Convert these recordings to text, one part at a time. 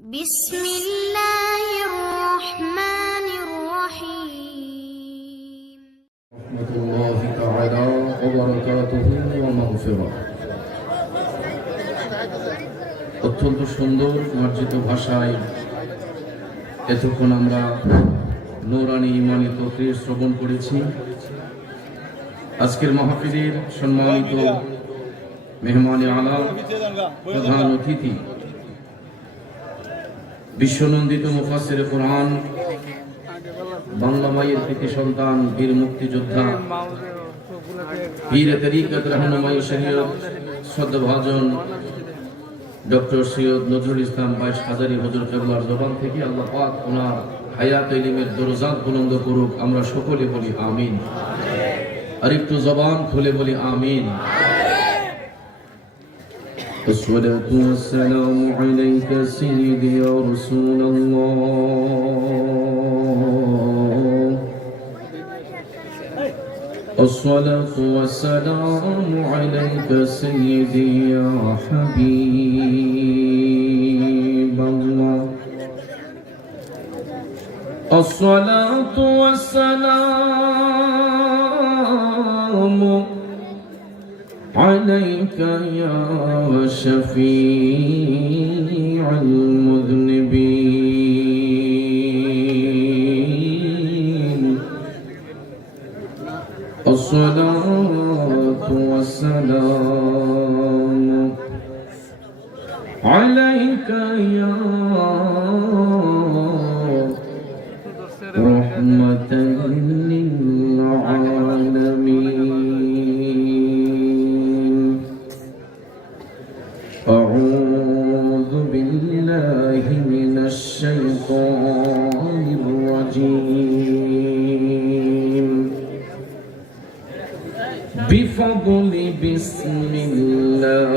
بسم الله الرحمن الرحيم رحمة الله تعالى وبركاته ومغفرة অত্যন্ত সুন্দর মার্জিত ভাষায় এতক্ষণ আমরা নূরানী ঈমানী তকরীর শ্রবণ করেছি। আজকের মাহফিলের সম্মানিত মেহমানে আলা প্রধান অতিথি বিশ্বনন্দিত মুফাসসিরে কুরআন বাংলা মায়ের কৃতি সন্তান বীর মুক্তিযোদ্ধা পীরে তরিকত রহনুমাই শরীয়ত শ্রদ্ধাভাজন ডক্টর সৈয়দ নজরুল ইসলাম বাইশ হাজারী হুজুর কেবলার জবান থেকে আল্লাহ পাক ওনার হায়াত ইলমের দরজাত বুলন্দ করুক। আমরা সকলে বলি আমিন। আর একটু জবান খুলে বলি আমিন। الصلاة والسلام عليك سيدي يا رسول الله. الصلاة والسلام عليك سيدي يا حبيب الله. الصلاة والسلام عليك يا شفيع المذنبين. الصلاة والسلام عليك يا رحمة للعالمين. أعوذ بالله من الشيطان الرجيم. بفضل بسم الله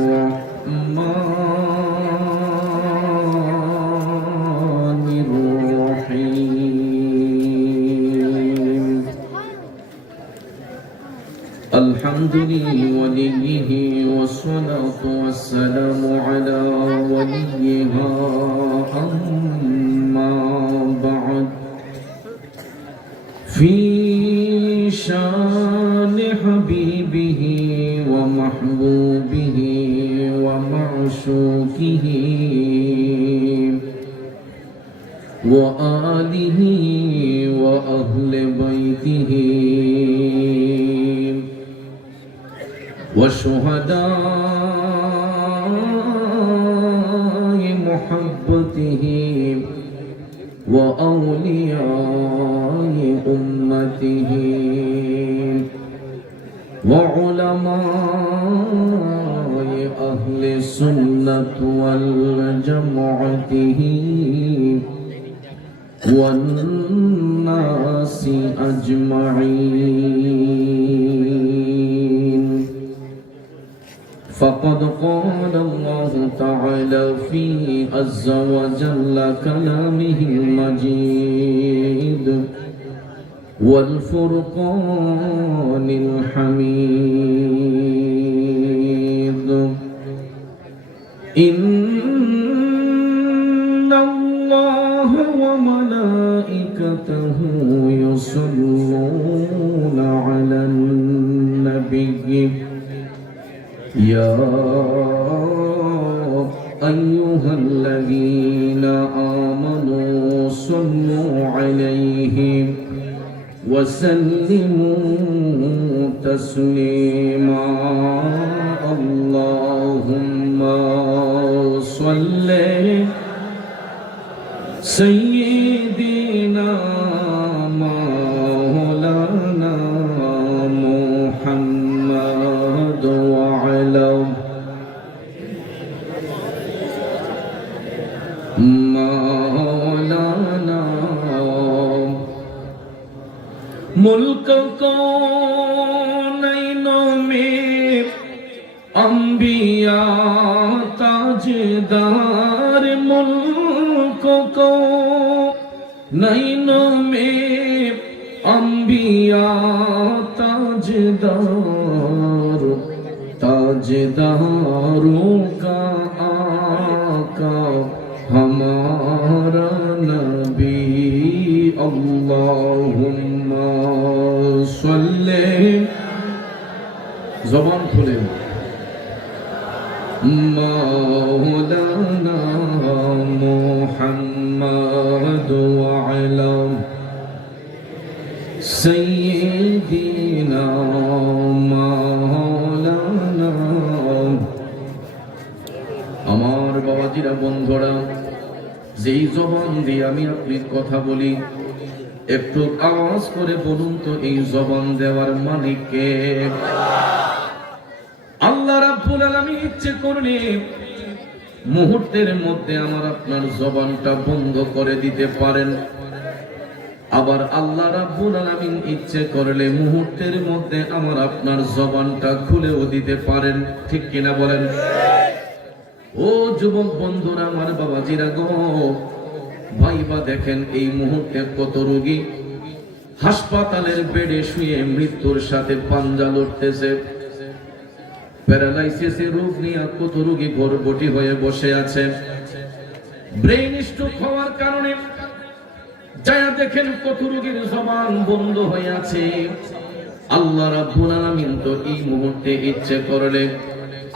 الرحمن الرحيم. الحمد لوليه والصلاة والسلام على وليها. أما بعد في شان حبيبه ومحبوبه ومعشوقه وآله وأهل بيته وشهداء محبته وأولياء أمته وعلماء أهل السنة والجماعة والناس أجمعين. فقد قال الله تعالى في عز وجل كلامه المجيد والفرقان الحميد. إن الله وملائكته يصلون على النبي يا أيها الذين آمنوا صلوا عليه وسلموا تسليما. اللهم صل سيدنا مولانا محمد وعلى مولانا मुल्क कौनैनों में अंबिया ताजदार. मुल्क कौनैनों में अंबिया ताजदार. ताजदारों का आका আল্লাহুম্মা সাল্লি জবান খুলে মাওলানা মুহাম্মদ ওয়া আলা সাইয়্যিদিনা মাওলানা। আমার বাবাজিরা, বন্ধুরা, যেই জবান দিয়ে আমি আপনি কথা বলি, একটু আওয়াজ করে বলুন তো এই জবান দেওয়ার মালিক কে? আল্লাহ রাব্বুল আলামিন ইচ্ছে করলে মুহূর্তের মধ্যে আমার আপনার জবানটা বন্ধ করে দিতে পারেন, আবার আল্লাহ রাব্বুল আলামিন ইচ্ছে করলে মুহূর্তের মধ্যে আমার আপনার জবানটা খুলেও দিতে পারেন। ঠিক কিনা বলেন? ও যুবক বন্ধুরা, আমার বাবাজিরা গো, ভাইবা দেখেন এই মুহূর্তে কত রোগী হাসপাতালের বেডে শুয়ে মৃত্যুর সাথে পাঞ্জা লড়তেছে। প্যারালাইসিসের রোগ নিয়ে কত রোগী গর্ভবতী হয়ে বসে আছে। ব্রেন স্ট্রোক হওয়ার কারণে যায়া দেখেন কত রোগীর জবান বন্ধ হয়ে আছে। আল্লাহ রাব্বুল আলামিন তো এই মুহূর্তে ইচ্ছে করলে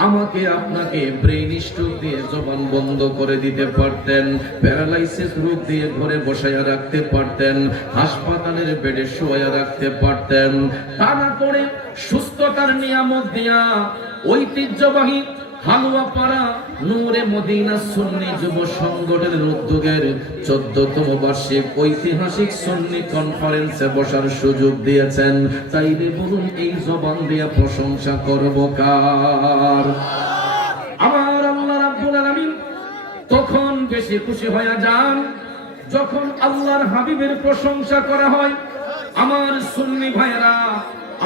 আমাকে আপনাকে ব্রেন স্ট্রোক দিয়ে জবান বন্ধ করে দিতে পারতেন, প্যারালাইসিস রোগ দিয়ে ঘরে বসায়া রাখতে পারতেন, হাসপাতালের বেডে শোয়া রাখতে পারতেন। তা না করে সুস্থতার নিয়ামত দিয়া ঐতিহ্যবাহী হালুয়াপাড়া নূরে মদিনা সুন্নি যুব সংগঠনের উদ্যোগের 14তম বার্ষিক ঐতিহাসিক সুন্নি কনফারেন্সে বসার সুযোগ দিয়েছেন। তাইলে বলুন এই জবান দিয়ে প্রশংসা করব কার? আমার আল্লাহ রাব্বুল আলামিন তখন বেশি খুশি হয়ে যান যখন আল্লাহর হাবিবের প্রশংসা করা হয়। আমার সুন্নি ভাইরা,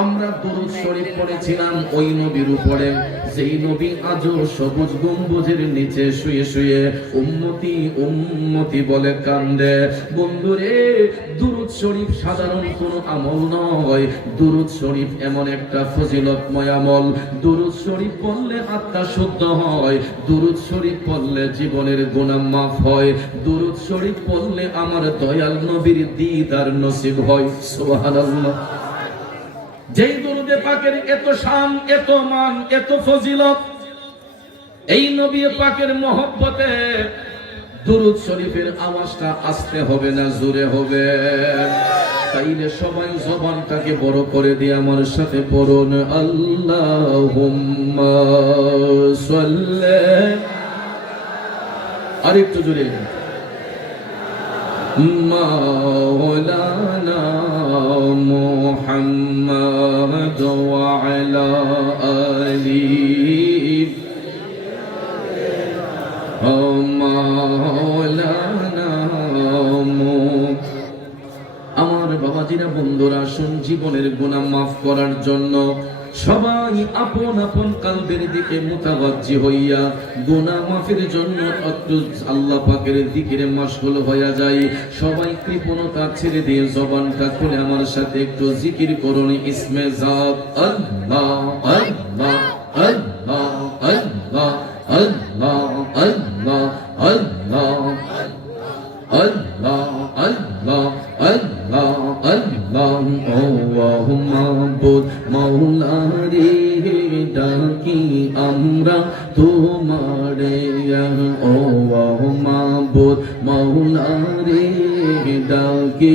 আমরা দুরূদ শরীফ পড়েছিলাম ওই নবীর উপরে, যেই নবী আজও সবুজ গম্বুজের নিচে শুয়ে শুয়ে উম্মতি উম্মতি বলে কান্দে। বন্ধুরে, দুরূদ শরীফ সাধারণ কোনো আমল নয়। দুরূদ শরীফ এমন একটা ফজিলতময় আমল। দুরূদ শরীফ পড়লে আত্মা শুদ্ধ হয়, দুরূদ শরীফ পড়লে জীবনের গুনাহ মাফ হয়, দুরূদ শরীফ পড়লে আমার দয়াল নবীর দিদার নসিব হয়। সুবহানাল্লাহ। যেই দুরূদে পাকের এত শান, এত মান, এত ফজিলত, এই নবী পাকের মহব্বতে দুরূদ শরীফের আওয়াজটা আস্তে হবে না জোরে হবে? তাইলে সবাই জবানটাকে বড় করে দিয়ে আমার সাথে পড়ুন, আল্লাহুম্মা সাল্লি, আরেকটু জোরে, মাওলানা মুহাম্মদ ওয়া আলা আলিহি মাওলানা। আমার বাবাজিরা, বন্ধুরা, শুন, জীবনের গুনাহ মাফ করার জন্য সবাই আপন আপন কালবের দিকে মুতাওয়াজ্জি হইয়া গুনাহ মাফের জন্য আল্লাহ পাকের জিকিরে মাশগুল হইয়া যায়। সবাই কৃপণতা ছেড়ে দিয়ে জবানটা খুলে আমার সাথে একটু জিকির করুন, ইসমে জাত আল্লাহ আল্লাহ আল্লাহ আল্লাহ আল্লাহ আল্লাহ আল্লাহ আল্লাহ আল্লাহ আল্লাহ আল্লাহ। ও মাবুদ মাওলা রে, ডাকি আমরা তোমারে। ও মাবুদ মাওলা রে, ডাকি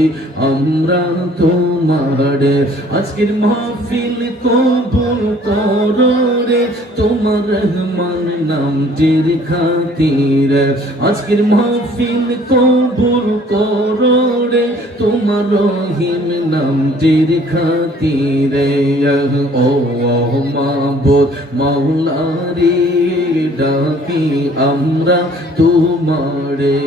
আমরা তোমারে। আজকের মাহফিল কবুল করো রে, তোমার রহমান নামটির খাতিরে। আজকের মাহফিল কবুল করো রে, তোমার রহিম নামটির খাতিরে। ও মাবুদ মাওলা রে, ডাকি আমরা তোমারে।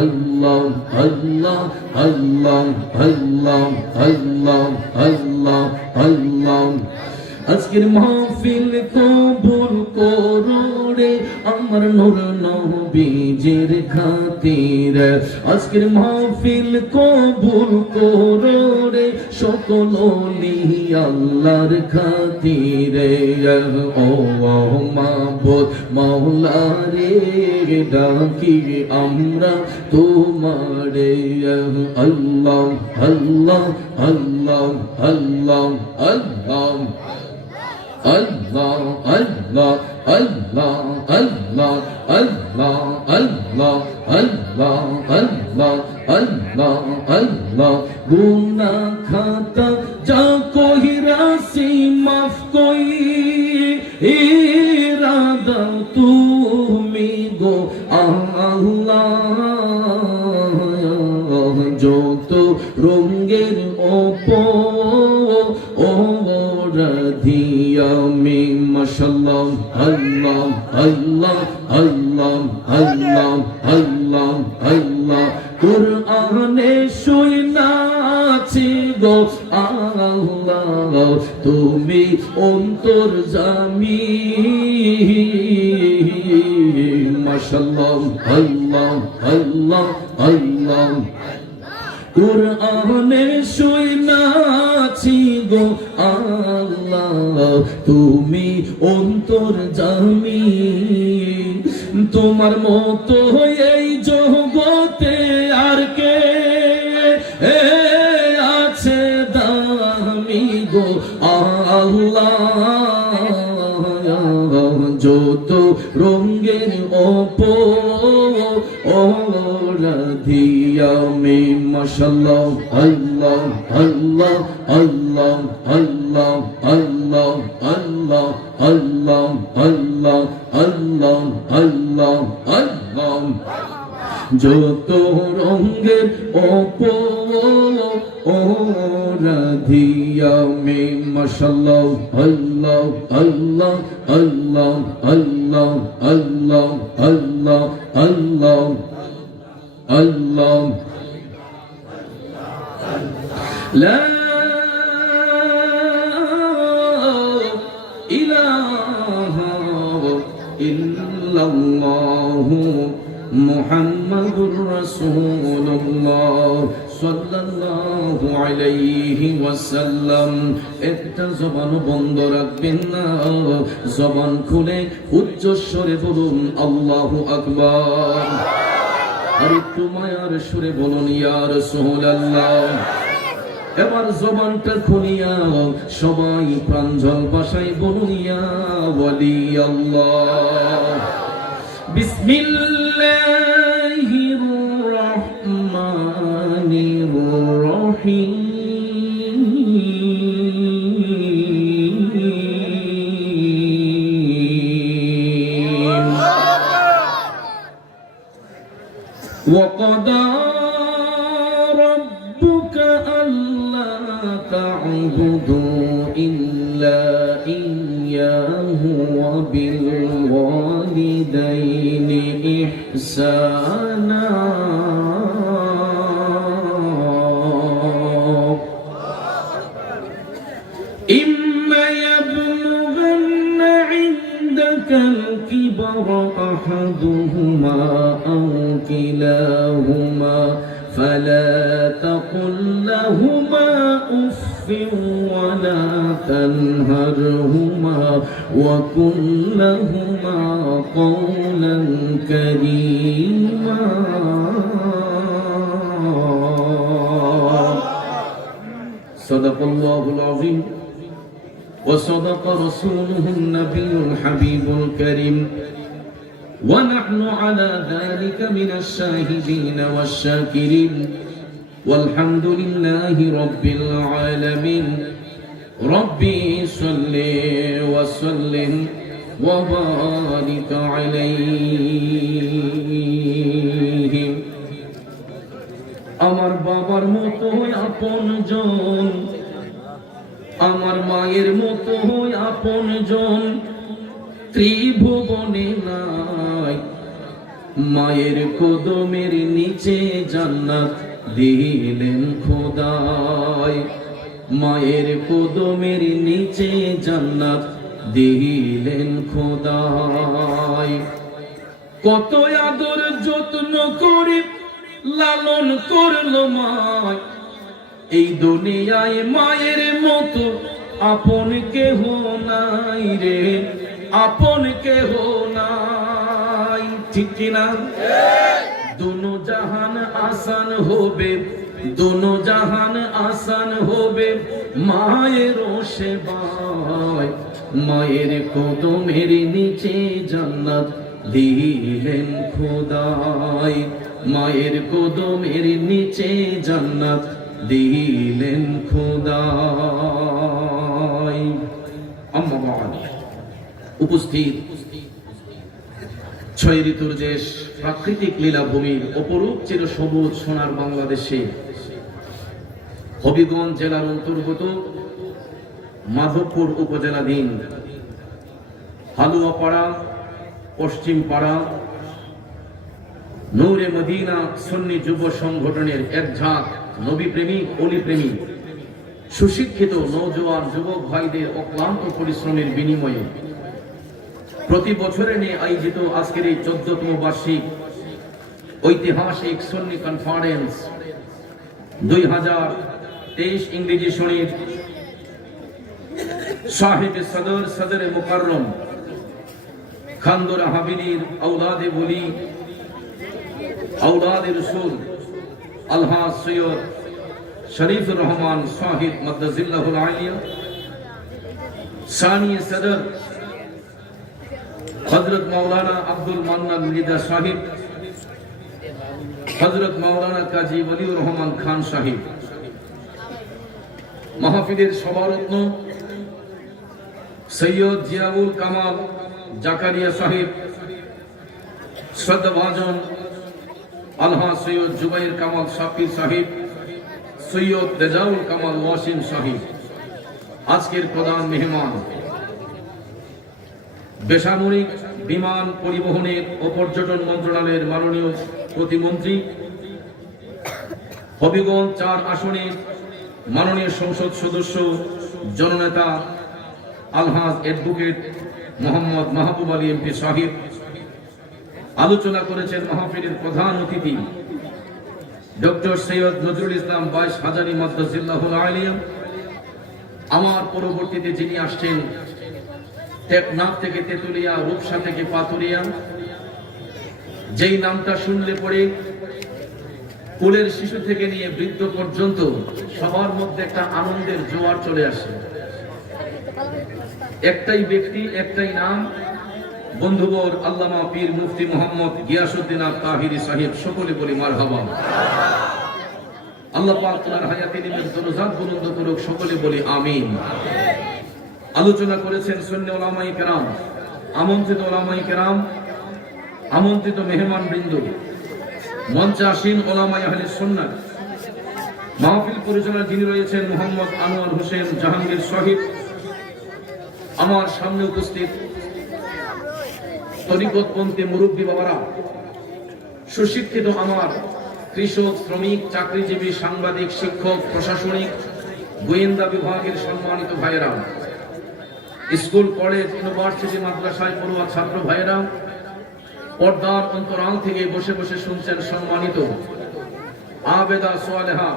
আল্লাহ আল্লাহ আল্লাহ আল্লাহ আল্লাহ আল্লাহ আল্লাহ আজকের মাহফিল কবুল করো রে আমার নূর নবীজির খাতিরে আজকের মাহফিল কবুল করো রে সকল ওলি আল্লাহর খাতিরে ও মাবুদ মাওলা রে ডাকি আমরা তোমারে আল্লাহ আল্লাহ আল্লাহ আল্লাহ আল্লাহ Allah, Allah, Allah, Allah, Allah, Allah, Allah, Allah, Allah, Allah, Guna khata ja koi rasi maaf koi irada tumi go Allah joto ronger opo Radhiyami mashallah Allah Allah Allah Allah Allah Allah Qur'ane শুনাছি গো আল্লাহ তুমি অন্তর্যামী মাশাআল্লাহ আল্লাহ আল্লাহ আল্লাহ কুরআনে শুনাছি গো আল্লাহ তুমি অন্তর্যামী তোমার মতো এই জগতে আর কে আছে দামি গো আল্লাহ যত রঙের ওপো রাধিয়ামি মাশাআল্লাহ আল্লাহ আল্লাহ আল্লাহ আল্লাহ আল্লাহ আল্লাহ আল্লাহ আল্লাহ আল্লাহ আল্লাহ আল্লাহ যত রঙের ওপো রাধিয়ামি মাশাআল্লাহ আল্লাহ আল্লাহ আল্লাহ আল্লাহ আল্লাহ আল্লাহ আল্লাহ আল্লাহ লা ইলাহা ইল্লাল্লাহু মুহাম্মাদুর রাসূলুল্লাহ সাল্লাল্লাহু আলাইহি ওয়াসাল্লাম একটা জবান বন্ধ রাখবেন না জবান খুলে উচ্চ স্বরে বলুন আল্লাহু আকবার আর একটু মায়ার সুরে বলুন ইয়া রাসূলুল্লাহ এবার জবানটা খুলিয়া সবাই প্রাঞ্জল ভাষায় বলুন ইয়া ওয়ালি আল্লাহ বিসমিল্লাহির রহমানির রহিম وقضى ربك ألا تعبدوا إلا إياه وبالوالدين إحسانا إما يبلغن عندك الكبر أحدهما أو كلاهما فلا تقل لهما أف ولا تنهرهما وقل لهما قولا كريما صدق الله العظيم وصدق رسوله النبي الحبيب الكريم ونحن على ذلك من الشاهدين والشاكرين والحمد لله رب العالمين ربي صل وسلم وبارك عليه আমার বাবার মতো আপনজন আমার মায়ের মতো আপনজন ত্রিভুবনে নাই মায়ের কদমের নিচে জান্নাত দিলেন খোদায় মায়ের কদমের নিচে জান্নাত দিলেন খোদাই। কত আদর যত্ন করে লালন করলো মায়, এই দুনিয়ায় মায়ের মতো আপন কেহ নাই রে, আপন কেহ নাই। ঠিক কিনা? दोनों जहान आसान होबे, दोनों जहान आसान होबे माয়ের সেবায়। মায়ের কদমের নিচে জান্নাত দিলেন খোদাই, মায়ের কদমের নিচে জান্নাত দিলেন খোদাই। আম্মা বাদ, উপস্থিত ছয় ঋতুর দেশ, প্রাকৃতিক লীলাভূমির অপরূপ চির সবুজ সোনার বাংলাদেশে হবিগঞ্জ জেলার অন্তর্গত মাধবপুর উপজেলাধীন হালুয়াপাড়া পশ্চিম পাড়া নূরে মদিনা সুন্নি যুব সংগঠনের এক ঝাঁক নবী প্রেমিক, অলি প্রেমিক, সুশিক্ষিত নওজোয়ান যুবক ভাইদের অক্লান্ত পরিশ্রমের বিনিময়ে প্রতি বছরে নিয়ে আয়োজিত আজকের এই 14তম বার্ষিক ঐতিহাসিক সুন্নি কনফারেন্স 2023 ইংরেজি সনের সাহেব সদর সদরে মুকাররম খানদরা হাবিলির আওলাদে বলি আওলাদে রসুল আলহাজ সৈয়দ শরীফুর রহমান সাহিব মাদ্দাজিল্লাহুল আলিয়া, সানি সদর हजरत मौलाना अब्दुल मन्नान मृदा साहिब, हजरत मौलाना काजी वलीउर रहमान खान साहिब, মাহফিলের সভারত্ন সৈয়দ জিয়াউল কামাল জাকারিয়া সাহেব, শ্রদ্ধাভাজন আলহাজ সৈয়দ জুবাইর কামাল শাফি সাহেব, সৈয়দ রেজাউল কামাল ওয়াসিম সাহেব। আজকের প্রধান মেহমান বেসামরিক বিমান পরিবহনের ও পর্যটন মন্ত্রণালয়ের মাননীয় প্রতিমন্ত্রী, হবিগঞ্জ 4 আসনের মাননীয় সংসদ সদস্য জননেতা আলহাজ অ্যাডভোকেট মোহাম্মদ মাহবুব আলী এমপি সাহেব। আলোচনা করেছেন মাহফিলের প্রধান অতিথি ডক্টর সৈয়দ নজরুল ইসলাম 22 হাজারি মাদ্দাজিল্লাহুল আলিয়া। আমার পরবর্তীতে যিনি আসছেন টেকনাফ থেকে তেতুলিয়া, রূপসা থেকে পাতুরিয়া, যেই নামটা শুনলে পরে কোলের শিশু থেকে নিয়ে বৃদ্ধ পর্যন্ত সবার মধ্যে একটা আনন্দের জোয়ার চলে আসে। একটাই ব্যক্তি, একটাই নাম, বন্ধুবর আল্লামা পীর মুফতি মোহাম্মদ গিয়াসউদ্দিন আত-তাহিরি সাহেব। সকলে বলি মারহাবা। আল্লাহ পাক তার হায়াতে নিমের দরজাত বুলন্দ করুক, সকলে বলি আমিন। আলোচনা করেছেন সুন্নি উলামায়ে কেরাম, আমন্ত্রিত উলামায়ে কেরাম, আমন্ত্রিত মেহমান বৃন্দ, মঞ্চে আসীন উলামায়ে আহলে সুন্নাত। মাহফিল পরিচালনা যিনি রয়েছেন মোহাম্মদ আনোয়ার হোসেন জাহাঙ্গীর সাহেব। আমার সামনে উপস্থিত তরিকতপন্থী মুরব্বী বাবারা, সুশিক্ষিত আমার কৃষক, শ্রমিক, চাকরিজীবী, সাংবাদিক, শিক্ষক, প্রশাসনিক, গোয়েন্দা বিভাগের সম্মানিত ভাইয়েরা, স্কুল, কলেজ, ইউনিভার্সিটি, মাদ্রাসায় পড়ুয়া ছাত্র ভাইয়েরা, পর্দার অন্তরাল থেকে বসে বসে শুনছেন সম্মানিত আবেদা সোয়ালেহা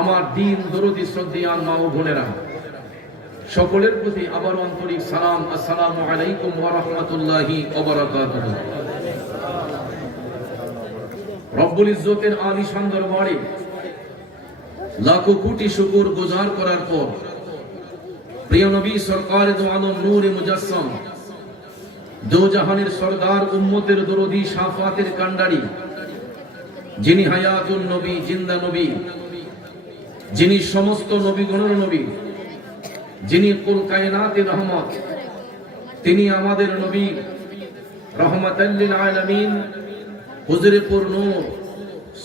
আমার দিন দরদি শ্রদ্ধেয়ান মা ও বোনেরা, সকলের প্রতি আবার আন্তরিক সালাম। আসসালামু আলাইকুম ওয়া রাহমাতুল্লাহি ওয়া বারাকাতুহু। রব্বুল ইজ্জতের আলিশান দরবারে লাখো কোটি শুকর গুজার করার পর প্রিয় নবী সরকার দো আলম নূরে মুজাসসাম, দো জাহানের সরদার, উম্মতের দরদি, শাফাতের কান্ডারি, যিনি হায়াতুন নবী, জিন্দা নবী, যিনি সমস্ত নবীগণের নবী, যিনি কুল কায়নাতের রহমত, তিনি আমাদের নবী রহমাতাল লিল আলামিন হুজুরে পুর নূর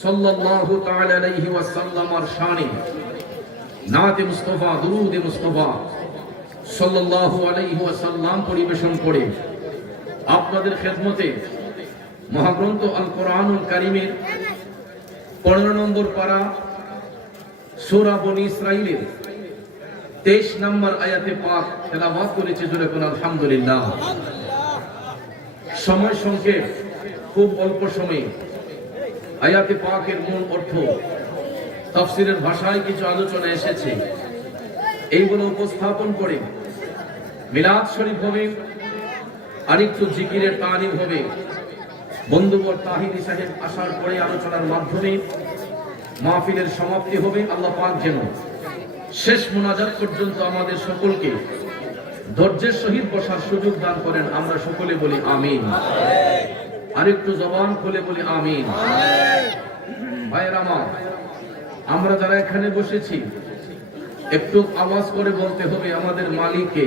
সাল্লাল্লাহু তাআলা আলাইহি ওয়াসাল্লামের শানে নাতে মুস্তাফা, দুরুদে মুস্তাফা সাল্লাল্লাহু আলাইহি ওয়াসাল্লাম পরিবেশন করে আপনাদের খেদমতে মহাগ্রন্থ আল কোরআনুল কারীমের 15 নম্বর পারা সূরা বনী ইসরাঈলের 23 নম্বর আয়াতে পাক তেলাওয়াত করেছি, জোরে কোন আলহামদুলিল্লাহ। সময় সংক্ষেপ, খুব অল্প সময়ে আয়াতে পাকের মূল অর্থ তাফসীরের ভাষায় কিছু আলোচনা এসেছে, এইগুলো উপস্থাপন করে মিলাদ শরীফ হবে, আরেকটু জিকিরের তালিম হবে। বন্ধুবর তাহিনী সাহেব আসার পরে আলোচনার মাধ্যমে মাহফিলের সমাপ্তি হবে। আল্লাহ পাক যেন শেষ মুনাজাত পর্যন্ত আমাদের সকলকে ধৈর্যের সহিত বসার সুযোগ দান করেন। আমরা সকলে বলি আমিন। আরেকটু জবান খুলে বলি আমিন। ভাইয়েরা আমার, আমরা যারা এখানে বসেছি একটু আওয়াজ করে বলতে হবে আমাদের মালিক কে?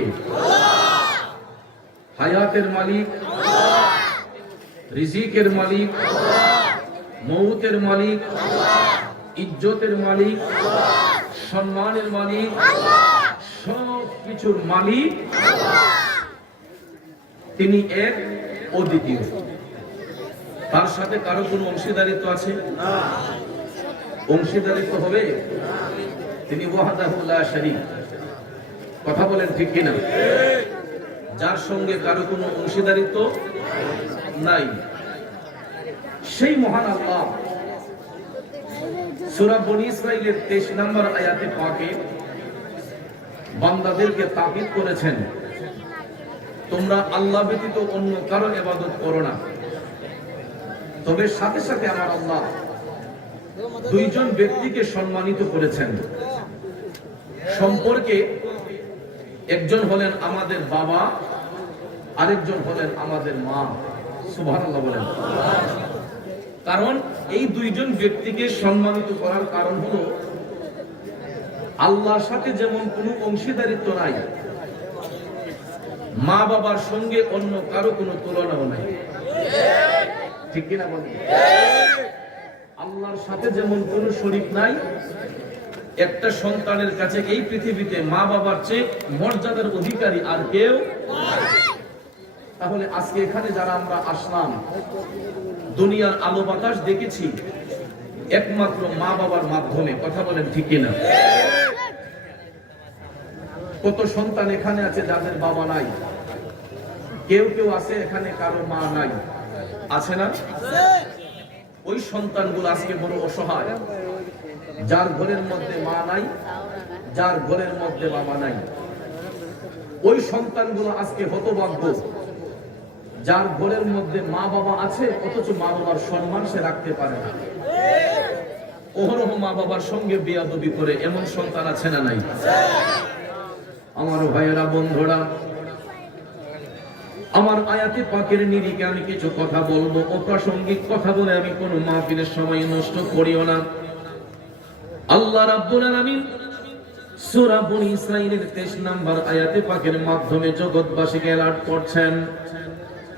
হায়াতের মালিক, রিজিকের মালিক, মৌতের মালিক, ইজ্জতের মালিক, সম্মানের মালিক, সব কিছুর মালিক তিনি এক অদ্বিতীয়। তার সাথে কারো কোনো অংশীদারিত্ব আছে? অংশীদারিত্ব হবে? তিনি ওয়াহদাহু লা শারীক। কথা বলেন ঠিক কিনা? যার সঙ্গে কারো কোনো অংশীদারিত্ব নাই, সেই মহান আল্লাহ সূরা বনী ইসরাঈলের 23 নম্বর আয়াতে পাকে বান্দাদেরকে তাকিদ করেছেন, তোমরা আল্লাহ ব্যতীত অন্য কারো ইবাদত করো না। তবে সাথে সাথে আমার আল্লাহ দুইজন ব্যক্তিকে সম্মানিত করেছেন সম্পর্কে। একজন হলেন আমাদের বাবা, আরেকজন হলেন আমাদের মা। সুবহানাল্লাহ বলেন। কারণ এই দুইজন ব্যক্তিকে সম্মানিত করার কারণ হলো আল্লাহর সাথে যেমন কোনো অংশীদারিত্ব নাই, মা বাবার সঙ্গে অন্য কারো কোনো তুলনাও নাই। ঠিক কিনা বলেন? আল্লাহর সাথে যেমন কোনো শরীক নাই, একটা সন্তানের কাছে এই পৃথিবীতে মা বাবার চেয়ে মর্যাদার অধিকারী আর কেউ। তাহলে আজকে এখানে যারা আমরা আসলাম, দুনিয়ার আলো বাতাস দেখেছি একমাত্র মা বাবার মাধ্যমে। কথা বলেন ঠিক কিনা? কত সন্তান এখানে আছে যাদের বাবা নাই, কেউ কেউ আছে এখানে কারো মা নাই, আছে না? ওই সন্তানগুলো আজকে বড় অসহায়, যার ঘরের মধ্যে মা নাই, যার ঘরের মধ্যে বাবা নাই। ওই সন্তানগুলো আজকে হতভাগ্য, যার ঘরের মধ্যে মা বাবা আছে অথচ মা বাবার সম্মান সে রাখতে পারে না। অহরহ মা বাবার সঙ্গে বেয়াদবি করে এমন সন্তান আছে না নাই? আমার ভাইয়েরা, বন্ধুরা, আমার আয়াতে পাকের নিরিখে আমি কিছু কথা বলবো। অপ্রাসঙ্গিক কথা বলে আমি কোনো মাহফিলের সময় নষ্ট করিও না। আল্লাহ রাব্বুল আলামিন সূরা বনী ইসরাঈলের 23 নম্বর আয়াতে পাকের মাধ্যমে জগৎবাসীকে অ্যালার্ট করছেন।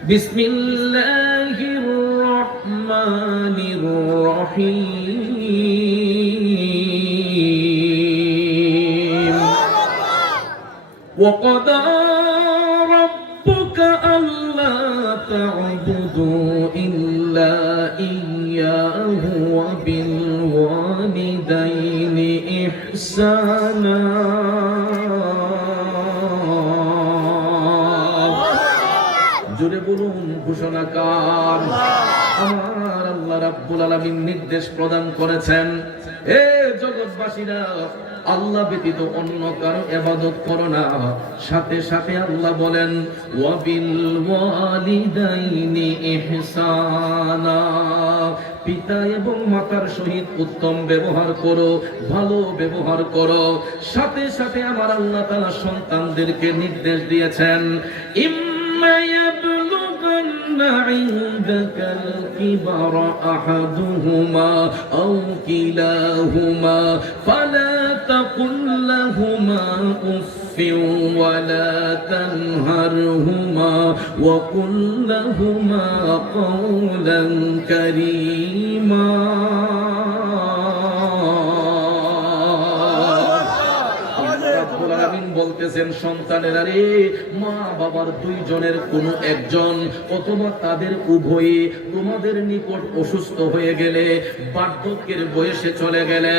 বিসমিল্লাহির রহমানির রহিম। ওয়াকাদা রাব্বুকা আল্লা তা'বুদু ইল্লা ইয়্যাহু ওয়া বিল ওয়ালিদাইনি ইহসানা। জোরে বলুন ঘোষণাকার। আমার আল্লাহ রাব্বুল আলামিন নির্দেশ প্রদান করেছেন, হে জগৎবাসীরা, আল্লাহ ব্যতীত অন্য কারো ইবাদত করো না। সাথে সাথে আল্লাহ বলেন, ওয়া বিল ওয়ালিদাইনি ইহসানা, পিতা এবং মাতার সহিত উত্তম ব্যবহার করো, ভালো ব্যবহার করো। সাথে সাথে আমার আল্লাহ তাআলা সন্তানদেরকে নির্দেশ দিয়েছেন, ইম্মা ইয়াবলুগান্না ইনদাকাল কিবারা আহাদুহুমা আও কিলাহুমা ফালা তাকুল লাহুমা উফফিন ওয়ালা তানহারহুমা ওয়া কুল লাহুমা কাওলান কারীমা। বলতেছেন, সন্তানেরা রে, মা বাবার দুইজনের কোনো একজন অথবা তাদের উভয়ে তোমাদের নিকট অসুস্থ হয়ে গেলে, বার্ধক্যের বয়সে চলে গেলে,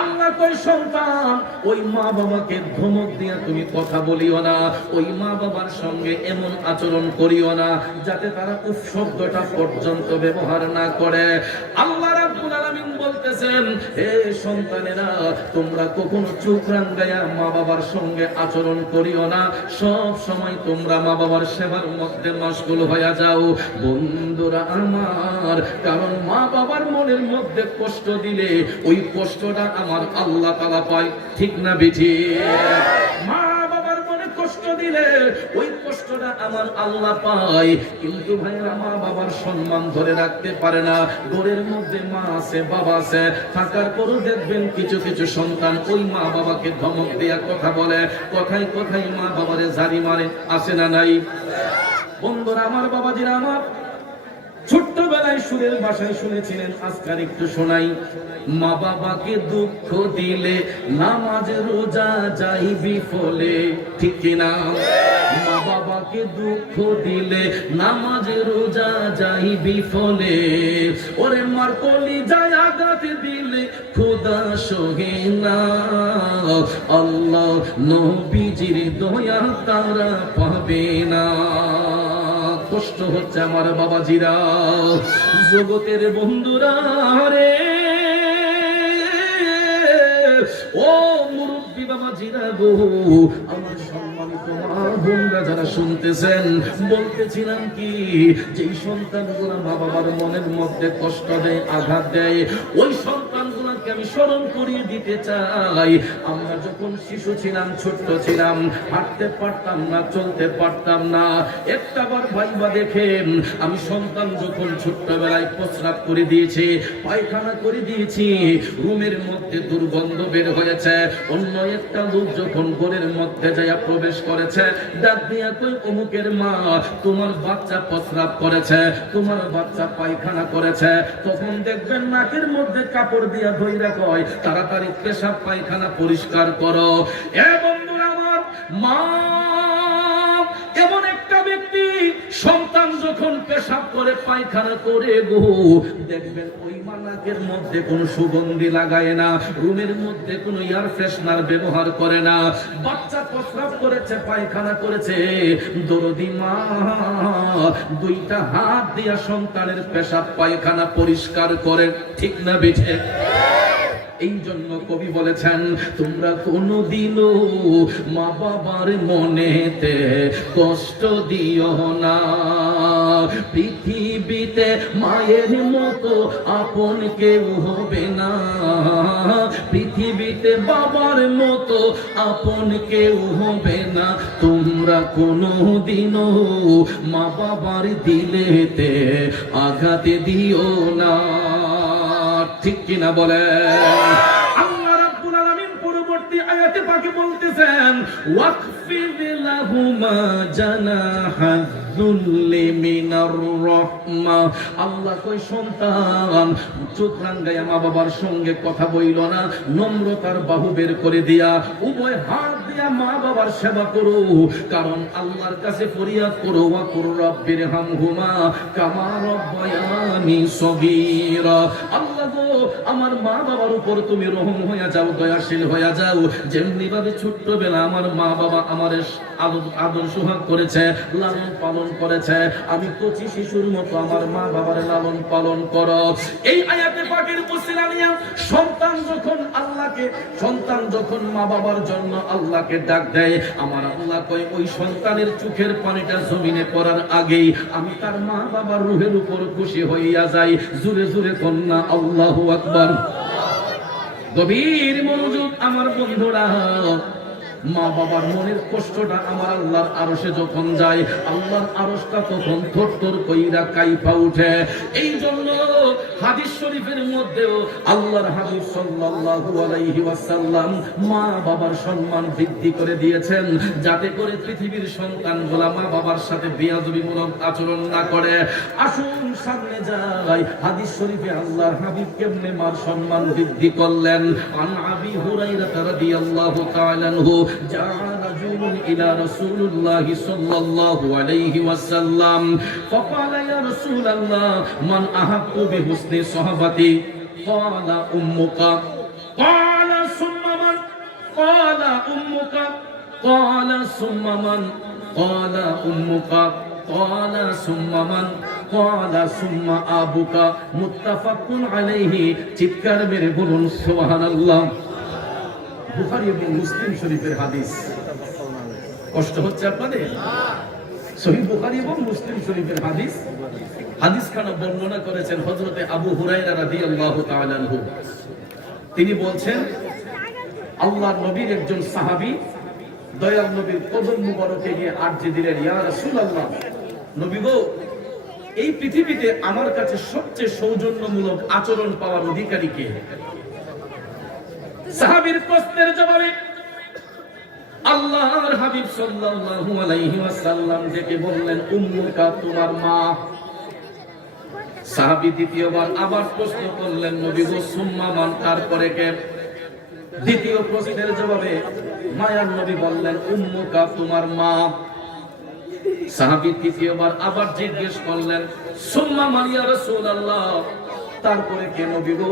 আল্লাহ আল্লাহ কই সন্তান ওই মা বাবাকে ধমক দিয়া তুমি কথা বলিও না, ওই মা বাবার সঙ্গে এমন আচরণ করিও না যাতে তারা উফ শব্দটা পর্যন্ত ব্যবহার না করে। আল্লাহ রাব্বুল আলামিন বলতেছেন, হে সন্তানেরা, তোমরা কখনো চোখ রাঙাইয়া মা বাবার সঙ্গে আচরণ করিও না, সব সময় তোমরা মা বাবার সেবার মধ্যে মশগুল হয়ে যাও। বন্ধুরা আমার, কারণ মা বাবার মনের মধ্যে কষ্ট দিলে ওই কষ্টটা আমার আল্লাহ তাআলা পায়, ঠিক না বেঠি? মা বাবার মনে কষ্ট দিলে ওই কষ্টটা আমার আল্লাহ পায়। কিন্তু ভাইরা, মা বাবার সম্মান ধরে রাখতে পারে না। ঘরের মধ্যে মা আছে, বাবা আছে, থাকার পরও দেখবেন কিছু কিছু সন্তান ওই মা বাবাকে ধমক দেয়া কথা বলে, কথায় কথায় মা বাবারে ঝাড়ি মারে, আছে না নাই? বন্ধুরা আমার, বাবাজিরা আমার, ছোট্টবেলায় সুরের ভাষায় শুনেছিলেন, আজকাল একটু শোনাই। মা বাবাকে দুঃখ দিলে নামাজ রোজা যাই বিফলে, ঠিক কিনা? মা বাবাকে দুঃখ দিলে নামাজ রোজা যাই বিফলে। ওরে মার কলি যায় আঘাত দিলে খোদা সহে না, আল্লাহ নবীজির দয়া তারা পাবে না। কষ্ট হচ্ছে আমার বাবাজিরা, জগতের বন্ধুরা রে, ও মুরব্বী বাবাজিরা গো, আমার সম্মানিত মা বোনরা যারা শুনতেছেন, বলতেছিলাম কি, যেই সন্তানগুলো মা বাবার মনের মধ্যে কষ্ট দেয়, আঘাত দেয়, ওই সন্তানগুলোকে আমি স্মরণ করিয়ে দিতে চাই। আমরা যখন শিশু ছিলাম, ছোট্ট ছিলাম, হাঁটতে পারতাম না, চলতে পারতাম না, একটাবার ভাইবা দেখেন, আমি সন্তান যখন ছোট্টবেলায় প্রস্রাব করে দিয়েছি, পায়খানা করে দিয়েছি, রুমের মধ্যে দুর্গন্ধ বের হয়েছে, অন্য একটা লোক যখন ঘরের মধ্যে যাইয়া প্রবেশ করেছে, ডাক দিয়া কই, অমুকের মা, তোমার বাচ্চা প্রস্রাব করেছে, তোমার বাচ্চা পায়খানা করেছে, তখন দেখবেন নাকের মধ্যে কাপড় দিয়া ধইরা কয়, তাড়াতাড়ি পেশাব পায়খানা পরিষ্কার করো। এ বন্ধুরা আমার, মা এমন একটা ব্যক্তি, সন্তান যখন পেশাব করে পায়খানা করে গো, দেখবেন ওই মা নাকের মধ্যে কোনো সুগন্ধি লাগায় না, রুমের মধ্যে কোনো এয়ার ফ্রেশনার ব্যবহার করে না। বাচ্চা প্রস্রাব করেছে, পায়খানা করেছে, দরদি মা দুইটা হাত দিয়া সন্তানের পেশাব পায়খানা পরিষ্কার করে, ঠিক না বেঠে? এই জন্য কবি বলেছেন, তোমরা কোনদিনও মা বাবার মনেতে কষ্ট দিও না, পৃথিবীতে মায়ের মতো আপন কেউ হবে না, পৃথিবীতে বাবার মতো আপন কেউ হবে না, তোমরা কোনদিনও মা বাবার দিলেতে আঘাত দিও না, ঠিক কিনা বলে? আল্লাহ রাব্বুল আলামিন পরবর্তী আয়াতে পাকে বলতেছেন, ওয়াকফিদ লাহুমা জানাহা যুল্লি মিনার রাহমা। আল্লাহ কই সন্তান, চোখ রাঙাইয়া মা বাবার সঙ্গে কথা বইল না, নম্রতার বাহু বের করে দিয়া উভয় হাত দিয়া মা বাবার সেবা করো, কারণ আল্লাহর কাছে ফরিয়াদ করো, ওয়া কুর রাব্বির হামহুমা কামা রাব্বায়ানি সগীরা। আল্লাহ গো, আমার মা বাবার উপর তুমি রহম হইয়া যাও, দয়াশীল হইয়া যাও, যেমনি ভাবে ছোট্টবেলা আমার মা বাবা আমার আদর সোহাগ করেছে, লালন পালন করেছে, আমি কচি শিশুর মতো আমার মা বাবার লালন পালন করো। এই আয়াতে পাকের উসিলা নিয়া সন্তান যখন মা বাবার জন্য আল্লাহকে ডাক দেয়, আমার আল্লাহ কয়, ওই সন্তানের চোখের পানিটা জমিনে পড়ার আগেই আমি তার মা বাবার রূহের উপর খুশি হইয়া যাই। জোরে জোরে কন্যা আল্লাহু আকবার। গভীর মনোযোগ আমার বন্ধুরা, মা বাবার মনের কষ্টটা আমার আল্লাহর আরশে যখন যায়, আল্লাহর আরশটা তখন থরথর কইরা কাইফা উঠে। এই জন্য হাদিস শরীফের মধ্যেও আল্লাহর হাবিব সাল্লাল্লাহু আলাইহি ওয়াসাল্লাম মা বাবার সম্মান বৃদ্ধি করে দিয়েছেন, যাতে করে পৃথিবীর সন্তানগুলা মা বাবার সাথে বেয়াদবিমূলক আচরণ না করে। আসুন সামনে যাই, হাদিস শরীফে আল্লাহর হাবিব কেমনে মার সম্মান বৃদ্ধি করলেন। আন আবি হুরায়রা রাদিয়াল্লাহু তাআলা আনহু جاء رجل إلى رسول الله صلى الله عليه وسلم فقال يا رسول الله من أحق بحسن صحبتي قال أمك قال ক্বালা উম্মুকা ক্বালা সুম্মা মান ক্বালা উম্মুকা ক্বালা সুম্মা মান ক্বালা সুম্মা আবুকা মুত্তাফাকুন আলাইহি। চিৎকার মেরে বলুন সুবহানাল্লাহ। বুখারী এবং মুসলিম শরীফের হাদিস। কষ্ট হচ্ছে আপনাদের? সহিহ বুখারী এবং মুসলিম শরীফের হাদিস। হাদিসখানা বর্ণনা করেছেন হযরতে আবু হুরায়রা রাদিয়াল্লাহু তাআলা আনহু। তিনি বলছেন, আল্লাহর নবীর একজন সাহাবী দয়াল নবীর কদম মুবারকে গিয়ে আরজি দিলেন, ইয়া রাসূলুল্লাহ, নবী গো, এই পৃথিবীতে আমার কাছে সবচেয়ে সৌজন্যমূলক আচরণ পাওয়ার অধিকারী কে? সাহাবীর প্রশ্নের জবাবে আল্লাহর হাবিব সাল্লাল্লাহু আলাইহি ওয়াসাল্লাম ডেকে বললেন, উম্মুকা, তোমার মা। সাহাবী দ্বিতীয়বার আবার প্রশ্ন করলেন, নবী গো, সুম্মা মান, তারপরে কে? দ্বিতীয় প্রশ্নের জবাবে মায়ার নবী বললেন, উম্মুকা, তোমার মা। সাহাবী তৃতীয়বার আবার জিজ্ঞেস করলেন, সুম্মা মান ইয়া রাসূলুল্লাহ, তারপরে কে নবী গো?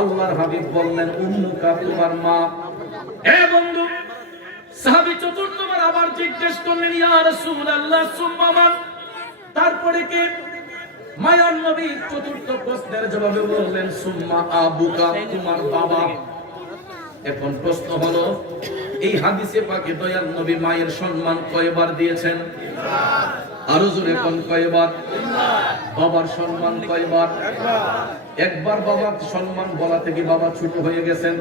আল্লাহর হাবিব বললেন, উম্মুকা, তোমার মা। হে বন্ধু, সাহাবী চতুর্থবার আবার জিজ্ঞেস করলেন, ইয়া রাসূলুল্লাহ, সুম্মা মান, তারপরে কে? মায়ার নবী চতুর্থ প্রশ্নের জবাবে বললেন, সুম্মা আবুকা, তোমার বাবা। এখন প্রশ্ন হলো, এই হাদিসে পাকে দয়াল নবী মায়ের সম্মান কয়বার দিয়েছেন? আরো জোরে কোন কয়বার? বাবার সম্মান কয়বার? একবার বাবার সম্মান বলা থেকে বাবা ছোট হয়ে গেছেন।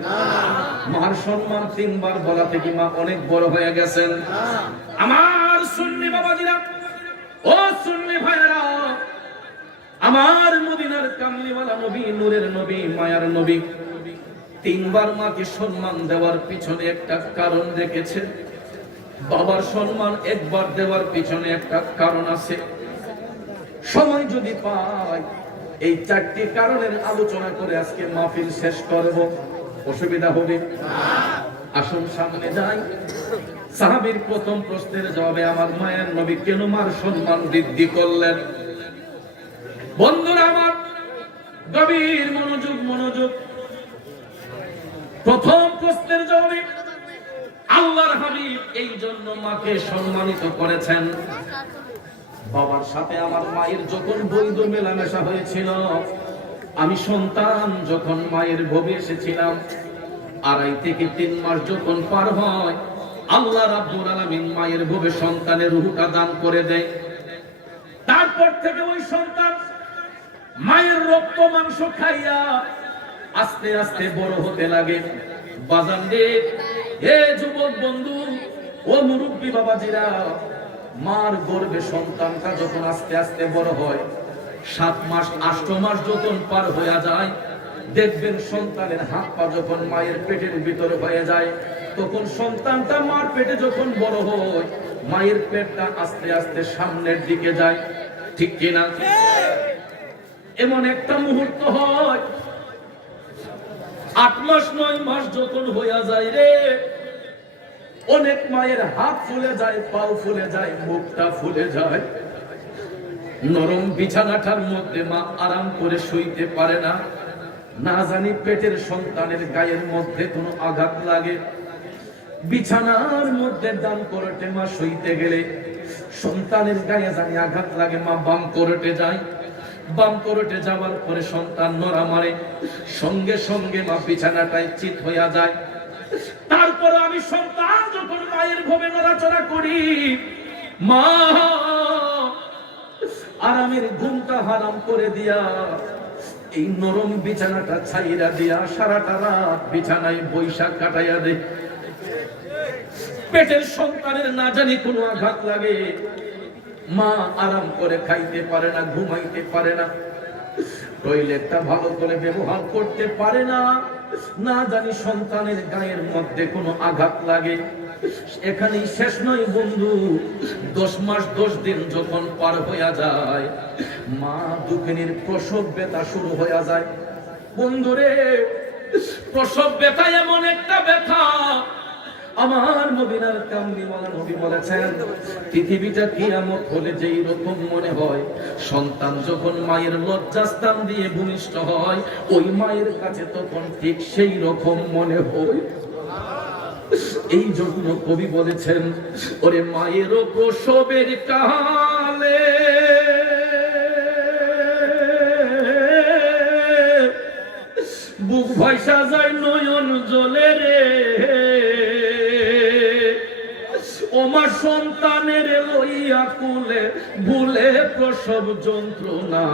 মার সম্মান তিনবার বলা থেকে মা অনেক বড় হয়ে গেছেন। আমার সুন্নি বাবাজিরা, ও সুন্নি ভাইরা, আমার মদিনার কামলিওয়ালা নবী, নূরের নবী, মায়ার নবী তিনবার মাকে সম্মান দেওয়ার পিছনে একটা কারণ রেখেছে। বাবার সম্মান একবার দেওয়ার পিছনে একটা কারণ আছে। সময় যদি পাই এই চারটি কারণের আলোচনা করে আজকে মাহফিল শেষ করব, অসুবিধা হবে? আসুন সামনে যাই। সাহাবীর প্রথম প্রশ্নের জবাবে আমার মায়ের নবী কেন মার সম্মান বৃদ্ধি করলেন? বন্ধুরা আমার, গভীর মনোযোগ, মনোযোগ। প্রথম প্রশ্নের জবাবে আল্লাহর হাবিব এই জন্য মাকে সম্মানিত করেছেন। বাবার সাথে আমার মায়ের যখন বৈধ মেলামেশা হয়েছিল, আমি সন্তান যখন মায়ের ভবে এসেছিলাম, 2.5 থেকে 3 মাস যখন পার হয়, আল্লাহ রাব্বুল আলামিন মায়ের ভবে সন্তানের রূহটা দান করে দেয়। তারপর থেকে ওই সন্তান মায়ের রক্ত মাংস খাইয়া আস্তে আস্তে বড় হতে লাগে। বাজান রে, হে যুবক বন্ধু, ও মুরব্বী বাবাজিরা, মার গর্ভে সন্তানটা যখন আস্তে আস্তে বড় হয়, 7 মাস 8 মাস যখন পার হয়ে যায়, দেখবেন সন্তানের হাত পা যখন মায়ের পেটের ভিতরে হয়ে যায়, তখন সন্তানটা মার পেটে যখন বড় হয়, মায়ের পেটটা আস্তে আস্তে সামনের দিকে যায়। ঠিক কিনা? এমন একটা মুহূর্ত হয়, 8 মাস 9 মাস যখন হইয়া যায় রে, অনেক মায়ের হাত ফুলে যায়, পাও ফুলে যায়, মুখটা ফুলে যায়। নরম বিছানাটার মধ্যে মা আরাম করে শুইতে পারে না। না জানি পেটের সন্তানের গায়ের মধ্যে কোনো আঘাত লাগে। বিছানার মধ্যে ডান করতে মা শুইতে গেলে সন্তানের গায়ে জানি আঘাত লাগে, মা বাম করতে যায়। বাম করতে যাওয়ার পরে সন্তান নড়া মারে, সঙ্গে সঙ্গে মা বিছানাটায় চিত হইয়া যায়। তারপর আমি সন্তান যখন মায়ের ভবে নড়াচড়া করি, মা আরামের ঘুমটা হারাম করে দিয়া এই নরম বিছানাটা ছাইরা দিয়া সারাটা রাত বিছানায় বৈশাখ কাটাইয়া দে। পেটের সন্তানের না জানি কোনো আঘাত লাগে, মা আরাম করে খাইতে পারে না, ঘুমাইতে পারে না, টয়লেটটা ভালো করে ব্যবহার করতে পারে না। না জানি সন্তানের গায়ের মধ্যে কোনো আঘাত লাগে। এখানেই শেষ নয় বন্ধু, 10 মাস 10 দিন যখন পার হইয়া যায়, মা দুঃখিনীর প্রসব ব্যথা শুরু হইয়া যায়। বন্ধুরে, প্রসব ব্যথা এমন একটা ব্যথা, আমার মদিনার কামলিওয়ালা নবী বলেছেন, পৃথিবীটা কিয়ামত হলে যেই রকম মনে হয় সন্তান যখন মায়ের লজ্জাস্থান দিয়ে ভূমিষ্ঠ হয়, ওই মায়ের কাছে তখন ঠিক সেই রকম মনে হয়। এই জন্য কবি বলেছেন, ওরে মায়েরও প্রসবের কালে বুক ভাইসা যায় নয়ন জলে রে, ওমা সন্তানের লইয়া কুলে ভুলে প্রসব যন্ত্রণা,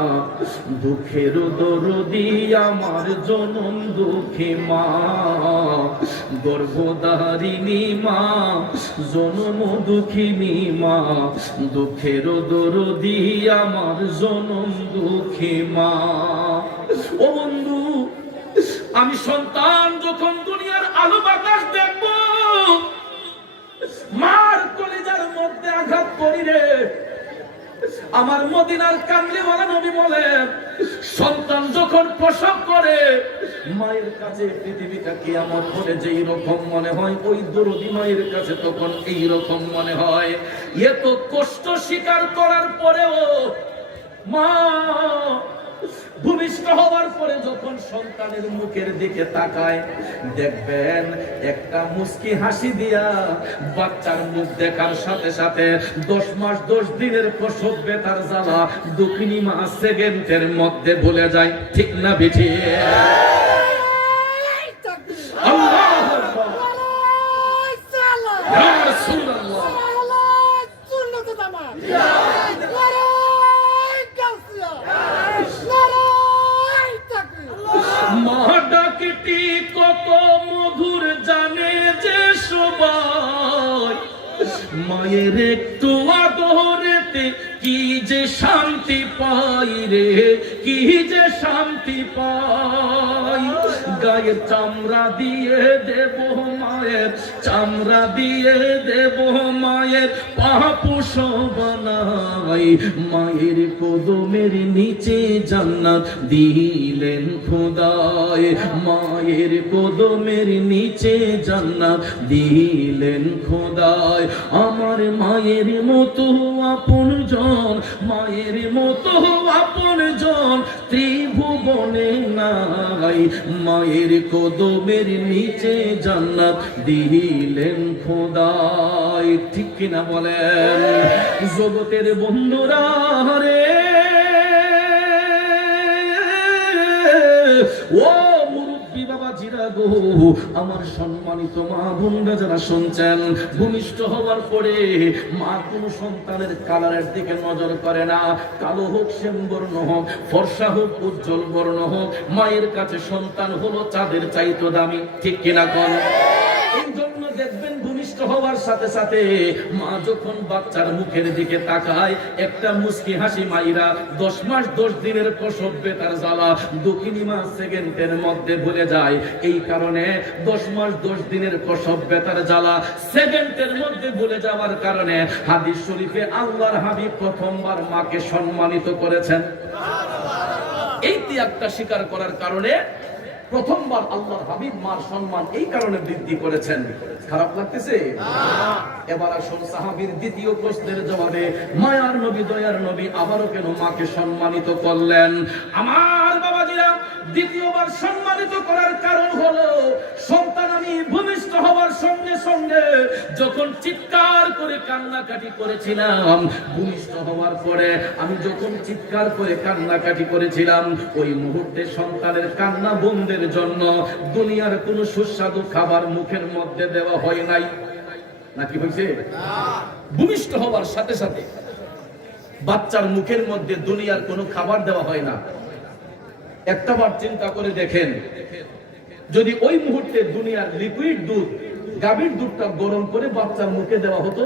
দুঃখের দরদি আমার জনম দুঃখী মা, গর্ভধারিণী মা, জনম দুঃখিনী মা, দুঃখের দরদি আমার জনম দুঃখী মা। ও বন্ধু, আমি সন্তান যখন দুনিয়ার আলো বাতাস দেখব, মার কলিজার মধ্যে আঘাত করি রে। আমার মদিনার কামলিওয়ালা নবী বলেন, সন্তান যখন প্রসব করে মায়ের কাছে পৃথিবীটা কিয়ামত হলে যেই রকম মনে হয়, ওই দরদি মায়ের কাছে তখন এই রকম মনে হয়। এত কষ্ট স্বীকার করার পরেও মা ভূমিষ্ঠ হওয়ার পরে যখন সন্তানের মুখের দিকে তাকায়, দেখবেন একটা মুস্কি হাসি দিয়া বাচ্চার মুখ দেখার সাথে সাথে 10 মাস 10 দিনের প্রসব ব্যথার জ্বালা দুঃখিনী মা সেকেন্ডের মধ্যে ভুলে যায়। ঠিক না বেঠি? মা ডাকটি কত মধুর জানে যে সবাই, মায়ের একটু আদরেতে কি যে শান্তি পাই রে, কি যে শান্তি পাই। গায়ের চামড়া দিয়ে দেব মায়ের, চামড়া দিয়ে দেব মায়ের পাপুষ বানাই, মায়ের কদমের নিচে জান্নাত দিলেন খোদায়, মায়ের কদমের নিচে জান্নাত দিলেন খোদায়। আমার মায়ের মতো আপন জন, মায়ের মতো আপন জন ত্রিভুবনে নাই, মায়ের কদমের নিচে জান্নাত দিলেন খোদায়। ঠিক কিনা বলেন জগতের বন্ধুরা রে? ও মুরব্বী বাবা জিরা গো, আমার সম্মানিত মা বোনরা যারা শুনছেন, ভূমিষ্ঠ হওয়ার পরে মা কোন সন্তানের কালারের দিকে নজর করে না। কালো হোক, শ্যামবর্ণ হোক, ফর্সা হোক, উজ্জ্বল বর্ণ হোক, মায়ের কাছে সন্তান হলো চাঁদের চাইতো দামি। ঠিক কিনা কোন? এই জন্য দেখবেন ভূমিষ্ঠ হওয়ার সাথে সাথে মা যখন বাচ্চার মুখের দিকে তাকায়, একটা মুস্কি হাসি মাইরা 10 মাস 10 দিনের প্রসব ব্যথার জ্বালা দুঃখিনী মা সেকেন্ডের মধ্যে ভুলে যায়। এই কারণে 10 মাস 10 দিনের প্রসব ব্যথার জ্বালা সেকেন্ডের মধ্যে ভুলে যাওয়ার কারণে হাদিস শরীফে আল্লাহর হাবিব প্রথমবার মাকে সম্মানিত করেছেন। এই ত্যাগটা স্বীকার করার কারণে প্রথমবার আল্লাহর হাবিব মার সম্মান এই কারণে বৃদ্ধি করেছেন। খারাপ লাগতেছে? এবার আসুন সাহাবীর দ্বিতীয় প্রশ্নের জবাবে, মায়ার নবী দয়ার নবী আবারও কেন মাকে সম্মানিত করলেন? আমার বাবাজিরা, দ্বিতীয়বার সম্মানিত করার কারণ হলো, সন্তান আমি ভূমিষ্ঠ হওয়ার সঙ্গে সঙ্গে যখন চিৎকার করে কান্নাকাটি করেছিলাম, ভূমিষ্ঠ হওয়ার পরে আমি যখন চিৎকার করে কান্নাকাটি করেছিলাম, ওই মুহূর্তে সন্তানের কান্না বন্ধের জন্য দুনিয়ার কোনো সুস্বাদু খাবার মুখের মধ্যে দেওয়া হয় নাই। নাকি হয়েছে? ভূমিষ্ঠ হওয়ার সাথে সাথে বাচ্চার মুখের মধ্যে দুনিয়ার কোনো খাবার দেওয়া হয় না। একটাবার চিন্তা করে দেখেন, যদি ওই মুহূর্তে দুনিয়ার লিকুইড দুধ, গাভীর দুধটা গরম করে বাচ্চার মুখে দেওয়া হতো,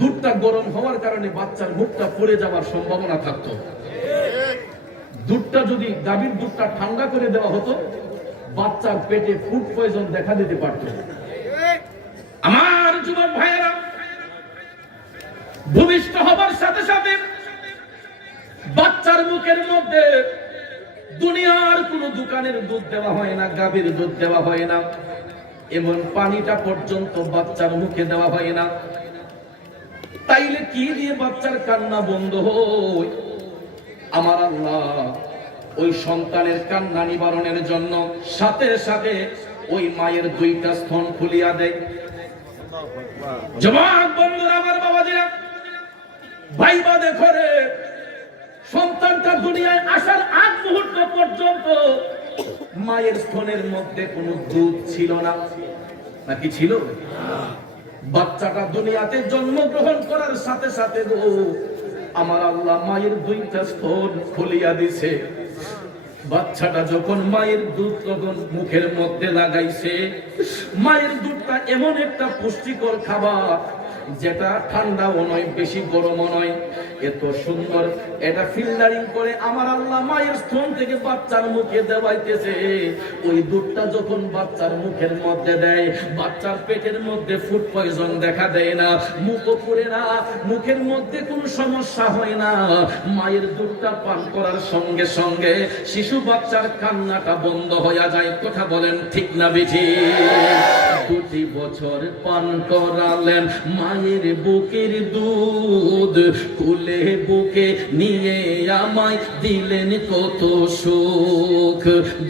দুধটা গরম হওয়ার কারণে বাচ্চার মুখটা পুড়ে যাওয়ার সম্ভাবনা থাকতো। দুধটা যদি, গাভীর দুধটা ঠান্ডা করে দেওয়া হতো, বাচ্চার পেটে ফুড পয়জন দেখা দিতে পারত। আমার যুবক ভাইয়েরা, ভূমিষ্ঠ হবার সাথে সাথে বাচ্চার মুখের মধ্যে দুনিয়ার কোন দোকানের দুধ দেওয়া হয় না, গাভীর দুধ দেওয়া হয় না, এমন পানিটা পর্যন্ত বাচ্চার মুখে দেওয়া হয় না। তাইলে কি দিয়ে বাচ্চার কান্না বন্ধ হয়? আমার আল্লাহ ওই সন্তানের কান্না নিবারণের জন্য সাথে সাথে ওই মায়ের দুইটা স্তন খুলিয়া দেয়। জবান বন্ধুরা, আমার বাবাজিরা, ভাইবা দেখো রে, সন্তানটা দুনিয়ায় আসার আগ মুহূর্ত পর্যন্ত মায়ের স্তনের মধ্যে কোনো দুধ ছিল না, নাকি ছিল? বাচ্চাটা দুনিয়াতে জন্মগ্রহণ করার সাথে সাথে আমার আল্লাহ মায়ের দুইটা স্তন খুলিয়া দিছে। বাচ্চাটা যখন মায়ের দুধ তখন মুখের মধ্যে লাগাইছে, মায়ের দুধটা এমন একটা পুষ্টিকর খাবার যেটা ঠান্ডাও নয়, বেশি গরমও নয়, এত সুন্দর এটা ফিল্টারিং করে আমার আল্লাহ মায়ের স্তন থেকে বাচ্চার মুখে দেওয়াইতেছে। ওই দুধটা যখন বাচ্চার মুখের মধ্যে দেয়, বাচ্চার পেটের মধ্যে ফুড পয়জন দেখা দেয় না, মুখও পুড়ে না, মুখের মধ্যে কোনো সমস্যা হয় না। মায়ের দুধটা পান করার সঙ্গে সঙ্গে শিশু বাচ্চার কান্নাটা বন্ধ হয়ে যায়। কথা বলেন ঠিক না বেঠি? 2 বছর পান করালেন মায়ের বুকের দুধ, কুলে বুকে নিয়ে আমায় দিলেন কত সুখ।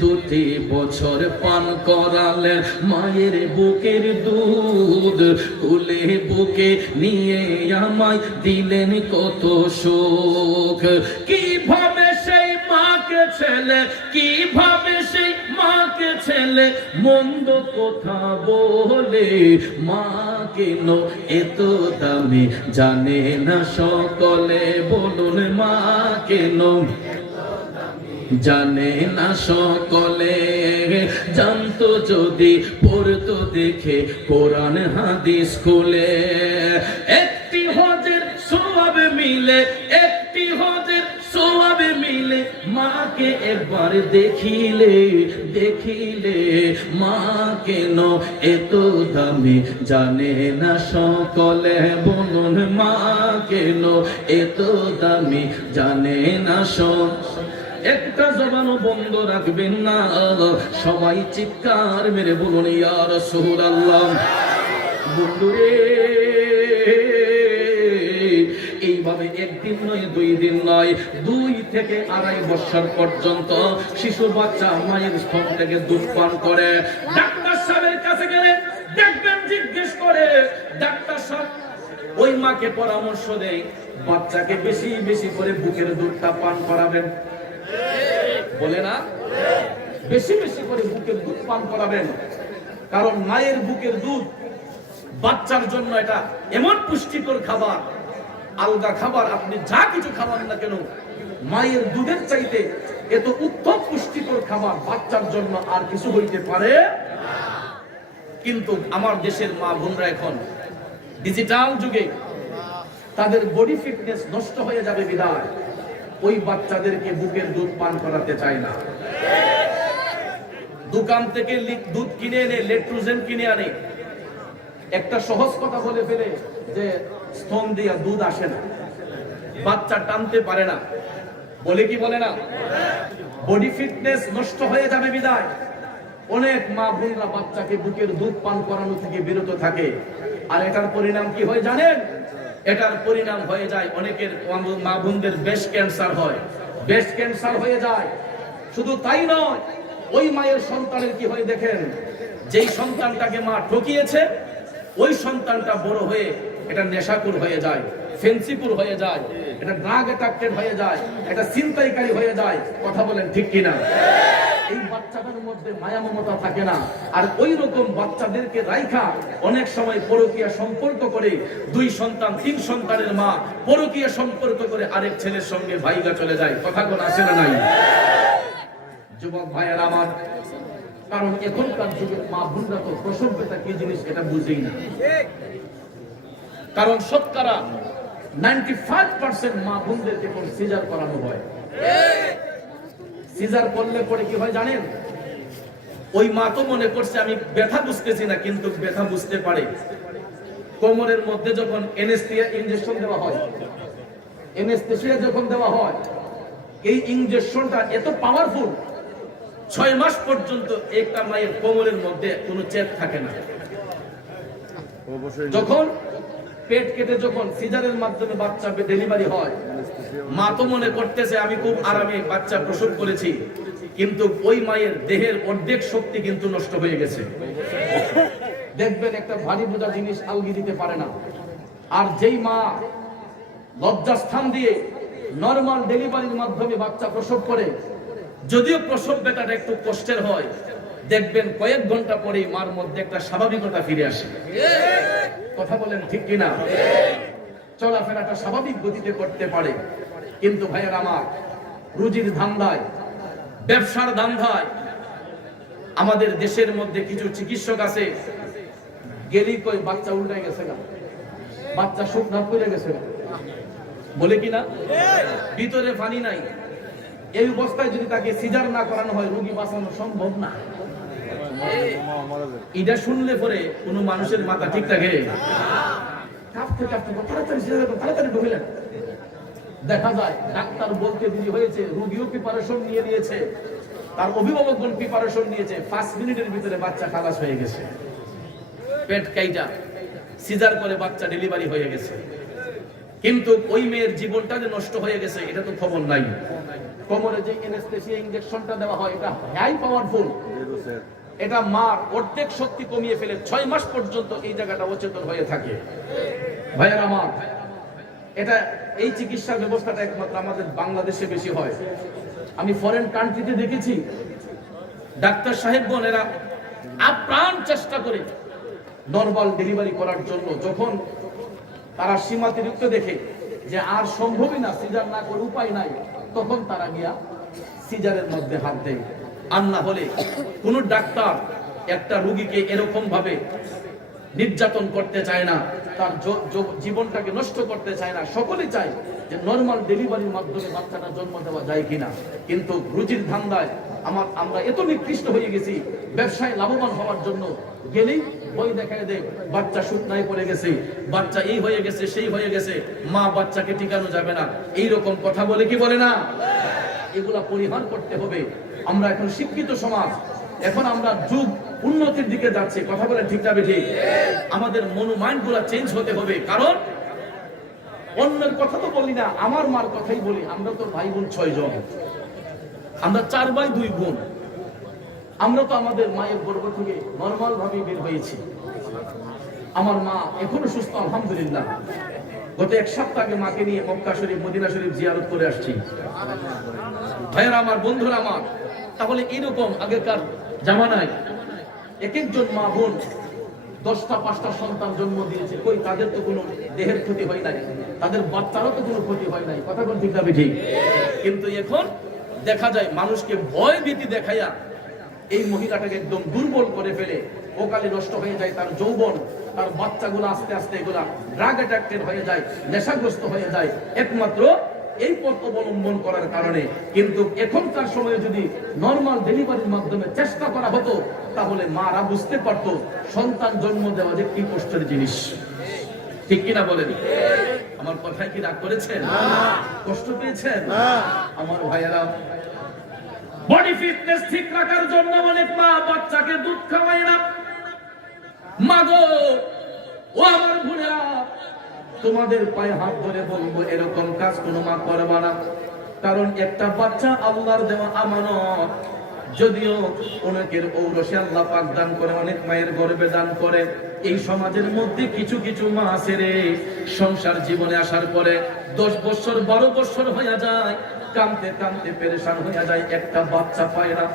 2 বছর পান করালেন মায়ের বুকের দুধ, কুলে বুকে নিয়ে আমায় দিলেন কত সুখ। কিভাবে সেই মাকে ছেলে, কিভাবে সেই মাকে ছেলে মন্দ কথা বলে, মা কেন এত দামি জানে না সকলে, বলুন মা কেন জানে না সকলে। জানতো যদি পড়তো দেখে কোরআন হাদিস খুলে, একটি হজের সওয়াব মিলে, একটি হজের সওয়াব মিলে, মাকে একবার দেখিলে, দেখিলে মা কেন এত দামি জানে না সকলে, বলুন মা কেন এত দামি জানে না সকলে। একটা জবানও বন্ধ রাখবেন না, সবাই চিৎকার মেরে বলুন ইয়া রাসূলুল্লাহ। বন্ধুরে, এইভাবে একদিন নয়, 2 দিন নয়, 2 থেকে 2.5 বছর পর্যন্ত শিশু বাচ্চা মায়ের স্তন থেকে দুধ পান করে। ডাক্তার সাহেবের কাছে গেলে দেখবেন জিজ্ঞেস করে, ডাক্তার সাহেব ওই মাকে পরামর্শ দেয় বাচ্চাকে বেশি বেশি করে বুকের দুধটা পান করাবেন, বলে না? বেশি বেশি করে বুকের দুধ পান করাবেন, কারণ মায়ের বুকের দুধ বাচ্চার জন্য এটা এমন পুষ্টিকর খাবার, আলগা খাবার আপনি যা কিছু খাবার না কেন, মায়ের দুধের চাইতে এত উত্তম পুষ্টিকর খাবার বাচ্চার জন্য আর কিছু হইতে পারে। কিন্তু আমার দেশের মা বোনরা এখন ডিজিটাল যুগে তাদের বডি ফিটনেস নষ্ট হয়ে যাবে বিধায় ওই বাচ্চাদেরকে বুকের দুধ পান করাতে চায় না। দোকান থেকে দুধ কিনে এনে, লেট্রোজেন কিনে আনে, একটা সহজ কথা বলে ফেলে যে স্তন দিয়া দুধ আসে না, বাচ্চা টানতে পারে না, বলে কি বলে না? বডি ফিটনেস নষ্ট হয়ে যাবে বিধায় অনেক মা বোনরা বাচ্চাকে বুকের দুধ পান করানো থেকে বিরত থাকে। আর এটার পরিণাম কি হয় জানেন? এটার পরিণাম হয়ে যায় অনেকের মা বোনদের ব্রেস্ট ক্যান্সার হয়, ব্রেস্ট ক্যান্সার হয়ে যায়। শুধু তাই নয়, ওই মায়ের সন্তানের কি হয় দেখেন, যেই সন্তানটাকে মা ঠকিয়েছে ওই সন্তানটা বড় হয়ে এটা নেশাকুর হয়ে যায়, ফেন্সিকুর হয়ে যায়, এটা ড্রাগ অ্যাডিক্টেড হয়ে যায়, এটা ছিনতাইকারী হয়ে যায়। কথা বলেন ঠিক কিনা? এই বাচ্চাদের মধ্যে মায়া মমতা থাকে না। আর ওই রকম বাচ্চাদেরকে রাইখা অনেক সময় পরকীয়া সম্পর্ক করে, 2 সন্তান 3 সন্তানের মা পরকীয়া সম্পর্ক করে আরেক ছেলের সঙ্গে ভাইগা চলে যায়। কথা কোন আসে না নাই? যুবক ভাইয়েরা আমার, কারণ এখনকার যুগের মা বোনরা তো প্রসব ব্যথা কি জিনিস এটা বুঝেই না। কারণ শতকরা 95% মা বোনদেরকে সিজার করানো হয়। সিজার করলে পরে কি হয় জানেন? ওই মা তো মনে করছে আমি ব্যথা বুঝতেছি না, কিন্তু ব্যথা বুঝতে পারে। কোমরের মধ্যে যখন অ্যানেস্থেসিয়া ইনজেকশন দেওয়া হয়, অ্যানেস্থেসিয়া যখন দেওয়া হয়, এই ইনজেকশনটা এত পাওয়ারফুল, 6 মাস পর্যন্ত একটা মায়ের কোমরের মধ্যে কোনো চেপ থাকে না। যখন পেট কেটে যখন সিজারের মাধ্যমে বাচ্চা ডেলিভারি হয়, মা তো মনে করতেছে আমি খুব আরামে বাচ্চা প্রসব করেছি, কিন্তু ওই মায়ের দেহের অর্ধেক শক্তি কিন্তু নষ্ট হয়ে গেছে। দেখবেন একটা ভারী বোঝা জিনিস আলগি দিতে পারে না। আর যেই মা লজ্জাস্থান দিয়ে নরমাল ডেলিভারির মাধ্যমে বাচ্চা প্রসব করে, যদিও প্রসব বেটাটা একটু কষ্টের হয়, দেখবেন কয়েক ঘন্টা পরেই মার মধ্যে একটা স্বাভাবিকতা ফিরে আসে। কথা বলেন ঠিক কিনা? চলাফেরাটা স্বাভাবিক গতিতে করতে পারে। কিন্তু ভাইয়ের আমার, রুজির ধান্দায়, ব্যবসার ধান্দায় আমাদের দেশের মধ্যে কিছু চিকিৎসক আছে, গেলি কই বাচ্চা উল্টাই গেছে না, বাচ্চা শুকনা পড়ে গেছে না, বলে কিনা? ভিতরে পানি নাই। এই অবস্থায় যদি তাকে সিজার না করানো হয়, রোগী বাঁচানো সম্ভব না। এটা শুনলে পরে কোন মানুষের মাথা ঠিক থাকে? কাঁপতে কাঁপতে তাড়াতাড়ি ঢুকলেন। দেখা যায় ডাক্তার বলতে দেরি হয়েছে, রোগীও প্রিপারেশন নিয়ে নিয়েছে, তার অভিভাবকগণ প্রিপারেশন নিয়েছে, 5 মিনিটের ভিতরে বাচ্চা খালাস হয়ে গেছে। পেট কাইটা সিজার করে বাচ্চা ডেলিভারি হয়ে গেছে। কিন্তু ওই মেয়ের জীবনটা যে নষ্ট হয়ে গেছে এটা তো খবর নাই। কোমরে যে অ্যানেস্থেসিয়া ইনজেকশনটা দেওয়া হয়, এটা হাই পাওয়ারফুল। এটা মার অর্ধেক শক্তি কমিয়ে ফেলে 6 মাস পর্যন্ত এই জায়গাটা অচেতন হয়ে থাকে। ভাইয়ের আমার, এটা এই চিকিৎসা ব্যবস্থাটা একমাত্র আমাদের বাংলাদেশে বেশি হয়। আমি ফরেন কান্ট্রিতে দেখেছি ডাক্তার সাহেবগণ এরা আপ্রাণ চেষ্টা করে নরমাল ডেলিভারি করার জন্য। যখন তারা সীমাতিরিক্ত দেখে যে আর সম্ভবই না, সিজার না করে উপায় নাই, তখন তারা গিয়া সিজারের মধ্যে হাত দেয়। আর না হলে কোন ডাক্তার একটা রোগীকে এরকম ভাবে নির্যাতন করতে চায় না, তার জীবনটাকে নষ্ট করতে চায় না। সকলেই চায় যে নরমাল ডেলিভারির মাধ্যমে বাচ্চাটা জন্ম দেওয়া যায় কিনা। কিন্তু রুজির ধান্দায় আমরা এত নিকৃষ্ট হয়ে গেছি, ব্যবসায় লাভবান হওয়ার জন্য গেলেই বই দেখায় দেয় বাচ্চা শুকনায় পড়ে গেছে, বাচ্চা এই হয়ে গেছে, সেই হয়ে গেছে, মা বাচ্চাকে টিকানো যাবে না, এইরকম কথা বলে কি বলে না? এগুলা পরিহার করতে হবে। আমরা এখন শিক্ষিত সমাজ, এখন আমরা যুগ উন্নতির দিকে যাচ্ছে। কথা বলে ঠিক যাবে ঠিক? আমাদের মনোমাইন্ড গুলা চেঞ্জ হতে হবে। কারণ অন্যের কথা তো বলি না, আমার মার কথাই বলি। আমরা তো ভাই বোন 6 জন, আমরা 4 ভাই 2 বোন। আমরা তো আমাদের মায়ের গর্ভ থেকে নরমাল ভাবে বের হয়েছি। আমার মা এখনো সুস্থ আলহামদুলিল্লাহ। গত 1 সপ্তাহ আগে মাকে নিয়ে মক্কা শরীফ, মদিনা শরীফ জিয়ারত করে আসছি। ভাইয়েরা আমার, বন্ধুরা আমার, তাহলে এরকম আগেকার জামানায় এক একজন মা বোন 10টা 5টা সন্তান জন্ম দিয়েছে। কই তাদের তো কোনো দেহের ক্ষতি হয় নাই, তাদের বাচ্চারও তো কোনো ক্ষতি হয় নাই। কথা কোন ঠিক না ঠিক? কিন্তু এখন দেখা যায় মানুষকে ভয় ভীতি দেখাইয়া এই মহিলাটাকে একদম দুর্বল করে ফেলে, ওকালে নষ্ট হয়ে যায় তার যৌবন, তার বাচ্চাগুলো আস্তে আস্তে এগুলা ড্রাগ অ্যাডিক্টেড হয়ে যায়, নেশাগ্রস্ত হয়ে যায়, একমাত্র এই পথ অবলম্বন করার কারণে। কিন্তু এখনকার সময়ে যদি নরমাল ডেলিভারির মাধ্যমে চেষ্টা করা হতো, তাহলে মারা বুঝতে পারতো সন্তান জন্ম দেওয়া যে কি কষ্টের জিনিস। ঠিক কিনা বলেন? আমার কথায় কি রাগ করেছেন? কষ্ট পেয়েছেন? আমার ভাইয়েরা, বডি ফিটনেস ঠিক রাখার জন্য অনেক মা বাচ্চাকে দুধ খাওয়ায় না। মাগো, ও আমার বোনেরা, তোমাদের পায়ে হাত ধরে বলবো, এরকম কাজ কোনো মা করবা না। কারণ একটা বাচ্চা আল্লাহর দেওয়া আমানত। যদিও অনেকের ঔরসে আল্লাহ পাক দান করে, অনেক মায়ের গর্ভে দান করে। এই সমাজের মধ্যে কিছু কিছু মা আছে রে, সংসার জীবনে আসার পরে 10 বছর 12 বছর হয়ে যায়, কাঁদতে কাঁদতে পেরেশান হয়ে যায়, একটা বাচ্চা পায় না।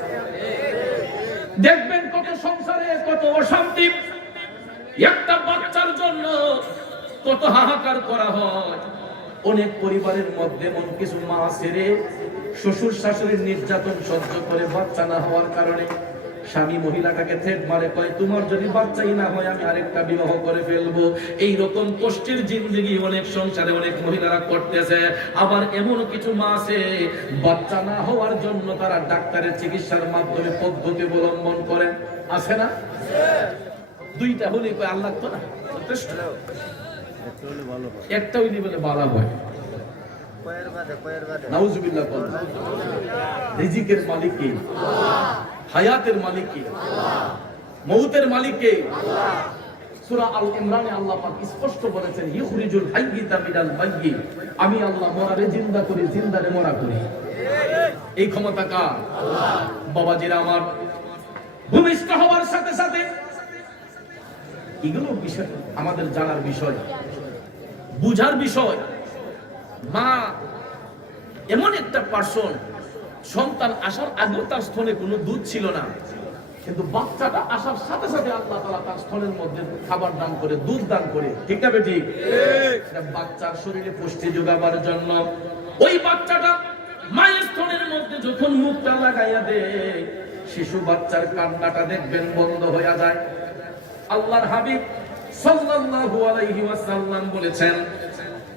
দেখবেন কত সংসারে কত অশান্তি, একটা বাচ্চার জন্য কত হাহাকার করা হয়। অনেক পরিবারের মধ্যে এমন কিছু মা আছে রে, শ্বশুর শাশুড়ির নির্যাতন সহ্য করে বাচ্চা না হওয়ার কারণে স্বামী মহিলাটাকে থ্রেট মারে, কয় তোমার যদি বাচ্চাই না হয় আমি আরেকটা বিবাহ করে ফেলবো। এই রকম কষ্টের জিন্দেগি অনেক সংসারে অনেক মহিলারা করতেছে। আবার এমন কিছু মা আছে, বাচ্চা না হওয়ার জন্য তারা ডাক্তারের চিকিৎসার মাধ্যমে পদ্ধতি অবলম্বন করেন। আছে না? 2টা হলে কয় আল্লাহ তো না, যথেষ্ট। একটা হইলে বলে বালা হয়। নাউজুবিল্লাহ। রিজিকের মালিক কে? হায়াতের মালিক কে? মউতের মালিক কে? সূরা আল ইমরানে আল্লাহ পাক স্পষ্ট বলেছেন, ইখরিজুল হাইয়্যিতা মিনাল মাইয়্যিত। আমি আল্লাহ মরারে জিন্দা করি, জিন্দারে মরা করি। এই ক্ষমতা কার? বাবাজিরা আমার, ভূমিষ্ঠ হওয়ার সাথে সাথে এগুলো বিষয় আমাদের জানার বিষয়, বুঝার বিষয়। মা এমন একটা পার্সন, সন্তান আসার আগেও তার স্তনে কোনো দুধ ছিল না, কিন্তু বাচ্চাটা আসার সাথে সাথে আল্লাহ তাআলা তার স্তনের মধ্যে খাবার দান করে, দুধ দান করে। ঠিক না বেঠিক? বাচ্চার শরীরে পুষ্টি যোগাবার জন্য ওই বাচ্চাটা মায়ের স্তনের মধ্যে যখন মুখটা লাগাইয়া দেয়, শিশু বাচ্চার কান্নাটা দেখবেন বন্ধ হয়ে যায়। আল্লাহর হাবিব সাল্লাল্লাহু আলাইহি ওয়াসাল্লাম বলেছেন,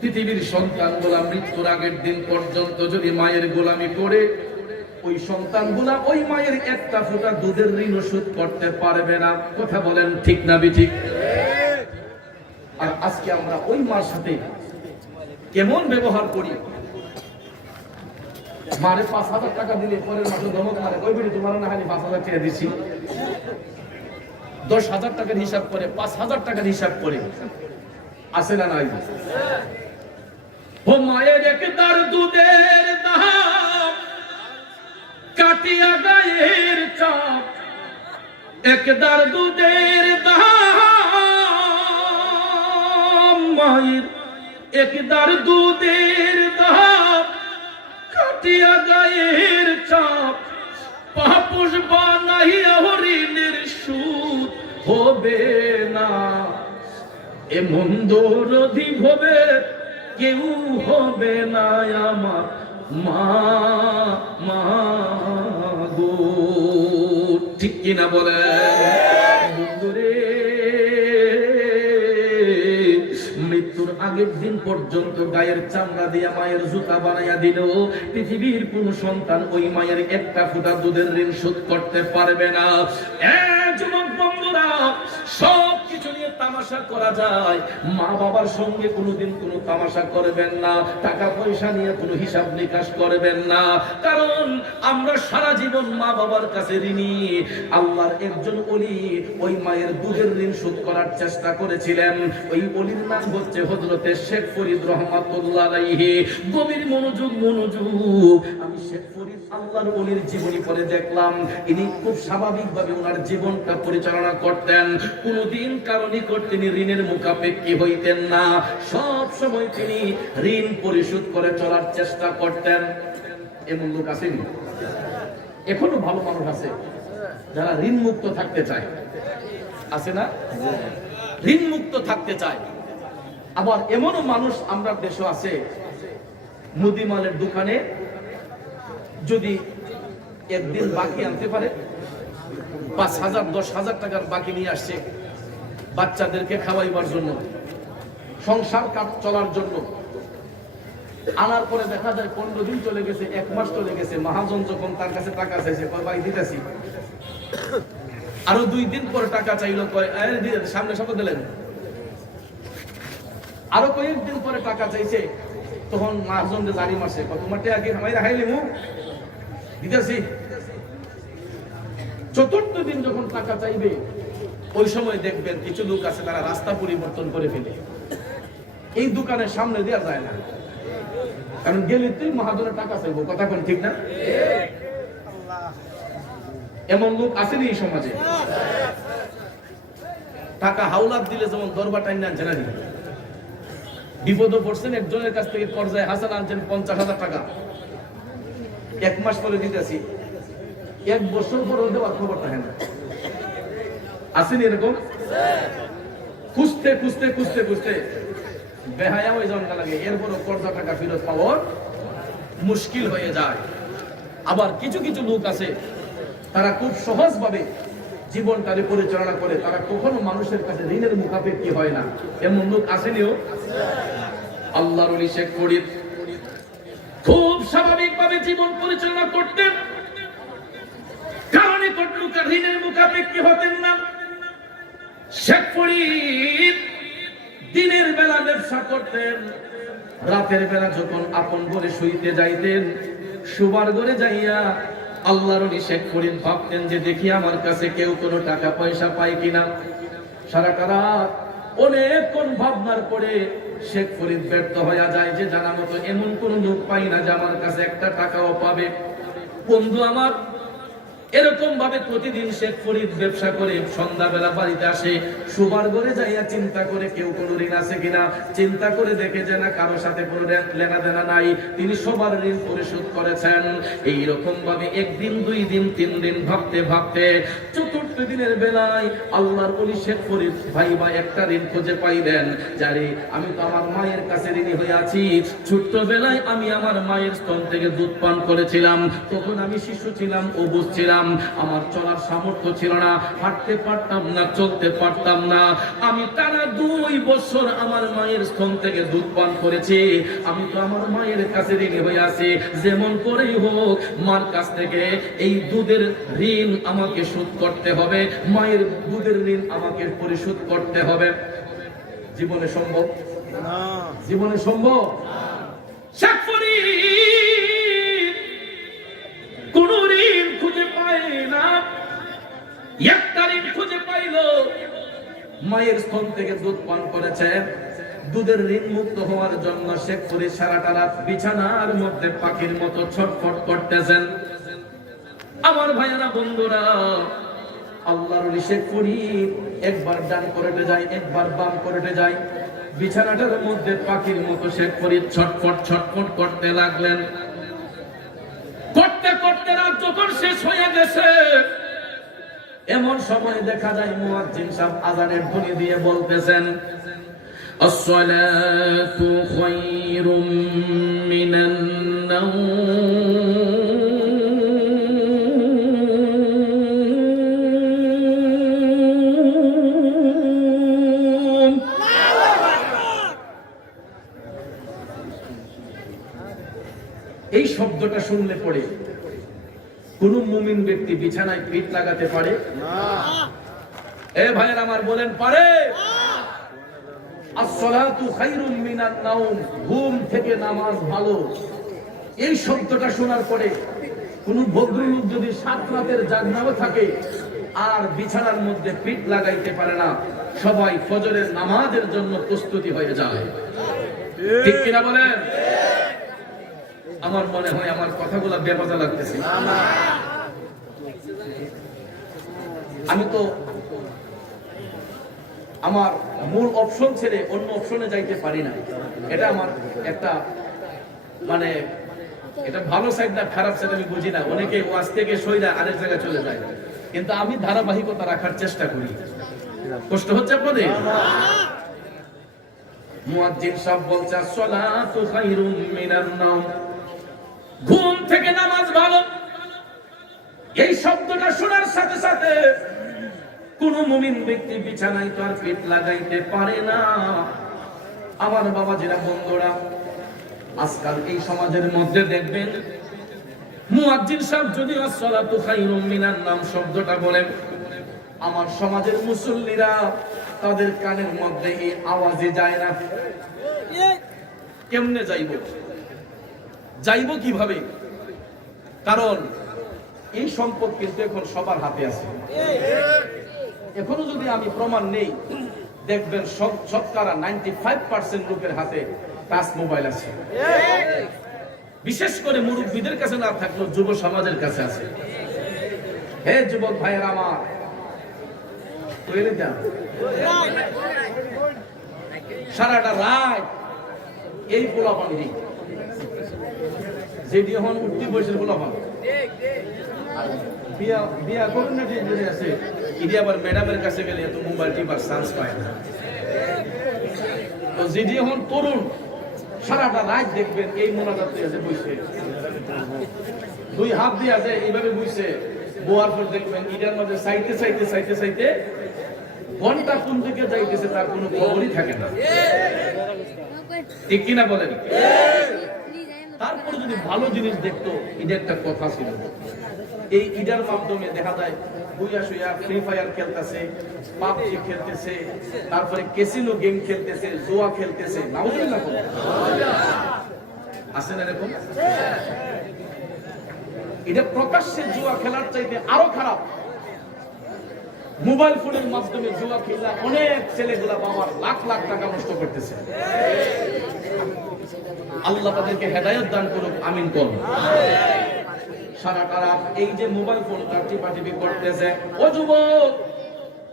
পৃথিবীর সন্তানগুলা মৃত্যুর আগের দিন পর্যন্ত যদি মায়ের গোলামি করে, ওই সন্তানগুলা ওই মায়ের একটা ফোঁটা দুধের ঋণ শোধ করতে পারবে না। কথা বলেন ঠিক না বেঠিক? আর আজকে আমরা ওই মার সাথে কেমন ব্যবহার করি। মারে ৫,০০০ টাকা দিলে পরের মাসে ধমক মারে, ওই বেটি তোমার না খালি ৫,০০০ টাকা দিছি। ১০,০০০ টাকার হিসাব করে, ৫,০০০ টাকার হিসাব করে, আছে না নাই? ও মায়ের একদার দুধের দাম কাটিয়া গায়ের চাপ, একদার দুধের দাম মায়ের, একদার দুধের দাম কাটিয়া গায়ের চাপ, পাপোশ বানাইয়া হরিণের সুদ হবে না। এমন দরদি হবে কেউ হবে না আমার মা, মা গো। ঠিক কিনা বলে? বন্ধুরে, মৃত্যুর আগের দিন পর্যন্ত গায়ের চামড়া দিয়া মায়ের জুতা বানাইয়া দিল, পৃথিবীর কোন সন্তান ওই মায়ের একটা ফোঁটা দুধের ঋণ শোধ করতে পারবে না। যুবক বন্ধুরা, সব কিছু নিয়ে তামাশা করা যায়, মা বাবার সঙ্গে কোনোদিন কোনো তামাশা করবেন না, টাকা পয়সা নিয়ে কোনো হিসাব নিকাশ করবেন না, কারণ আমরা সারা জীবন মা বাবার কাছে ঋণী। আল্লাহর একজন ওলি ওই মায়ের দুধের ঋণ শোধ করার চেষ্টা করেছিলেন। ওই ওলির নাম হচ্ছে হযরতে শেখ ফরিদ রহমাতুল্লাহ আলাইহি। গভীর মনোযোগ, আমি শেখ ফরিদ আল্লাহর ওলির জীবনী পড়ে দেখলাম, ইনি খুব স্বাভাবিকভাবে ওনার জীবনটা পরিচালনা করতেন। কোনদিন কারো নিকট তিনি ঋণের মুখাপেক্ষী হইতেন না, সব সময় তিনি ঋণ পরিশোধ করে চলার চেষ্টা করতেন। এমন লোক আসেনি? এখনো ভালো মানুষ আছে যারা ঋণ মুক্ত থাকতে চায়, আছে না? ঋণ মুক্ত থাকতে চায়। আবার এমনও মানুষ আমরা দেশে আছে, মুদিমালের দোকানে যদি একদিন বাকি আনতে পারে, ৫,০০০ ১০,০০০ টাকার বাকি নিয়ে আসছে বাচ্চাদেরকে খাওয়াইবার জন্য, সংসার চলার জন্য, আনার পরে দেখা যায় ১৫ দিন চলে গেছে, ১ মাস চলে গেছে, মহাজন যখন তার কাছে টাকা চাইছে, ভাই দিতেছি, আরো ২ দিন পরে টাকা চাইলো, সামনে সামনে দিলেন, আরো কয়েকদিন পরে টাকা চাইছে, তখন মহাজন জারি মারছে, তোমার টাকা কি আমি রাখাইলি মুখ দিতেছি। ৪র্থ দিন যখন টাকা চাইবে, ওই সময় দেখবেন কিছু লোক আছে তারা রাস্তা পরিবর্তন করে ফেলে, এই দোকানের সামনে দেওয়া যায় না, কারণ গেলে তুই মহাজনের টাকা চাইবো। কথা কোন ঠিক না? এমন লোক আসেনি এই সমাজে? টাকা হাওলাত দিলে যেমন দরবার টাইম আনছে না, বিপদে পড়ছেন, একজনের কাছ থেকে কর্জায় হাসান আনছেন ৫০,০০০ টাকা, ১ মাস পরে দিতেছি, ১ বছর পরে দেওয়ার খবর থাকে না। আসেনি এরকম? খুঁজতে খুঁজতে খুঁজতে খুঁজতে বেহায়া হয়ে যাওয়ার লাগে, এরপরও কর্জা টাকা ফেরত পাওয়ার মুশকিল হয়ে যায়। আবার কিছু কিছু লোক আছে তারা খুব সহজভাবে জীবনটারে পরিচালনা করে, তারা কখনো মানুষের কাছে ঋণের মুখাপেক্ষী হয় না। এমন লোক আসেনিও? আল্লাহর ওলি শেখ ফরিদ খুব স্বাভাবিকভাবে জীবন পরিচালনা করতেন, কারণে কটলুকার ঋণের মুখাপেক্ষী হতেন না। শেখ ফরিদ দিনের বেলা ব্যবসা করতেন, রাতের বেলা যখন আপন ঘরে শুইতে যাইতেন, শুবার ঘরে যাইয়া আল্লাহর ওলি শেখ ফরিদ ভাবতেন যে দেখি আমার কাছে কেউ কোনো টাকা পয়সা পায় কিনা। সারাটা রাত অনেকক্ষণ ভাবনার পরে শেখ ফরিদ ব্যর্থ হয়ে যায় যে জানা মতো এমন কোন লোক পাই না যে আমার কাছে একটা টাকাও পাবে। বন্ধু আমার এরকম ভাবে প্রতিদিন শেখ ফরিদ ব্যবসা করে সন্ধ্যাবেলা বাড়িতে আসে, শোবার ঘরে যাইয়া চিন্তা করে কেউ কোনো ঋণ আছে কিনা, চিন্তা করে দেখে যে না কারো সাথে কোনো লেনা দেনা নাই, তিনি সবার ঋণ পরিশোধ করেছেন। এইরকম ভাবে একদিন, 2 দিন, 3 দিন ভাবতে ভাবতে চতুর্থ দিনের বেলায় আল্লাহর ওলি শেখ ফরিদ ভাইবা একটা ঋণ খুঁজে পাইলেন। যারে আমি তো আমার মায়ের কাছে ঋণী হয়ে আছি, ছোট্টবেলায় আমি আমার মায়ের স্তন থেকে দুধ পান করেছিলাম, তখন আমি শিশু ছিলাম, অবুঝ ছিলাম, আমার চলার সামর্থ্য ছিল না, হাঁটতে পারতাম না, চলতে পারতাম না। আমি টানা 2 বছর আমার মায়ের স্তন থেকে দুধ পান করেছি। আমি তো আমার মায়ের কাছে ঋণী হয়ে আছি, যেমন করেই হোক মার কাছ থেকে এই দুধের ঋণ আমাকে শোধ করতে হবে, মায়ের দুধের ঋণ আমাকে পরিশোধ করতে হবে। জীবনে সম্ভব না, জীবনে সম্ভব শেখ ফরিদ কোন ঋণ খুঁজে পায় না, একটা ঋণ খুঁজে পাইল, মায়ের স্তন থেকে দুধ পান করেছে। দুধের ঋণ মুক্ত হওয়ার জন্য শেখ ফরিদ সারাটা রাত বিছানার মধ্যে পাখির মতো ছটফট করতেছেন। আমার ভাইয়েরা, বন্ধুরা, আল্লাহর ওলি শেখ ফরিদ একবার ডান করেতে যায়, একবার বাম করেতে যায়, বিছানাটার মধ্যে পাখির মতো শেখ ফরিদ ছটফট ছটফট করতে লাগলেন। করতে করতে রাত যখন শেষ হয়ে গেছে, এমন সময় দেখা যায় মুয়াজ্জিন সাহেব আযানের ধ্বনি দিয়ে বলতেছেন, আসসালাতু খায়রুম মিনান নাওম। এই শব্দটা শুনলে পড়ে কোন মুমিন ব্যক্তি বিছানায় পিঠ লাগাতে পারে না? এ ভাইয়ের আমার, বলেন পারে? আসসালাতু খায়রুম মিনান নাওম, ঘুম থেকে নামাজ ভালো। এই শব্দটা শোনার পরে কোন ভদ্রলোক যদি 7 রাতের জাগনাও থাকে আর বিছানার মধ্যে পিঠ লাগাইতে পারে না, সবাই ফজরের নামাজের জন্য প্রস্তুতি হয়ে যায়। ঠিক কিনা বলেন? আমার মনে হয় আমার কথাগুলো বেমজা লাগতেছে। আমি তো আমার মূল অপশন ছেড়ে অন্য অপশনে যাইতে পারি না। এটা আমার একটা মানে এটা ভালো সাইড না খারাপ সাইড আমি বুঝি না। অনেকে ওয়াজ থেকে সইরা আরেক জায়গায় চলে যায়, কিন্তু আমি ধারাবাহিকতা রাখার চেষ্টা করি। কষ্ট হচ্ছে আপনাদের? মুয়াজ্জিন সাহেব বলছে, আসসালাতু খায়রুম মিনান নাওম, ঘুম থেকে নামাজ ভালো। এই শব্দটা শোনার সাথে সাথে কোন মুমিন ব্যক্তি বিছানায় তার পিঠ লাগাইতে পারে না। আমার বাবা যারা বন্ধুরা, আজকাল এই সমাজের মধ্যে দেখবেন মুয়াজ্জিন সাহেব যদি আসসালাতু খায়রুম মিনান নাওম শব্দটা বলেন, আমার সমাজের মুসল্লিরা তাদের কানের মধ্যে এই আওয়াজে যায় না। কেমনে যাইব কিভাবে? কারণ এই সম্পদ কিন্তু এখন সবার হাতে আছে। এখনো যদি আমি প্রমাণ নেই, দেখবেন শতকরা 95% লোকের হাতে টাচ মোবাইল আছে। বিশেষ করে মুরব্বীদের কাছে না থাকলেও যুব সমাজের কাছে আছে। হে যুবক ভাইয়েরা আমার, সারাটা রাত এই পোলাপান দিই, যেটি এখন উঠতি বয়সের পোলাপান বিয়া করেন না, যে আছে ইডি আবার ম্যাডামের কাছে গেলে এত মোবাইল টিপার চান্স পায় না। তো যেটি এখন তরুণ, সারাটা রাত দেখবেন এই মোনাজাত আছে বসে, 2 হাত দিয়ে আছে এইভাবে বসে, বোয়ার পর দেখবেন ইডার মধ্যে চাইতে চাইতে চাইতে চাইতে ঘন্টা কোন দিকে যাইতেছে তার কোনো খবরই থাকে না। ঠিক কিনা বলেন? তারপরে যদি ভালো জিনিস দেখতো, এটা একটা কথা ছিল। এই ইডার মাধ্যমে দেখা যায় বুইয়া শুইয়া ফ্রি ফায়ার খেলতেছে, পাবজি খেলতেছে, তারপরে ক্যাসিনো গেম খেলতেছে, জুয়া খেলতেছে। নাউজুবিল্লাহ আছে না এরকম? এটা প্রকাশ্যে জুয়া খেলার চাইতে আরো খারাপ। মোবাইল ফোনের মাধ্যমে জুয়া খেলা অনেক ছেলেগুলা বাবার লাখ লাখ টাকা নষ্ট করতেছে। আল্লাহ তাদেরকে হেদায়েত দান করুক, আমিন করুন। সারাটা রাত এই যে মোবাইল ফোনটা টিপাটিপি করতেছে, ও যুবক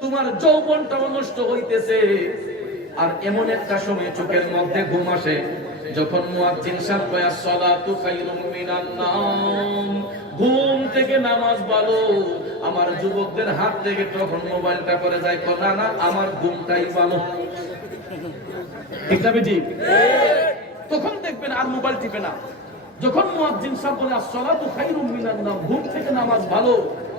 তোমার যৌবনটাও নষ্ট হইতেছে। আর এমন একটা সময় চোখের মধ্যে ঘুম আসে যখন মুয়াজ্জিন সাহেব কয় আসসালাতু খায়রুম মিনান নাওম, ঘুম থেকে নামাজ ভালো। আমার যুবকদের হাত থেকে তখন মোবাইলটা করে যায়, না না আমার ঘুমটাই ভালো। ঠিক না বেটি? তখন দেখবেন আর মোবাইল টিপে না। যখন মুয়াজ্জিন সাহেব বলে আসসালাতু খায়রুম মিনান নাওম, ঘুম থেকে নামাজ ভালো,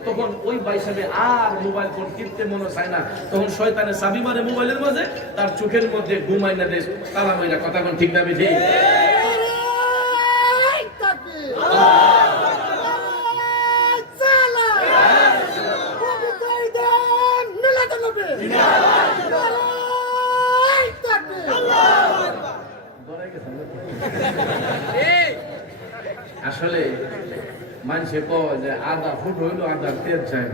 তখন ওই ভাই সাহেব আর মোবাইল ফোন টিপতে মনে চায় না। তখন শয়তানের চাবি মারে মোবাইলের মাঝে, তার চোখের মধ্যে ঘুমাই না দেশ তালা মাইরা। কথা কোন ঠিক না বেটি? আসলে মানুষে কয় যে আদা ফুট হইলো আদার তেল চাই,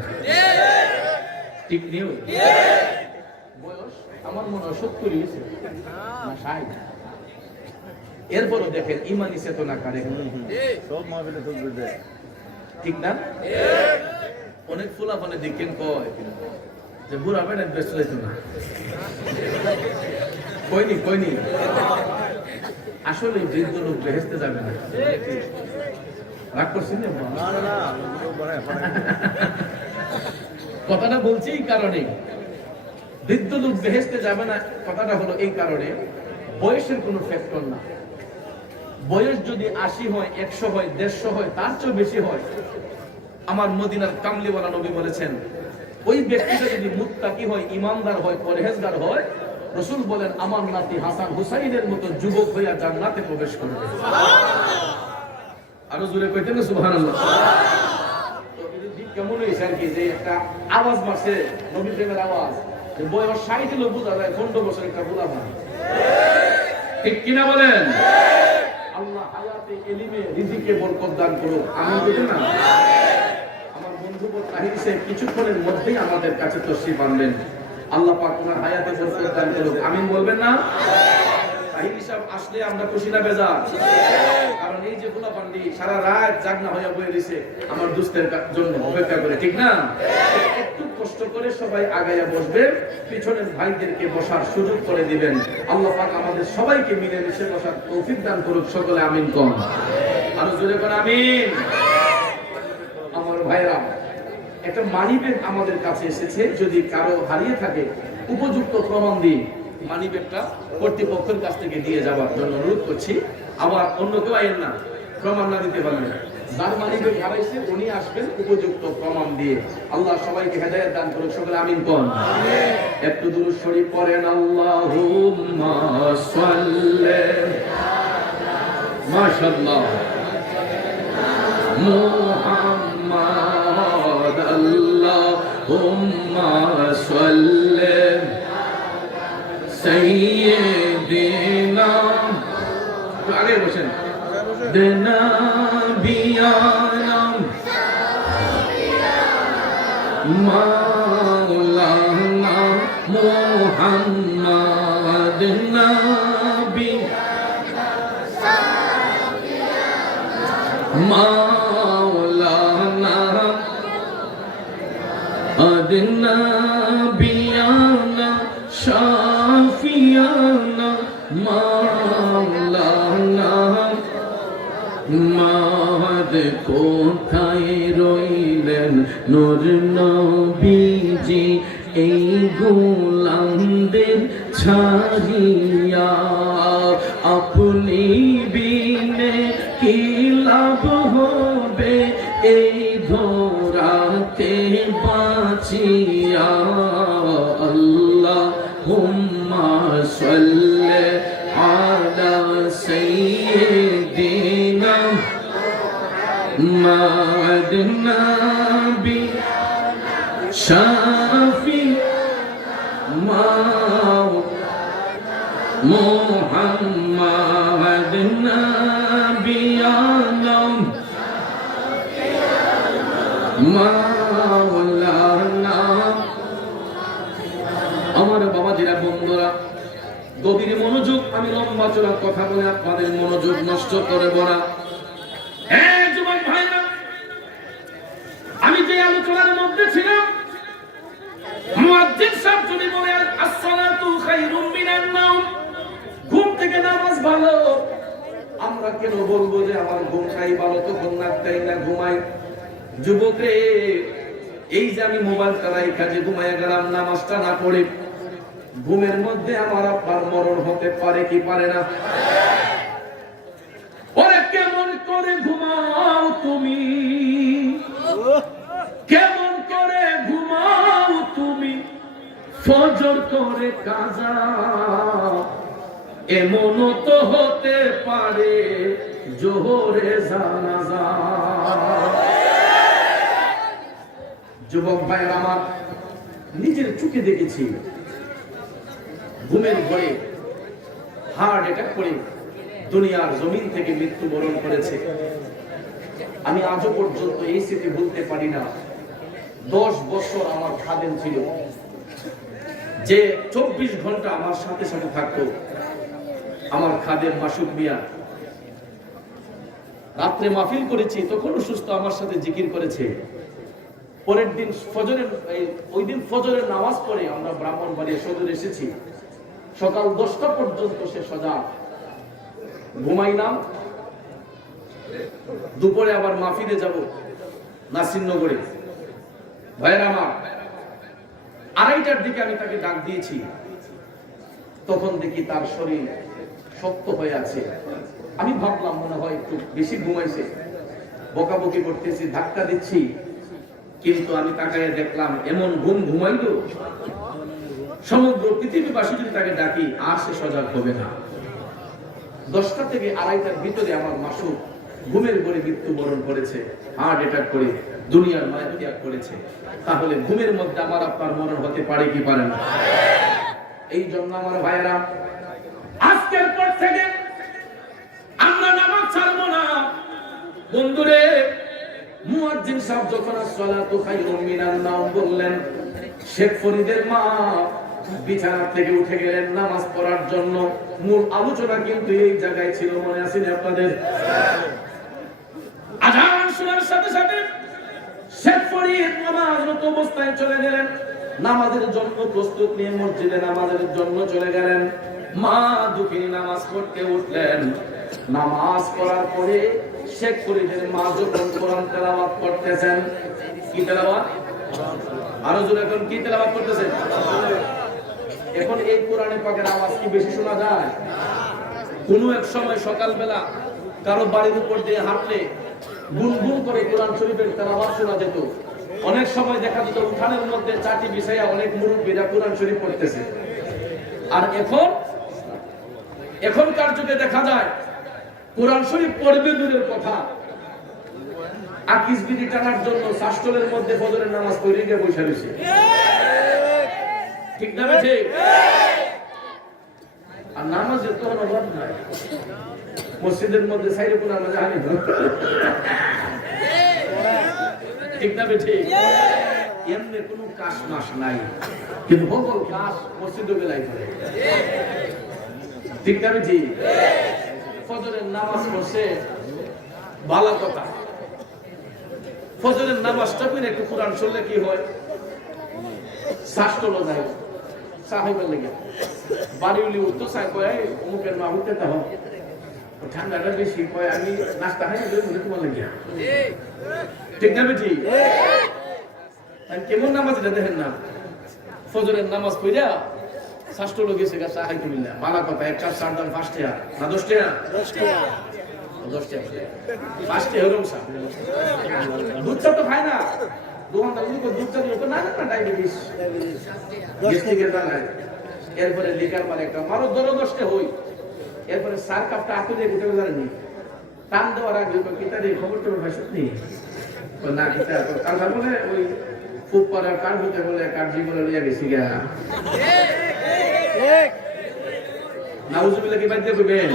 ঠিক নিউ বয়স আমার মনে হয় 70 হয়েছে না 60। এরপরও দেখেন ইমানি চেতনা কারে ঠিক না? অনেক ফুলাফানে দেখেন কয় যে বুড়া বেড়া বেশ চলেছে না, কইনি আসলে বৃদ্ধ লোক বেহেস্তে যাবে না। রাগ করছেন কথাটা বলছি এই কারণে, বৃদ্ধ লোক বেহেস্তে যাবে না কথাটা হলো এই কারণে, বয়সের কোনো ফ্যাক্টর না। বয়স যদি 80 হয়, 100 হয়, 150 হয়, তার চেয়ে বেশি হয়, আমার মদিনার কামলিওয়ালা নবী বলেছেন ওই ব্যক্তিটা যদি মুত্তাকি হয়, ইমানদার হয়, পরহেজগার হয়, রাসূল বলেন আমার নাতি হাসান হুসাইনের মতো যুবক হইয়া জান্নাতে প্রবেশ করবে। আরো জোরে কইতেন না সুবহানাল্লাহ। তো এই কেমন হইছে আর কি যে একটা আওয়াজ মারছে নবী প্রেমের আওয়াজ, যে বয়স 60 হলো বোঝা যায় 15 বছর একটা বুলা ভাই, ঠিক কিনা বলেন? আল্লাহ হায়াতে ইলমে রিজিকে বরকত দান করুক, আমিন বলেন না? আমার বন্ধু তাহির সাহেব কিছুক্ষণের মধ্যেই আমাদের কাছে তশরিফ আনবেন। আল্লাহ পাক ওনার হায়াতে বরকত দান করুক, আমিন বলবেন না? তাহির সাহেব আসলে আমরা খুশি না বেজার? কারণ এই যে ফুলাপান্ডি সারা রাত জাগনা হইয়া বয়ে রইছে আমার দুস্থের জন্য অপেক্ষা করে, ঠিক না? একটু কষ্ট করে সবাই আগাইয়া বসবেন, পিছনের ভাইদেরকে বসার সুযোগ করে দিবেন। আল্লাহ পাক আমাদের সবাইকে মিলে মিশে বসার তৌফিক দান করুক, সকলে আমিন কোন। আরো জোরে কোন আমিন। আমার ভাইরা, একটা মানিব্যাগ আমাদের কাছে এসেছে, যদি কারো হারিয়ে থাকে উপযুক্ত প্রমাণ দিয়ে মানিব্যাগটা কর্তৃপক্ষের কাছ থেকে দিয়ে যাওয়ার জন্য অনুরোধ করছি। আবার অন্য কেউ আইন না, প্রমাণ না দিতে পারবেন। যার মানিব্যাগ হারাইছে উনি আসবেন উপযুক্ত প্রমাণ দিয়ে। আল্লাহ সবাইকে হেদায়েত দান করুক, সকলে আমিন কোন। একটু দুরূদ শরীফ পড়েন, আল্লাহুম্মা সাল্লি মাশাআল্লাহ মুহাম্মাদ, আল্লাহুম্মা সাল্লি সাইয়্যিদিনা, আগে বসেন, নবিয়ানা মাওলানা মুহাম্মদ, নবী মাওলানা নবিয়ানা শাফিয়ানা মাওলানা। মাদ কোথায় রইলেন নূর নবীজি এই গোলামদের ছাড়িয়া, আপনি বিনে কি লাভ হবে এই ধরাতে বাঁচিয়া। আল্লাহুম্মা সাল্লি আলা সাইয়্যিদিনা মুহাম্মদ, নবী শাফি মুহাম্মদ, নবিয়ানা মাওলানা গভীর মনোযোগ, আমি লম্বা চড়া কথা বলে আপনাদের মনোযোগ নষ্ট করব না। হ্যাঁ যুবক ভাইরা, আমি যে আলোচনার মধ্যে ছিলাম, মুয়াজ্জিন সাহেব যদি বলে আসসালাতু খায়রুম মিনান নাওম, ঘুম থেকে নামাজ ভালো, আমরা কেন বলবো যে আমার ঘুমটাই ভালো, তখন নাকটাই না ঘুমাই? যুবক রে, এই যে আমি মোবাইল চালাই, কাজে ঘুমাইয়া গেলাম, নামাজটা না পড়ে, ঘুমের মধ্যে আমার আপনার মরণ হতে পারে কি পারে না? ওরে কেমন করে ঘুমাও তুমি, কেমন করে ঘুমাও তুমি, ফজর করে কাজা, এমন তো হতে পারে জোহরে জানাজা। যুবক ভাইয়ের আমার, নিজের চোখে দেখেছি ঘুমের ঘরে হার্ট অ্যাটাক করে দুনিয়ার জমিন থেকে মৃত্যুবরণ করেছে। আমি আজও পর্যন্ত এই স্মৃতি ভুলতে পারি না। 10 বছর আমার খাদেম ছিল, যে 24 ঘন্টা আমার সাথে সাথে থাকতো, আমার খাদেম মাসুদ মিয়া। রাত্রে মাহফিল করেছি, তখনও সুস্থ আমার সাথে জিকির করেছে। পরের দিন ফজরের, ওই দিন ফজরের নামাজ পড়ে আমরা ব্রাহ্মণবাড়িয়া সদর এসেছি। সকাল 10টা পর্যন্ত সে সজাগ, ঘুমাইলাম। দুপুরে আবার মাহফিলে যাব নাসিরনগরে। ভাইরা আমার, 2:30টার দিকে আমি তাকে ডাক দিয়েছি, তখন দেখি তার শরীর শক্ত হয়ে আছে। আমি ভাবলাম মনে হয় একটু বেশি ঘুমাইছে, বকাবকি করতেছি, ধাক্কা দিচ্ছি, কিন্তু আমি তাকায় দেখলাম এমন ঘুম ঘুমাইলো, সমগ্র পৃথিবীবাসী যদি তাকে ডাকি আর সে সজাগ হবে না। 10টা থেকে 2:30টার ভিতরে আমার মাসুদ ঘুমের ঘরে মৃত্যুবরণ করেছে, হার্ট অ্যাটাক করে দুনিয়ার মায়া ত্যাগ করেছে। তাহলে ঘুমের মধ্যে আমার আপনার মরণ হতে পারে কি পারে না? এই জন্য আমার ভাইয়েরা, আজকের পর থেকে আমরা নামাজ ছাড়বো না। বন্ধুরে, মুয়াজ্জিন সাহেব যখন আসসালাতু খায়রুম মিনান নাওম বললেন, শেখ ফরিদের মা বিছানা থেকে উঠে গেলেন নামাজ পড়ার জন্য। মূল আলোচনা কিন্তু এই জায়গায় ছিল, মনে আছে আপনাদের? আজান শোনার সাথে সাথে শেখ ফরিদ নামাজরত অবস্থায় চলে গেলেন, নামাজের জন্য প্রস্তুত নিয়ে মসজিদে নামাজের জন্য চলে গেলেন। মা দুঃখিনী নামাজ পড়তে উঠলেন। নামাজ পড়ার পরে শেখ ফরিদের মা যখন কোরআন তেলাওয়াত করতেছেন, কি তেলাওয়াত? আরো জোরে এখন কি তেলাওয়াত করতেছেন? এখন এই কোরআনে পাকের আওয়াজ কি বেশি শোনা যায়? কোনো এক সময় সকালবেলা কারো বাড়ির উপর দিয়ে হাঁটলে গুনগুন করে কোরআন শরীফের তেলাওয়াত শোনা যেত। অনেক সময় দেখা যেত উঠানের মধ্যে চাটি বিছাইয়া অনেক মুরব্বীরা কোরআন শরীফ পড়তেছে। আর এখনকার যুগে দেখা যায় কোরআন শরীফ পড়বে দূরের কথা, আকিস বিধি টানার জন্য শাস্ত্রের মধ্যে ফজরের নামাজ পড়ে গিয়ে বসে রয়েছে। ঠিক না বেঠে? আর নামাজের তো অভাব নাই, মসজিদের মধ্যে সাইরে কোরআন জানি না। ঠিক না বেঠে? এমনি কোনো কাশ মাস নাই, কিন্তু সকল কাশ মসজিদে বেলাই করে। ঠিক না বেঠে? ফজরের নামাজ পড়ছে ভালো কথা, ফজরের নামাজটা করে একটু কোরআন শুনলে কি হয়? শাস্ত্র যায় সাহেবের লেগে বাড়ি উলি উঠতো চাই কয় অমুকের মা উঠতে তা হোক ঠান্ডাটা বেশি কয় আমি নাস্তা খাই তোমার লেগে। ঠিক না বেঠি? কেমন নামাজ এটা দেখেন না, ফজরের নামাজ পড়া শাস্ত্র লোক এসে গেছে আহাই কমিল্লা ভালো কথা। এক কাপ চার দাম 5 টাকা না 10 টাকা? 10 টাকা 5 টাকা হরম সা দুধ চা তো খায় না, দোকানদার দুধ চা দিল তো না না ডায়াবেটিস গ্যাস্ট্রিকের জ্বালায়। এরপরে লিকার মারে একটা মারো 10 টাকা হই। এরপরে 4 কাপটা আঁকতে দিয়ে উঠে জানেনি, টান দেওয়ার আগে কিতারে খবর তো ভাই সত্যি না কিতা কাল বলে ওই খুব পরে কার হতে বলে কার জীবনে লিয়া গেছি গা। নাউজুবিল্লাহ কি বাদ দিয়ে কইবেন?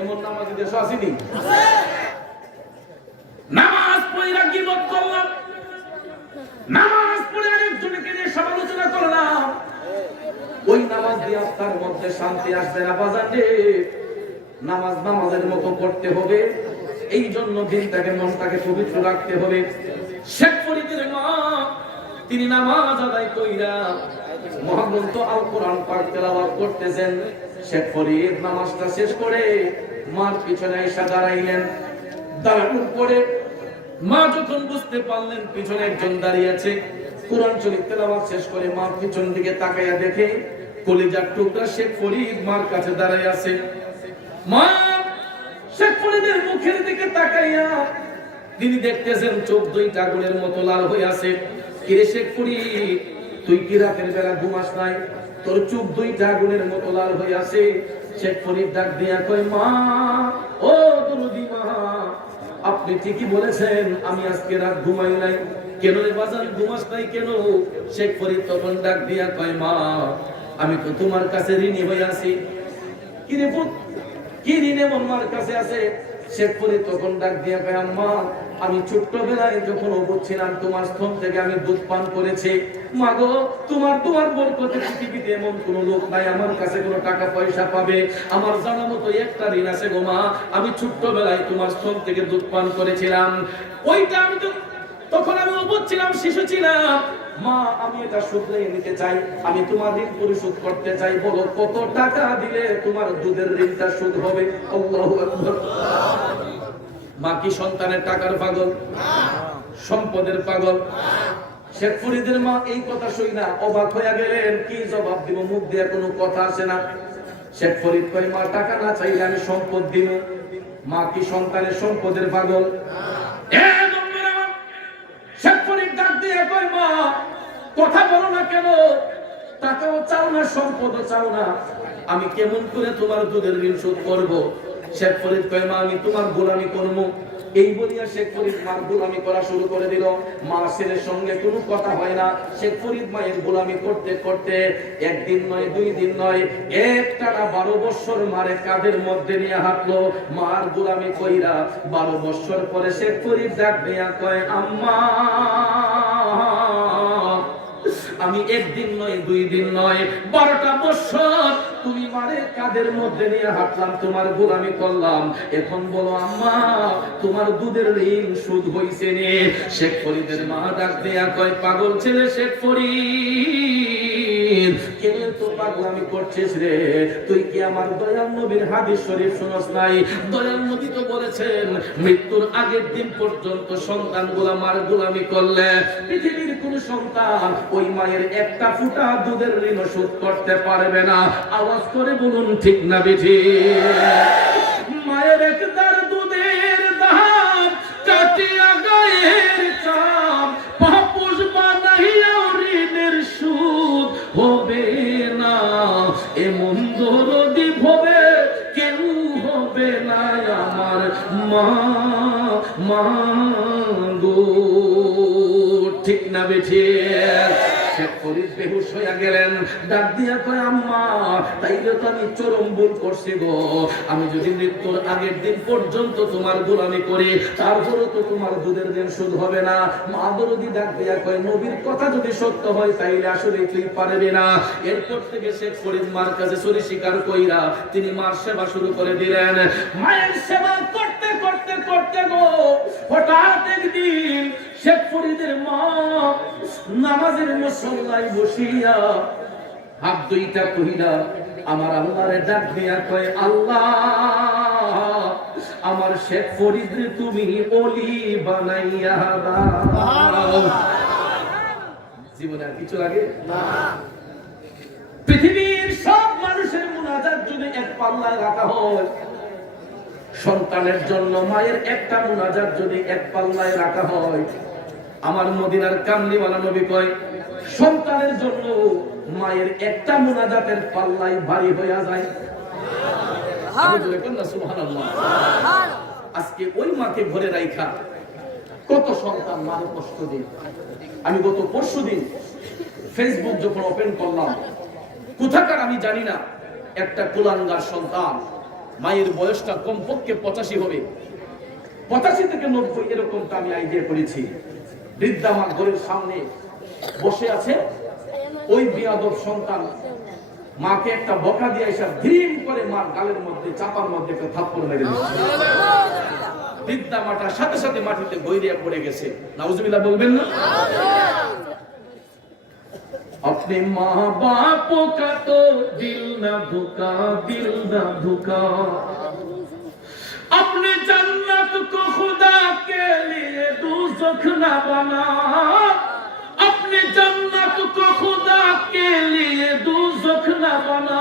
এমন নামাজ দেশ আসেনি। নামাজ পড়া গীবত করলাম, নামাজ পড়ে আরেকজনকে নিয়ে সমালোচনা করলাম, ওই নামাজ দিয়ে আপনার মধ্যে শান্তি আসবে না বাজান রে। নামাজ নামাজের মতো পড়তে হবে, এই জন্য দিনটাকে মনটাকে পবিত্র রাখতে হবে। শেখ ফরিদের মা তিনি নামাজ আদায় কইরা মহাগ্রন্থ আল কোরআন পাক তেলাওয়াত করতেছেন। শেখ ফরিদ নামাজটা শেষ করে মার পিছনে এসে দাঁড়াইলেন। দাঁড়ানোর পরে মা যখন বুঝতে পারলেন পিছনে একজন দাঁড়িয়ে আছে, কোরআন শরীফ তেলাওয়াত শেষ করে মা পিছন দিকে তাকাইয়া দেখে কলিজার টুকরা শেখ ফরিদ মার কাছে দাঁড়ায় আছে। মা শেখ ফরিদের মুখের দিকে তাকাইয়া তিনি দেখতেছেন চোখ দুইটা আগুনের মতো লাল হয়ে আছে। কিরে শেখ ফরিদ, তুই কি রাতের বেলা ঘুমাস নাই? তোর চোখ দুইটা আগুনের মতো লাল হয়ে আছে। শেখ ফরিদ ডাক দিয়া কয়, মা ও দরদি মা, আপনি ঠিকই বলেছেন, আমি আজকে রাত ঘুমাই নাই। কেন রে বাজান ঘুমাস নাই কেন? শেখ ফরিদ তখন ডাক দিয়া কয়, মা আমি তো তোমার কাছে ঋণী হয়ে আছি। কি রে পুত, কি ঋণ এমন মার কাছে আছে? শেখ ফরিদ তখন ডাক দিয়া কয়, আম্মা আমি ছোট্টবেলায় যখন অবুঝ ছিলাম তোমার স্তন থেকে আমি দুধ পান করেছি। মা গো, তোমার বরকতে পৃথিবীতে এমন কোন লোক নাই আমার কাছে কোনো টাকা পয়সা পাবে। আমার জানা মতো একটা ঋণ আছে গো মা, আমি ছোট্টবেলায় তোমার স্তন থেকে দুধ পান করেছিলাম। ওইটা আমি তো তখন আমি অবুঝ ছিলাম, শিশু ছিলাম। মা আমি এটা শুধরে নিতে চাই, আমি তোমার ঋণ পরিশোধ করতে চাই। বলো কত টাকা দিলে তোমার দুধের ঋণটা শোধ হবে? আল্লাহু আকবার। মা কি সন্তানের টাকার পাগল, সম্পদের পাগল? শেখ ফরিদের মা এই কথা শুই না অবাক হয়ে গেলেন। কি জবাব দিব, মুখ দিয়ে কোনো কথা আসে না। শেখ ফরিদ কয়, মা টাকা না চাইলে আমি সম্পদ দিব। মা কি সন্তানের সম্পদের পাগল? শেখ ফরিদ ডাক দিয়ে কয়, মা কথা বলো না কেন? টাকাও চাও না, সম্পদও চাও না, আমি কেমন করে তোমার দুধের ঋণ শোধ করবো? শেখ ফরিদ কয়, মা আমি তোমার গোলামি করবো। এই বলিয়া শেখ ফরিদ মার গোলামি করা শুরু করে দিল। মা ছেলের সঙ্গে কোনো কথা হয় না। শেখ ফরিদ মায়ের গোলামি করতে করতে একদিন নয়, 2 দিন নয়, একটানা 12 বছর মারে কাঁধের মধ্যে নিয়ে হাঁটলো। মার গোলামি কইরা 12 বছর পরে শেখ ফরিদ ডাক দিয়া কয়, আম্মা আমি একদিন নয়, 2 দিন নয়, 12টা বছর তুমি মারে কাঁধের মধ্যে নিয়ে হাঁটলাম, তোমার গোলামি করলাম। এখন বলো আম্মা, তোমার দুধের ঋণ শোধ হইছে নে? শেখ ফরিদের মা ডাক দেয়া কয়, পাগল ছেলে শেখ ফরিদ, কেন তো পাগলামি করছিস রে? তুই কি আমার দয়াল নবীর হাদিস শরীফ শুনস নাই? দয়াল নবী তো বলেছেন, মৃত্যুর আগের দিন পর্যন্ত সন্তানগুলা মার গোলামি করলে পৃথিবীর কোন সন্তান ওই মায়ের একটা ফুটা দুধের ঋণ শোধ করতে পারবে না। আওয়াজ করে বলুন ঠিক না বেঠি? মায়ের একদার দুধের দাম কাটিয়া গায়ের চাম, পাপুষ বানাইয়া ঋণের সুদ হবে না। এমন দরদি হবে কেউ হবে না আমার মা, মা গো, ঠিক না বেঠি? শেখ ফরিদ বেহুশ হইয়া গেলেন। ডাক দিয়া কয়, আম্মা তাইলে তো আমি চরম ভুল করছি গো। আমি যদি মৃত্যুর আগের দিন পর্যন্ত তোমার গোলামি করি, তারপরও তো তোমার দুধের ঋণ শোধ হবে না। মা দরদি ডাক দিয়া কয়, নবীর কথা যদি সত্য হয় তাইলে আসলে তুই পারবি না। এরপর থেকে শেখ ফরিদ মার কাছে চুরি স্বীকার কইরা তিনি মার সেবা শুরু করে দিলেন। মায়ের সেবা করতে করতে করতে গো হঠাৎ একদিন শেখ ফরিদের মা নামাজের মুসল্লায় বসিয়া হাত দুইটা কইরা আমার আল্লাহরে ডাক দিয়া কয়, আল্লাহ আমার শেখ ফরিদ রে তুমি ওলি বানাইয়া দাও। জীবনে আর কিছু লাগে না। পৃথিবীর সব মানুষের মুনাজাত যদি এক পাল্লায় রাখা হয়, সন্তানের জন্য মায়ের একটা মুনাজাত যদি এক পাল্লায় রাখা হয়, আমার মদিনার কামলিওয়ালা নবী কয়, সন্তানের জন্য মায়ের একটা মুনাজাতের পাল্লাই ভারী হয়ে যায়। সুবহানাল্লাহ। আজকে ওই মাকে ঘরে রাইখা কত সন্তান মারে কষ্ট দিন। আমি গত পরশুদিন ফেসবুক যখন ওপেন করলাম, কোথাকার আমি জানি না, একটা কুলাঙ্গার সন্তান, মায়ের বয়সটা কমপক্ষে 85 হবে, 85 থেকে 90 এরকমটা আমি আইডিয়া করেছি। বৃদ্ধা মা ঘরের সামনে বসে আছে, ওই বিয়াদব সন্তান মাকে একটা বকা দিয়ে এসে ভীম করে মার গালের মধ্যে চাপার মধ্যে একটা থাপ্পড় মেরে দিচ্ছে। বৃদ্ধা মাটা সাথে সাথে মাটিতে গইরিয়া পড়ে গেছে। নাউজুবিল্লাহ বলবেন না? अपने माँ बाप का तो दिल न धोखा, दिल न धोखा, अपने जन्नत को खुदा के लिए दोज़ख न बना, अपने जन्नत को खुदा के लिए दोज़ख न बना,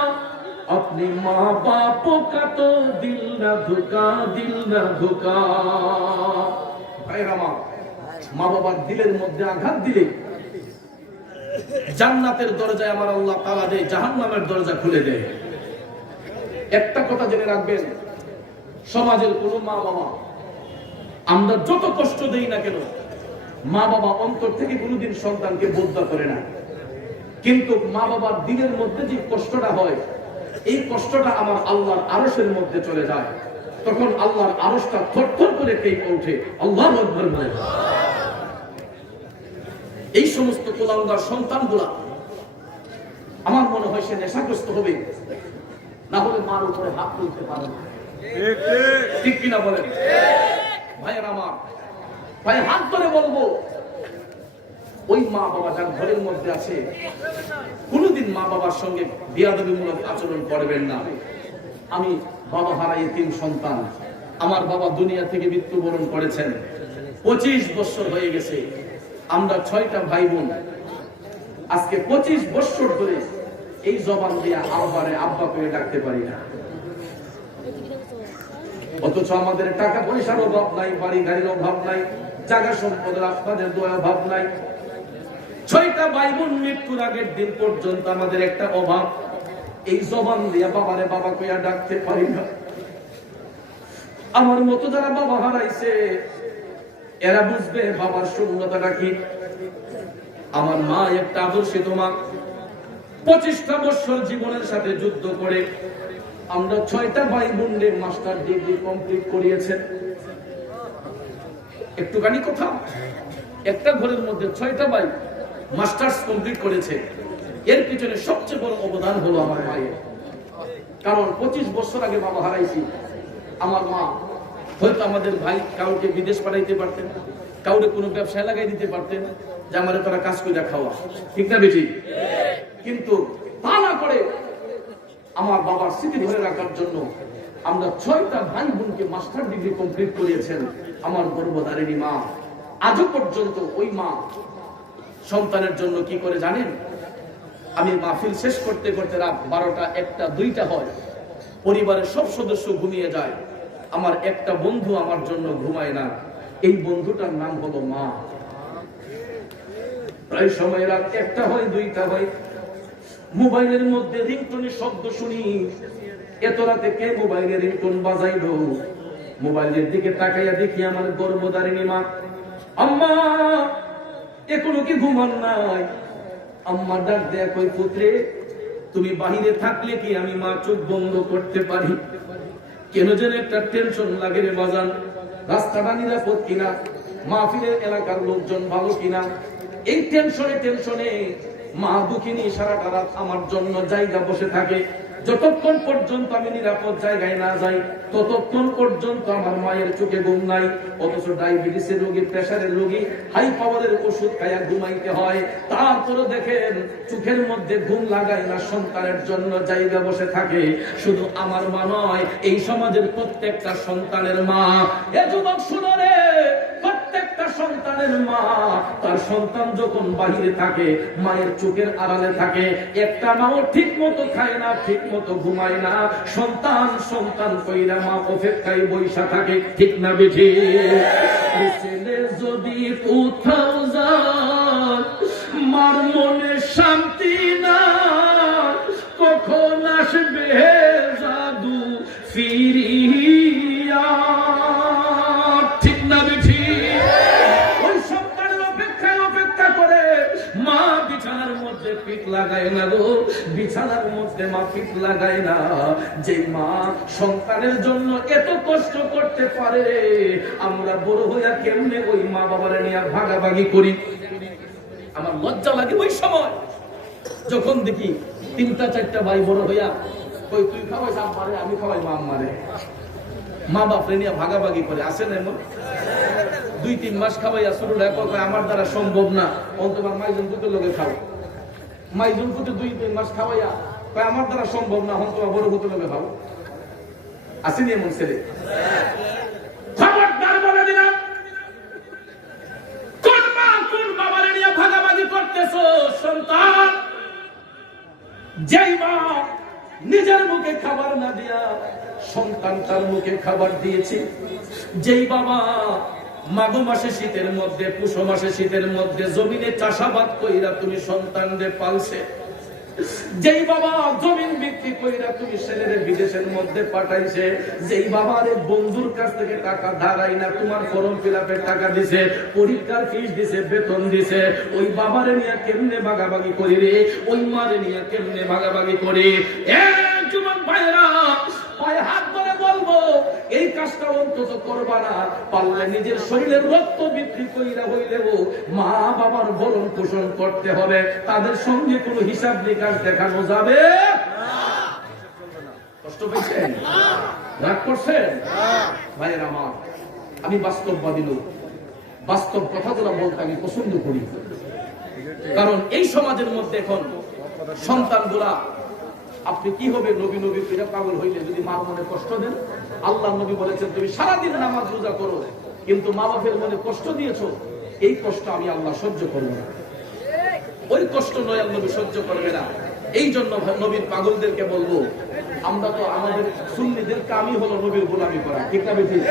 अपने माँ बाप का तो दिल न धोखा, दिल न धोखा। মা বাবার দিলের মধ্যে আঘাত দিলে জান্নাতের দরজায় আমার আল্লাহ তাআলা দেয়, জাহান্নামের দরজা খুলে দেয়। একটা কথা জেনে রাখবেন, সমাজের কোন মা বাবা আমরা যত কষ্ট দেই না কেন, মা বাবা অন্তর থেকে কোনোদিন সন্তানকে বদ্দা করে না। কিন্তু মা বাবার দিলের মধ্যে যে কষ্টটা হয়, এই কষ্টটা আমার আল্লাহর আরশের মধ্যে চলে যায়। তখন আল্লাহর আরশটা থরথর করে কেঁপে ওঠে। আল্লাহু আকবার বলে। এই সমস্ত কুলাঙ্গার সন্তানগুলা আমার মনে হয় সে নেশাগ্রস্ত হবে, না হলে মার উপরে হাত তুলতে পারে না। ঠিক কিনা বলেন ভাইয়ের আমার? ভাই হাত ধরে বলবো, ওই মা বাবা যার ঘরের মধ্যে আছে কোনোদিন মা বাবার সঙ্গে বেয়াদবিমূলক আচরণ করবেন না। আমি বাবা হারা এতিম সন্তান, আমার বাবা দুনিয়া থেকে মৃত্যুবরণ করেছেন, 25 বছর হয়ে গেছে। আমরা 6টা ভাই বোন, আজকে 25 বছর ধরে এই জবান দিয়ে আব্বারে আব্বা করে ডাকতে পারি না। অথচ আমাদের টাকা পয়সার অভাব নাই, বাড়ি গাড়ির অভাব নাই, জায়গা সম্পদের আপনাদের দয়া অভাব নাই। 6টা ভাই বোন মৃত্যুর আগের দিন পর্যন্ত আমাদের একটা অভাব, এই জবান দিয়ে বাবারে বাবা কইয়া ডাকতে পারি না। আমার মতো যারা বাবা হারাইছে এরা বুঝবে বাবার শূন্যতাটা কি। আমার মা একটা আদর্শিত মা, 25টা বছর জীবনের সাথে যুদ্ধ করে আমরা 6টা ভাই বোনরে মাস্টার ডিগ্রি কমপ্লিট করিয়েছেন। একটুখানি কথা, একটা ঘরের মধ্যে 6টা ভাই মাস্টার্স কমপ্লিট করেছে। এর পিছনে সবচেয়ে বড় অবদান হলো আমার মায়ের। কারণ 25 বছর আগে বাবা হারাইছি, আমার মা হয়তো আমাদের ভাই কাউকে বিদেশ পাঠাইতে পারতেন, কাউকে কোনো ব্যবসায় লাগাই দিতে পারতেন, যে আমাদের তারা কাজ করে খাওয়া, ঠিক না বেশি? কিন্তু তা না করে আমার বাবার স্মৃতি ধরে রাখার জন্য আমরা 6টা ভাই বোনকে মাস্টার ডিগ্রি কমপ্লিট করিয়েছেন আমার গর্ভধারিণী মা। আজও পর্যন্ত ওই মা সন্তানের জন্য কি করে জানেন? আমি মাহফিল শেষ করতে করতে রাত 12টা, 1টা, 2টা হয়, পরিবারের সব সদস্য ঘুমিয়ে যায়, আমার একটা বন্ধু আমার জন্য ঘুমায় না। এই বন্ধুটার নাম হলো মা। প্রায় সময় রাত 1টা হয়, 2টা হয়, মোবাইলের মধ্যে রিংটোনের শব্দ শুনি। এত রাতে কে মোবাইলে রিংটোন বাজাইলো? মোবাইলের দিকে তাকাইয়া দেখি আমার গর্ভধারিণী মা। আম্মা এখনো কি ঘুমান নাই? আম্মা ডাক দেয়া কই, পুত্রে তুমি বাহিরে থাকলে কি আমি মা চোখ বন্ধ করতে পারি? কেন যেন একটা টেনশন লাগে রে বাজান। রাস্তাটা নিরাপদ কিনা, মাহফিলের এলাকার লোকজন ভালো কিনা, এই টেনশনে মা দুঃখিনী সারাটা রাত আমার জন্য জায়গা বসে থাকে। যতক্ষণ পর্যন্ত আমি নিরাপদ জায়গায় না যাই ততক্ষণ পর্যন্ত আমার মায়ের চোখে ঘুম নাই। অথচ ডায়াবেটিসের রোগী, প্রেসারের রোগী, হাই পাওয়ারের ওষুধ খাইয়া ঘুমাইতে হয়, তারপরে দেখেন চোখের মধ্যে ঘুম লাগায় না, সন্তানের জন্য জায়গা বসে থাকে। শুধু আমার মা নয়, এই সমাজের প্রত্যেকটা সন্তানের মা। এ যুবক শুনো রে, প্রত্যেকটা সন্তানের মা তার সন্তান যখন বাহিরে থাকে, মায়ের চোখের আড়ালে থাকে, একটা মাও ঠিক মতো খায় না, ঠিক মতো ঘুমায় না, সন্তান সন্তান কইরা মা অপেক্ষায় বৈশা থাকে, ঠিক না বেঠি? ছেলে যদি কোথাও যায় মার মনে শান্তি না, কখন আসবে জাদু ফিরিয়া, ঠিক না বেঠি? ওই সন্তানের অপেক্ষায় অপেক্ষা করে মা বিছানার মধ্যে পিঠ লাগায় না গো, বিছানার মধ্যে মা পিঠ লাগায় না। যে মা সন্তানের জন্য এত কষ্ট করতে পারে, আমরা বড় হইয়া কেমনে ওই মা বাবারে নিয়ে ভাগাভাগি করি? আমার লজ্জা লাগে ওই সময় যখন দেখি তিনটা চারটা ভাই বড় হইয়া কই তুই খাওয়াইস আম্মারে, আমি খাওয়াই মা আম্মারে। মা বাপরে নিয়ে ভাগাভাগি করে, আসেন এমন? 2-3 মাস খাওয়াইয়া শুরু কয় আমার দ্বারা সম্ভব না, তোমার মাইজন দুটো লোকে খাও। মাইজন দুটো 2-3 মাস খাওয়াইয়া কয় আমার দ্বারা সম্ভব না, তোমার বড় দুটো লোকে খাও। আসেনি এমন ছেলে? খবরদার বলে দিলাম, কোন মা কোন বাবারে নিয়ে ভাগাভাগি করতেছো? সন্তান যেই মা নিজের মুখে খাবার না দিয়া সন্তান তার মুখে খাবার দিয়েছে, যেই বাবা মাঘ মাসে শীতের মধ্যে, পুষ মাসে শীতের মধ্যে জমিনে চাষাবাদ কইরা তুমি সন্তানদের পালছে, যেই বাবা জমিন বিক্রি কইরা তুমি ছেলেদের বিদেশের মধ্যে পাঠাইছে, যেই বাবার বন্ধুর কাছ থেকে টাকা ধারাই না তোমার ফর্ম ফিলাপের টাকা দিছে, পরীক্ষার ফিস দিছে, বেতন দিছে, ওই বাবারে নিয়ে কেমনে ভাগাভাগি করি রে? ওই মারে নিয়ে কেমনে ভাগাভাগি করি? যুবক ভাইরা, পায়ে হাত ধরে বলবো, এই কাজটা অন্তত করবা না। পারলে নিজের শরীরের রক্ত বিক্রি কইরা হইলেও মা বাবার ভরণ পোষণ করতে হবে, তাদের সঙ্গে কোনো হিসাব নিকাশ দেখানো যাবে না। কষ্ট পেয়েছেন? রাগ করছেন? ভাইয়েরা আমার, আমি বাস্তববাদী লোক, বাস্তব কথাগুলো বলতে আমি পছন্দ করি, কারণ এই সমাজের মধ্যে এখন সন্তানগুলা, আপনি কি হবে নবী নবী ফিরে পাগল হইলে যদি মার মনে কষ্ট দেন? আল্লাহ নবী বলেছেন তুমি সারাদিন নামাজ রোজা করো, কিন্তু মা বাপের মনে কষ্ট দিয়েছো, এই কষ্ট আমি আল্লাহ সহ্য করবো না। ওই কষ্ট নয় আল্লাহ নবী সহ্য করবে না। এই জন্য নবীর পাগলদেরকে বলবো, আমরা তো আমাদের সুন্নিদের কামই হলো নবীর গোলামি করা, ঠিক না বেঠিক?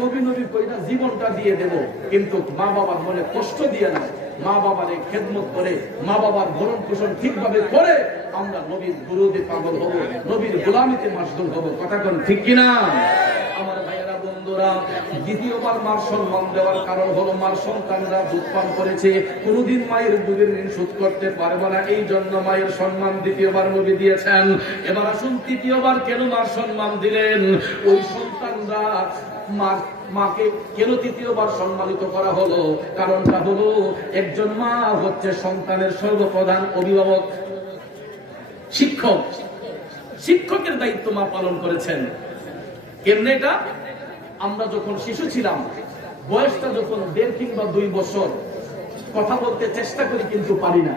নবী নবী কইরা জীবনটা দিয়ে দেব, কিন্তু মা বাবার মনে কষ্ট দিয়ে না, মা বাবার খেদমত করে, মা বাবার ভরণ পোষণ ঠিকভাবে করে আমরা নবীর গুরুদে পাগল হব, নবীর গোলামিতে মাসদুল হব। কথা কোন ঠিক কিনা? আমার ভাইয়েরা বন্ধুরা, দ্বিতীয়বার মার সম্মান দেওয়ার কারণ হলো মার সন্তানরা দুধ পান করেছে, কোনদিন মায়ের দুধের ঋণ শোধ করতে পারবে না, এই জন্য মায়ের সম্মান দ্বিতীয়বার নবী দিয়েছেন। এবার আসুন তৃতীয়বার কেন মার সম্মান দিলেন? ওই সন্তানরা মাকে কেন তৃতীয়বার সম্মানিত করা হলো? কারণটা হলো, একজন মা হচ্ছে সন্তানের সর্বপ্রধান অভিভাবক, শিক্ষক। শিক্ষকের দায়িত্ব মা পালন করেছেন। কেমনে এটা? আমরা যখন শিশু ছিলাম, বয়সটা যখন 1.5 কিংবা 2 বছর, কথা বলতে চেষ্টা করি কিন্তু পারি না,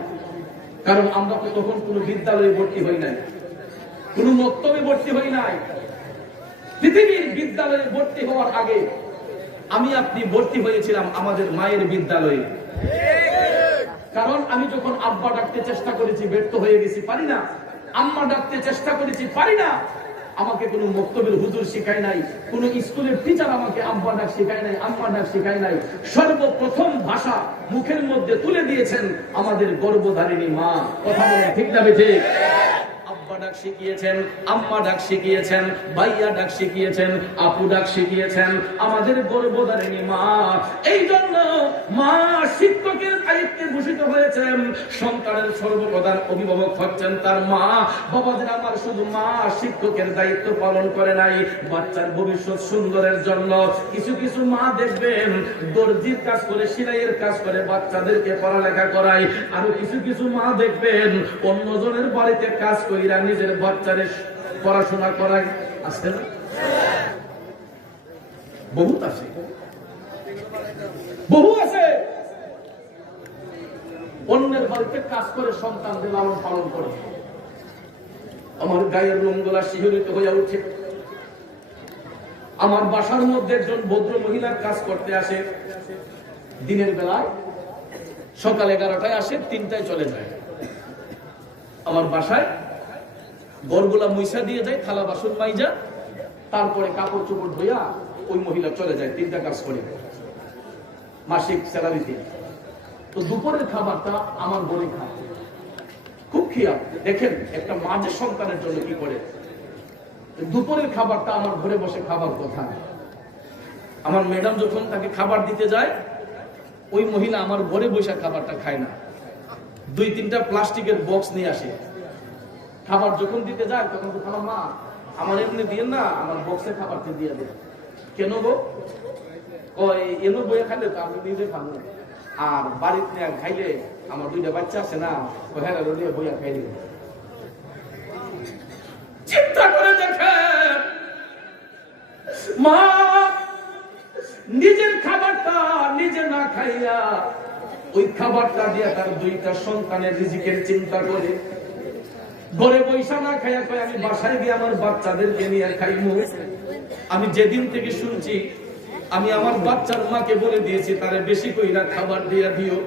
কারণ আমরা তো তখন কোনো বিদ্যালয়ে ভর্তি হই নাই, কোনো মক্তবে ভর্তি হই নাই। পৃথিবীর বিদ্যালয়ে ভর্তি হওয়ার আগে আমি আপনি ভর্তি হয়েছিলাম আমাদের মায়ের বিদ্যালয়ে, কারণ আমি যখন আব্বা ডাকতে চেষ্টা করেছি ব্যর্থ হয়ে গেছি, পারি না। আম্মা ডাকতে চেষ্টা করেছি, পারি না। আমাকে কোনো মক্তবের হুজুর শিখায় নাই, কোনো স্কুলের টিচার আমাকে আব্বা ডাক শিখায় নাই, আম্মা ডাক শিখায় নাই। সর্বপ্রথম ভাষা মুখের মধ্যে তুলে দিয়েছেন আমাদের গর্ভধারিণী মা। কথা বলেন ঠিক না বেঠিক? আব্বা ডাক শিখিয়েছেন, আম্মা ডাক শিখিয়েছেন, ভাইয়া ডাক শিখিয়েছেন, আপু ডাক শিখিয়েছেন আমাদের গর্ভধারিণী মা। এই জন্য মা শিক্ষকের দায়িত্বে ভূষিত হয়েছেন, সন্তানের সর্বপ্রধান অভিভাবক হচ্ছেন তার মা। বাবাদের আমার শুধু মা শিক্ষকের দায়িত্ব পালন করে নাই, বাচ্চার ভবিষ্যৎ সুন্দরের জন্য কিছু কিছু মা দেখবেন দর্জির কাজ করে, সেলাইয়ের কাজ করে বাচ্চাদেরকে পড়ালেখা করায়। আরো কিছু কিছু মা দেখবেন অন্যজনের বাড়িতে কাজ কইরা নিজের বাচ্চাদের পড়াশোনা করায়। আসছে না? বহুত আছে, বহু আছে। অন্যের বাড়িতে কাজ করে সন্তানদের লালন পালন করে। আমার গায়ের লোমগুলা শিহরিত হয়ে উঠে। আমার বাসার মধ্যে একজন ভদ্র মহিলার কাজ করতে আসে, দিনের বেলায় সকাল 11টায় আসে, 3টায় চলে যায়। আমার বাসায় ঘরগুলা মুইসা দিয়ে যায়, থালা বাসন মাইজা, তারপরে কাপড় চোপড় ধুইয়া ওই মহিলা চলে যায় 3টা কাজ করে মাসিক স্যালারিতে। তো দুপুরের খাবারটা আমার ঘরে খায়, খুব খেয়াল। দেখেন একটা মা যে সন্তানের জন্য কি করে। দুপুরের খাবারটা আমার ঘরে বসে খাবার কথা। আমার ম্যাডাম যখন তাকে খাবার দিতে যায়, ওই মহিলা আমার ঘরে বসে খাবারটা খায় না, 2-3টা প্লাস্টিকের বক্স নিয়ে আসে। খাবার যখন দিতে যায় তখন তো খালাম, মা আমার এমনি দিয়ে না, আমার বক্সে খাবারটা দিয়ে দেয়। কেন গো? ওই এনো বইয়ে খাইলে তো আমি নিজে খাবো, আর বাড়িতে খাইলে আমার 2টা বাচ্চা আছে না, হ্যাঁ বইয়া খাইলে। চিন্তা করে দেখেন, মা নিজের খাবারটা নিজে না খাইয়া ওই খাবারটা দিয়ে তার দুইটা সন্তানের রিজিকের চিন্তা করে ঘরে বৈশা না খাইয়া কয় আমি বাসায় গিয়ে আমার বাচ্চাদেরকে নিয়ে খাইমু। আমি যেদিন থেকে শুনছি আমি আমার বাচ্চার মাকে বলে দিয়েছি তারে বেশি কইরা খাবার দিয়া দিও।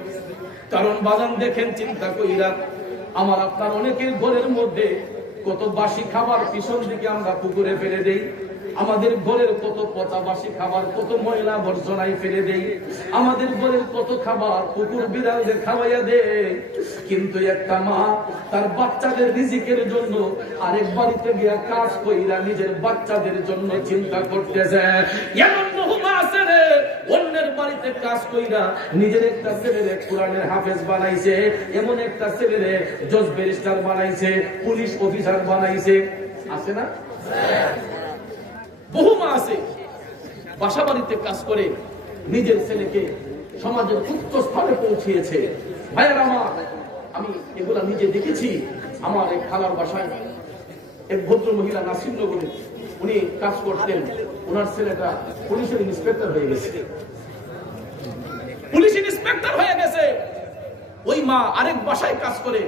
কারণ বাগান দেখেন, চিন্তা কইরা আমার আপনার অনেকের ঘরের মধ্যে কত বাসি খাবার পিছন দিকে আমরা পুকুরে ফেলে দেই। আমাদের ঘরের কত পচা বাসি খাবার, কত ময়লা বর্জনায় ফেলে দেই। আমাদের ঘরের কত খাবার কুকুর বিড়ালদের খাওয়াইয়া দেয়। কিন্তু একটা মা তার বাচ্চাদের রিজিকের জন্য আরেক বাড়িতে গিয়া কাজ কইরা নিজের বাচ্চাদের জন্য চিন্তা করতেছে। এমন বহু মা আছে রে, অন্যের বাড়িতে কাজ কইরা নিজের একটা ছেলেরে কোরআনের হাফেজ বানাইছে, এমন একটা ছেলেরে জজ ব্যারিস্টার বানাইছে, পুলিশ অফিসার বানাইছে। আছে না? বহু মা আছে বাসা বাড়িতে কাজ করে নিজের ছেলেকে সমাজের উচ্চ স্থানে পৌঁছিয়েছে। ভাইয়ের আমার, আমি এগুলা নিজে দেখেছি। আমার এক খালার বাসায় এক ভদ্র মহিলা নাসিরনগরে উনি কাজ করতেন। ওনার ছেলেটা পুলিশের ইন্সপেক্টর হয়ে গেছে, পুলিশ ইন্সপেক্টর হয়ে গেছে। ওই মা আরেক বাসায় কাজ করে,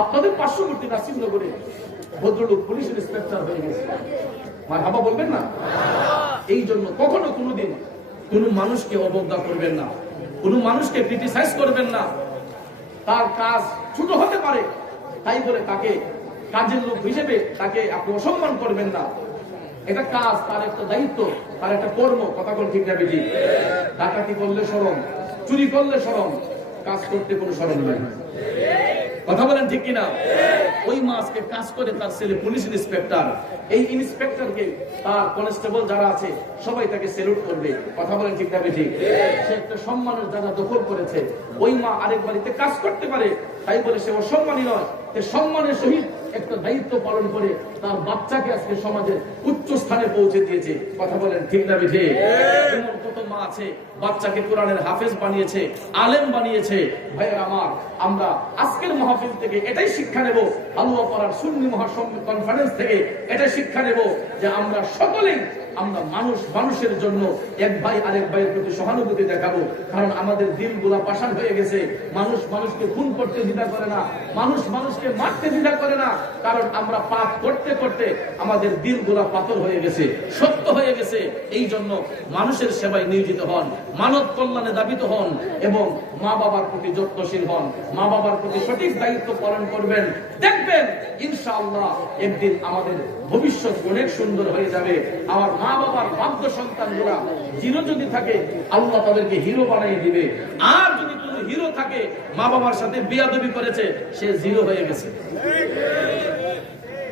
আপনাদের পার্শ্ববর্তী নাসিরনগরে ভদ্রলোক পুলিশ ইন্সপেক্টর হয়ে গেছে। মারহাবা বলবেন না? এই জন্য কখনো কোনোদিন কোন মানুষকে অবজ্ঞা করবেন না, কোন মানুষকে ক্রিটিসাইজ করবেন না। তার কাজ ছোট হতে পারে তাই বলে তাকে কাজের লোক হিসেবে তাকে আপনি অসম্মান করবেন না। এটা কাজ, তার একটা দায়িত্ব, তার একটা কর্ম। কথা বল ঠিক না বেশি? ডাকাতি করলে শরম, চুরি করলে শরম, কাজ করতে কোনো শরম নাই। কথা বলেন ঠিক কিনা? ওই মা আজকে কাজ করে, তার ছেলে পুলিশ ইন্সপেক্টর। এই ইন্সপেক্টরকে তার কনস্টেবল যারা আছে সবাই তাকে স্যালুট করবে। কথা বলেন ঠিক না বেশি? সে একটা সম্মানের জায়গা দখল করেছে। ওই মা আরেক বাড়িতে কাজ করতে পারে তাই বলে সে অসম্মানী নয়। সে সম্মানের সহিত একটা দায়িত্ব পালন করে তার বাচ্চাকে আজকে সমাজের উচ্চ স্থানে পৌঁছে দিয়েছে। কথা বলেন ঠিক না বেশি? এমন কত মা আছে বাচ্চাকে কোরআনের হাফেজ বানিয়েছে, আলেম বানিয়েছে। ভাইয়ের আমার, আমরা আজকের মাহফিল থেকে এটাই শিক্ষা নেব, হালুয়াপাড়ার সুন্নি কনফারেন্স থেকে এটাই শিক্ষা নেব যে আমরা সকলেই আমরা মানুষের জন্য এক ভাই আরেক ভাইয়ের প্রতি সহানুভূতি দেখাবো। কারণ আমাদের দিলগুলা পাষাণ হয়ে গেছে। মানুষ মানুষকে খুন করতে দ্বিধা করে না, মানুষ মানুষকে মারতে দ্বিধা করে না। কারণ আমরা পাপ করতে করতে আমাদের দিলগুলা পাথর হয়ে গেছে, সত্য হয়ে গেছে। এই জন্য মানুষের সেবায় নিয়োজিত হন, মানব কল্যাণে দাবিত হন এবং মা বাবার প্রতি যত্নশীল হন। মা বাবার প্রতি সঠিক দায়িত্ব পালন করবেন, দেখবেন ইনশাআল্লাহ একদিন আমাদের ভবিষ্যৎ অনেক সুন্দর হয়ে যাবে। আমার মা বাবার বাধ্য সন্তানগুলা জিরো যদি থাকে আল্লাহ তাদেরকে হিরো বানিয়ে দিবে। আর যদি কোনো হিরো থাকে মা বাবার সাথে বেয়াদবি করেছে সে জিরো হয়ে গেছে।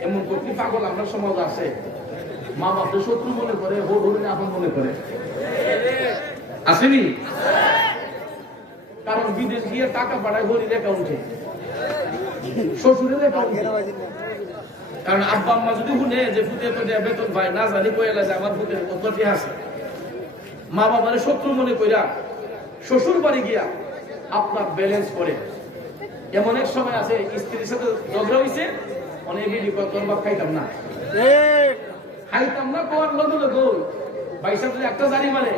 এমন কত পাগল আমরা সমাজ আছে, মা বাপকে শত্রু মনে করে, হরিণে আপন মনে করে। আসেনি? কারণ বিদেশ গিয়ে টাকা পাঠায় হরিণ অ্যাকাউন্টে, শ্বশুরের অ্যাকাউন্টে। কারণ আব্বা আম্মা যদি শুনে যে ফুটে পেটে বেতন পায়, না জানি কইলা যে আমার ফুটের কত আছে, মা বাবার শত্রু মনে কইরা শ্বশুর বাড়ি গিয়া আপনার ব্যালেন্স করে। এমন এক সময় আছে স্ত্রীর সাথে ঝগড়া হয়েছে, অনেক বিধি করবা খাইতাম না, খাইতাম না কোয়ার লগে লগে ভাই সাথে একটা জানি মানে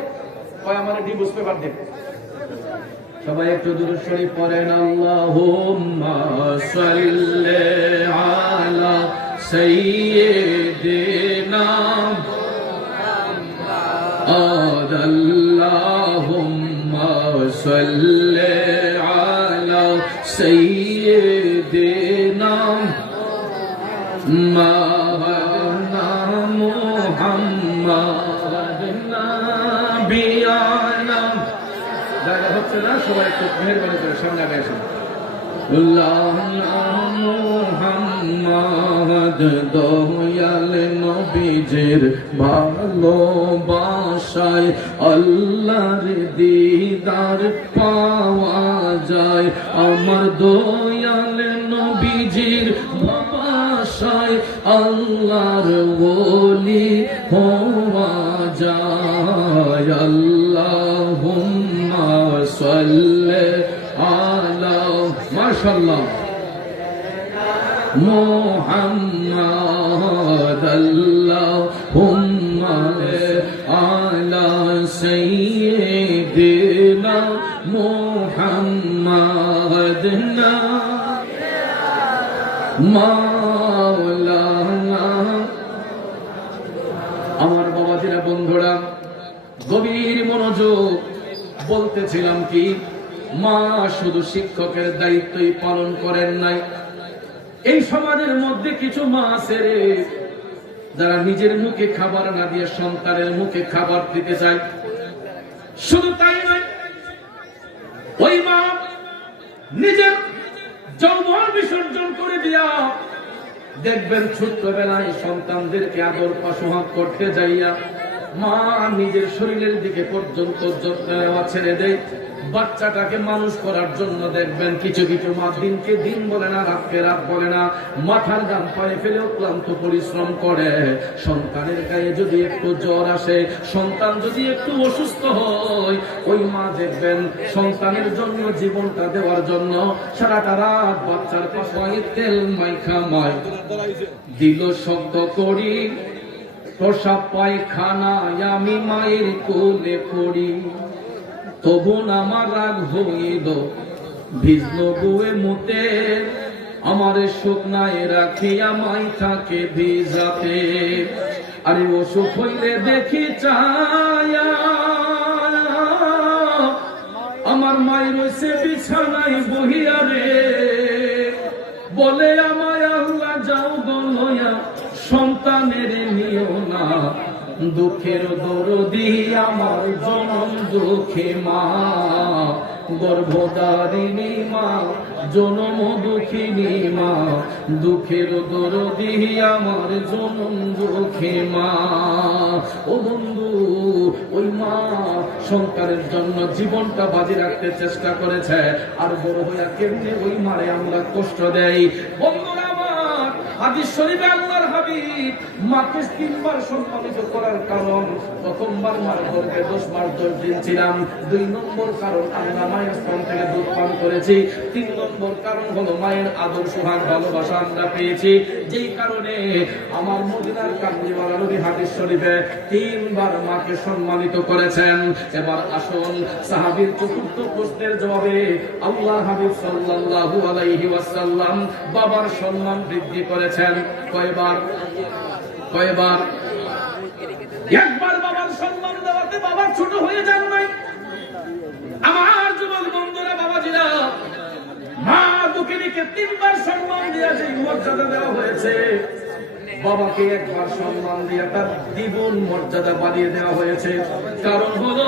কয় আমার ডিভোর্স পেপার দেন। সবাই একটু দুরূদ শরীফ পড়েন। আল্লাহুম্মা সাল্লি আলা সাইয়্যিদিনা মুহাম্মাদ। আল্লাহুম্মা সাল্লি আলা সাইয়্যিদিনা মাওলানা মুহাম্মাদ নাবিয়ানা। দেখা হচ্ছে না? সবাই একটু মেহরবানি করে সামনে আগে আসুন। মুহাম্মদ দয়াল নবীজির ভালোবাসায় আল্লাহর দিদার পাওয়া যায়। আমার দয়াল নবীজির ভালোবাসায় আল্লাহর ওলি হওয়া যায়। আল্লাহুম্মা সাল্লি আলা মাশাআল্লাহ মুহাম্মদ আল্লাহুম্মা আলা সাইয়্যিদিনা মুহাম্মাদিনা মাওলানা। আমার বাবাজিরা, বন্ধুরা, গভীর মনোযোগ। বলতেছিলাম কি, মা শুধু শিক্ষকের দায়িত্বই পালন করেন নাই। এই সমাজের মধ্যে কিছু মা আছে রে, যারা নিজের মুখে খাবার না দিয়ে সন্তানের মুখে খাবার দিতে চায়। শুধু তাই নয়, ওই মা নিজের যৌবন বিসর্জন করে দিয়া দেখবেন ছোট্টবেলায় সন্তানদেরকে আদর পাশোহাগ করতে যাইয়া মা নিজের শরীরের দিকে পর্যন্ত যত্ন নেওয়া ছেড়ে দেয়। বাচ্চাটাকে মানুষ করার জন্য দেখবেন কিছু কিছু মা দিনকে দিন বলে না, রাতকে রাত বলে না, মাথার গাম পায়ে ফেলেও ক্লান্ত পরিশ্রম করে। সন্তানের গায়ে যদি একটু জ্বর আসে, সন্তান যদি একটু অসুস্থ হয়, ওই মা দেখবেন সন্তানের জন্য জীবনটা দেওয়ার জন্য সারাটা রাত বাচ্চার পাশে তেল মাইখা ময় দিল শব্দ করি, প্রসাব পায়খানায় আমি মায়ের কোলে পড়ি, তবু আমার রাগ হইল ভিজল গুয়ে মুতে, আমার শুকনায় রাখিয়া মাই থাকে ভিজাতে। আরে অসুখ হইলে দেখি চায়া আমার মায়ের রয়েছে বিছানায় বহিয়া রে, বলে আমায় আল্লাহ যাও গলয়া সন্তানের নিও না, দুঃখের দরদি আমার জনম দুঃখে মা, গর্ভধারিণী মা জনম দুঃখিনী মা, দুঃখের দরদি আমার জনম দুঃখে মা। ও বন্ধু, ওই মা সন্তানের জন্য জীবনটা বাজি রাখতে চেষ্টা করেছে, আর বড় হইয়া কেমনে ওই মারে আমরা কষ্ট দেই। বন্ধুরা আমার, হাদিস শরীফে আল্লাহর হাবিব মাকে 3 বার সম্মানিত করার কারণ, প্রথমবার মার গর্ভে 10 মাস 10 দিন ছিলাম, 2 নম্বর কারণ আমরা মায়ের স্তন থেকে দুধ পান করেছি, 3 নম্বর কারণ হলো মায়ের আদর সোহাগ ভালোবাসা আমরা পেয়েছি, যেই কারণে আমার মদিনার কামলিওয়ালা নবী হাদিস শরীফে 3 বার মাকে সম্মানিত করেছেন। এবার আসুন সাহাবীর চতুর্থ প্রশ্নের জবাবে আল্লাহ হাবিব সাল্লাল্লাহু আলাইহি ওয়াসাল্লাম বাবার সম্মান বৃদ্ধি করেছেন কয়বার? কয়বার? একবার বাবার সম্মান দেওয়াতে বাবা ছোট হয়ে যান নাই। আমার যুবক বন্ধুরা, বাবাজিরা, মা দুঃখিনীকে 3 বার সম্মান দিয়া যে মর্যাদা দেওয়া হয়েছে, বাবাকে একবার সম্মান দিয়া তার দ্বিগুণ মর্যাদা বাড়িয়ে দেওয়া হয়েছে। কারণ হলো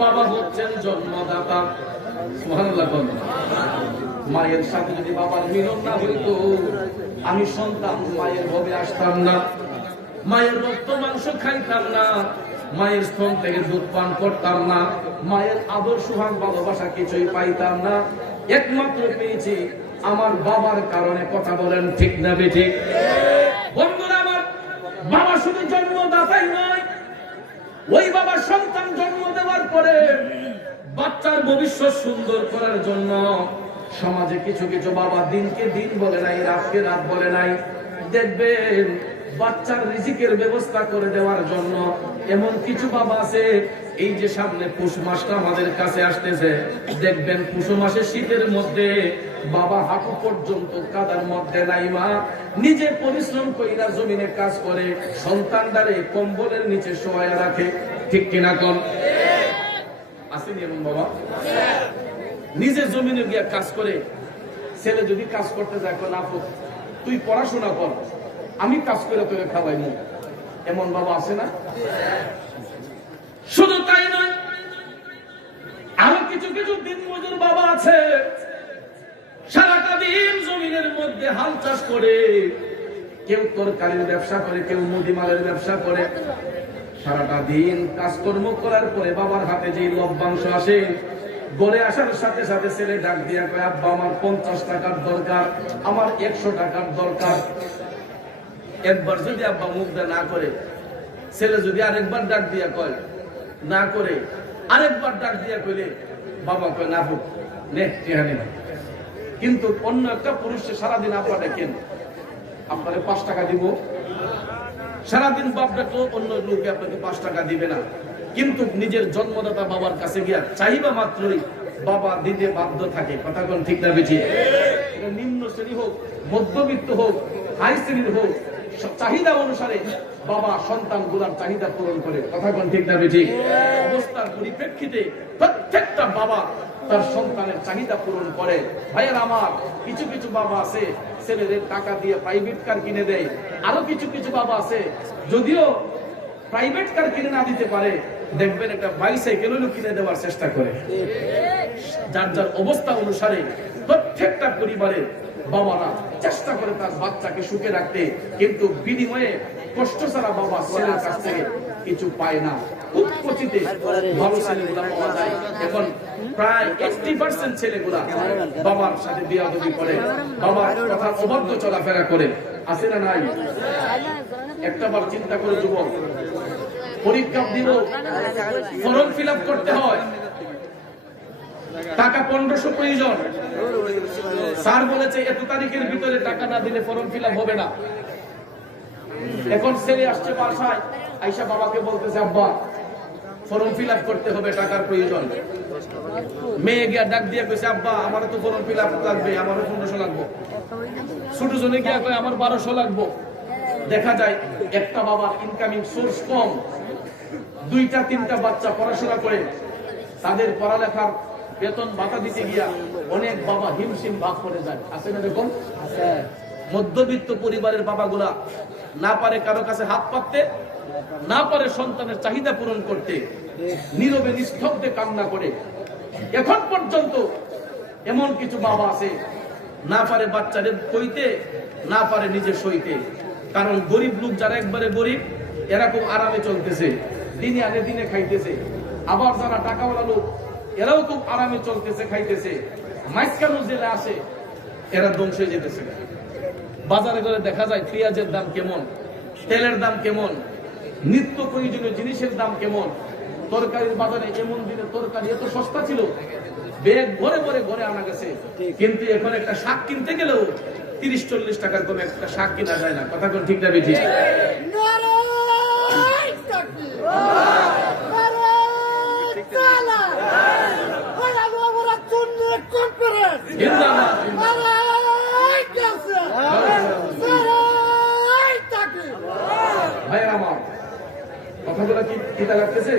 বাবা হচ্ছেন জন্মদাতা। সুবহানাল্লাহ। মায়ের সাথে যদি বাবার মিলন না হইতো, আমি সন্তান মায়ের ভবে আসতাম না, মায়ের রক্ত মাংস খাইতাম না, মায়ের স্তন থেকে দুধ পান করতাম না, মায়ের আদর সোহাগ ভালোবাসা কিছুই পাইতাম না। একমাত্র পেয়েছি আমার বাবার কারণে। কথা বলেন ঠিক না বেঠিক? বন্ধুরা আমার, বাবা শুধু জন্মদাতাই নয়, ওই বাবা সন্তান জন্ম দেওয়ার পরে বাচ্চার ভবিষ্যৎ সুন্দর করার জন্য সমাজে কিছু কিছু বাবা দিনকে দিন বলে নাই, রাতকে রাত বলে নাই। দেখবেন বাচ্চার রিজিকের ব্যবস্থা করে দেওয়ার জন্য এমন কিছু বাবা আছে। এই যে সামনে পুষ মাসটা আমাদের কাছে আসতেছে, দেখবেন পুষ মাসে শীতের মধ্যে বাবা হাঁটু পর্যন্ত কাদার মধ্যে নাইমা নিজে পরিশ্রম কইরা জমিনে কাজ করে সন্তানটারে কম্বলের নিচে শোয়া রাখে। ঠিক কিনা কোন? আসেনি এমন বাবা? নিজে জমিনে গিয়া কাজ করে। ছেলে যদি কাজ করতে যায়, না তুই পড়াশোনা কর, আমি কাজ করে তোকে খাওয়াইমু। এমন বাবা আছে না? শুধু তাই নয়, আরো কিছু কিছু দিন মজুর বাবা আছে, সারাটা দিন জমিনের মধ্যে হাল চাষ করে, কেউ তরকারির ব্যবসা করে, কেউ মুদিমালের ব্যবসা করে। সারাটা দিন কাজকর্ম করার পরে বাবার হাতে যে লভ্যাংশ আসে, গড়ে আসার সাথে সাথে ছেলে ডাক দিয়া কয়, আব্বা আমার 50 টাকার দরকার, আমার 100 টাকার দরকার। একবার যদি আব্বা মুখ দেয় না করে, ছেলে যদি আরেকবার ডাক দিয়া কয় না করে, আরেকবার ডাক দিয়া কইলে বাবা কয় না হোক নে টিহানি। কিন্তু অন্য একটা পুরুষে সারাদিন আব্বা দেখেন, আপনারে 5 টাকা দিব, সারাদিন বাপ ডাকলো অন্য লোকে আপনাকে 5 টাকা দিবে না, কিন্তু নিজের জন্মদাতা বাবার কাছে গিয়া চাইবা মাত্রই বাবা দিতে বাধ্য থাকে। কথা কোন ঠিক না বেঠিক? এটা নিম্ন শ্রেণী হোক, মধ্যবিত্ত হোক, হাই শ্রেণীর হোক, চাহিদা অনুসারে বাবা সন্তানগুলোর চাহিদা পূরণ করে। কথা কোন ঠিক না বেঠিক? অবস্থার পরিপ্রেক্ষিতে প্রত্যেকটা বাবা তার সন্তানের চাহিদা পূরণ করে। ভাইয়ের আমার, কিছু কিছু বাবা আছে ছেলেদের টাকা দিয়ে প্রাইভেট কার কিনে দেয়, আরো কিছু কিছু বাবা আছে যদিও প্রাইভেট কার কিনে না দিতে পারে, দেখবেন একটা বাইসাইকেল কিনে দেওয়ার চেষ্টা করে। যার যার অবস্থা অনুসারে প্রত্যেকটা পরিবারের বাবারা চেষ্টা করে তার বাচ্চাকে সুখে রাখতে, কিন্তু বিনিময়ে কষ্ট ছাড়া বাবা ছেলের কাছ থেকে কিছু পায় না। খুব কচিতে ভালো ছেলেগুলা পাওয়া যায়। এখন প্রায় 80% ছেলেগুলা বাবার সাথে বিয়াদবি করে, বাবার কথা অবাধ্য চলাফেরা করে। আছে না নাই? একটাবার চিন্তা করে যুবক, পরীক্ষা দিব, ফর্ম ফিল আপ করতে হয়, টাকা 1500 প্রয়োজন। স্যার বলেছে এত তারিখের ভিতরে টাকা না দিলে ফর্ম ফিল আপ হবে না। এখন ছেলে আসছে বাসায়, আইসা বাবাকে বলতেছে আব্বা ফর্ম ফিল আপ করতে হবে, টাকার প্রয়োজন। মেয়ে গিয়া ডাক দিয়ে কইছে আব্বা আমারও তো ফর্ম ফিল আপ লাগবে, আমারও 1500 লাগবে। ছোট জনে গিয়া কয় আমার 1200 লাগবে। দেখা যায় একটা বাবার ইনকামিং সোর্স কম, 2-3টা বাচ্চা পড়াশোনা করে, তাদের পড়ালেখার বেতন ভাতা দিতে গিয়া অনেক বাবা হিমশিম ভাগ করে যায়। আছে না? দেখুন, মধ্যবিত্ত পরিবারের বাবাগুলা না পারে কারো কাছে হাত পাততে, না পারে সন্তানের চাহিদা পূরণ করতে, নীরবে নিস্তব্ধে কান্না করে। এখন পর্যন্ত এমন কিছু বাবা আছে না পারে বাচ্চাদের কইতে, না পারে নিজে সইতে। কারণ গরিব লোক যারা একবারে গরিব, এরা খুব আরামে চলতেছে, দিনে আনে দিনে খাইতেছে। আবার যারা টাকাওয়ালা লোক, এরাও খুব আরামে চলতেছে, খাইতেছে। মাইসকানো জেলে আসে, এরা ধ্বংস হয়ে যেতেছে। বাজারে করে দেখা যায় পেঁয়াজের দাম কেমন, তেলের দাম কেমন, নিত্য প্রয়োজনীয় জিনিসের দাম কেমন। তরকারির বাজারে এমন দিনে তরকারি এত সস্তা ছিল, ব্যাগ ভরে ভরে ঘরে আনা গেছে, কিন্তু এখন একটা শাক কিনতে গেলেও 30-40 টাকার কমে একটা শাক কিনা যায় না। কথা কোন ঠিক না বেঠিক? ভাইয়ের আমার, কথাগুলো কি কিতা লাগতেছে?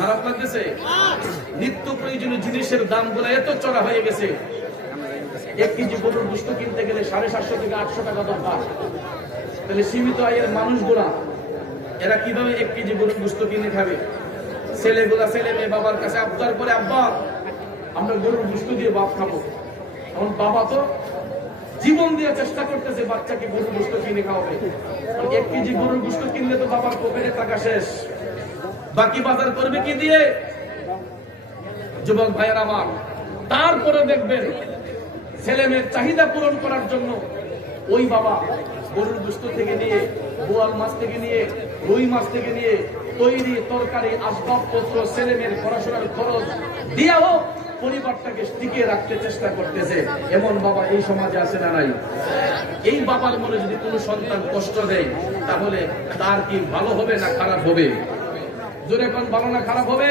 খারাপ লাগতেছে? নিত্য প্রয়োজনীয় জিনিসের দাম গুলো এত চড়া হয়ে গেছে। 1 কেজি গরুর গোশত কিনতে গেলে 750 থেকে 800 টাকা দরকার। তাহলে সীমিত আয়ের মানুষগুলা এরা কিভাবে 1 কেজি গরুর গোশত কিনে খাবে? ছেলেগুলা ছেলে মেয়ে বাবার কাছে আবদার করে আব্বা আমরা গরুর গোশত দিয়ে ভাত খাবো। এখন বাবা তো জীবন দিয়ে চেষ্টা করতেছে বাচ্চাকে গরুর গোশত কিনে খাওয়াবে। 1 কেজি গরুর গোশত কিনলে তো বাবার পকেটের টাকা শেষ, বাকি বাজার করবে কি দিয়ে? যুবক ভাইয়ের আমার, তারপরে দেখবেন ছেলে মেয়ের চাহিদা পূরণ করার জন্য ওই বাবা গরুর গোশত থেকে নিয়ে, বোয়াল মাছ থেকে নিয়ে, রুই মাছ থেকে নিয়ে তৈরি তরকারি, আসবাবপত্র, ছেলে মেয়ের পড়াশোনার খরচ দিয়েও পরিবারটাকে টিকিয়ে রাখতে চেষ্টা করতেছে। এমন বাবা এই সমাজে আছে না নাই? এই বাবার মনে যদি কোনো সন্তান কষ্ট দেয়, তাহলে তার কি ভালো হবে না খারাপ হবে? জোরে কোন ভালো না খারাপ হবে?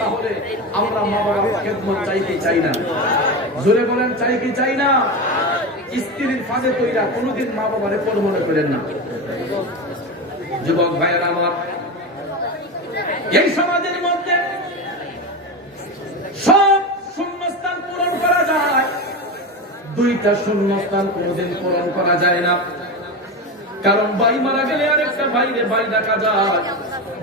তাহলে আমরা মা বাবার খেদমত চাই কি চাই না? জোরে বলেন, চাই কি চাই না? স্ত্রীর ফাঁদে কইরা কোনোদিন মা বাবারে পর মনে করেন না। যুবক ভাইয়েরা আমার, এই সমাজের মধ্যে সব শূন্যস্থান পূরণ করা যায়, 2টা শূন্যস্থান কোনোদিন পূরণ করা যায় না। কারণ ভাই মারা গেলে আরেকটা ভাইরে ভাই ডাকা যায়,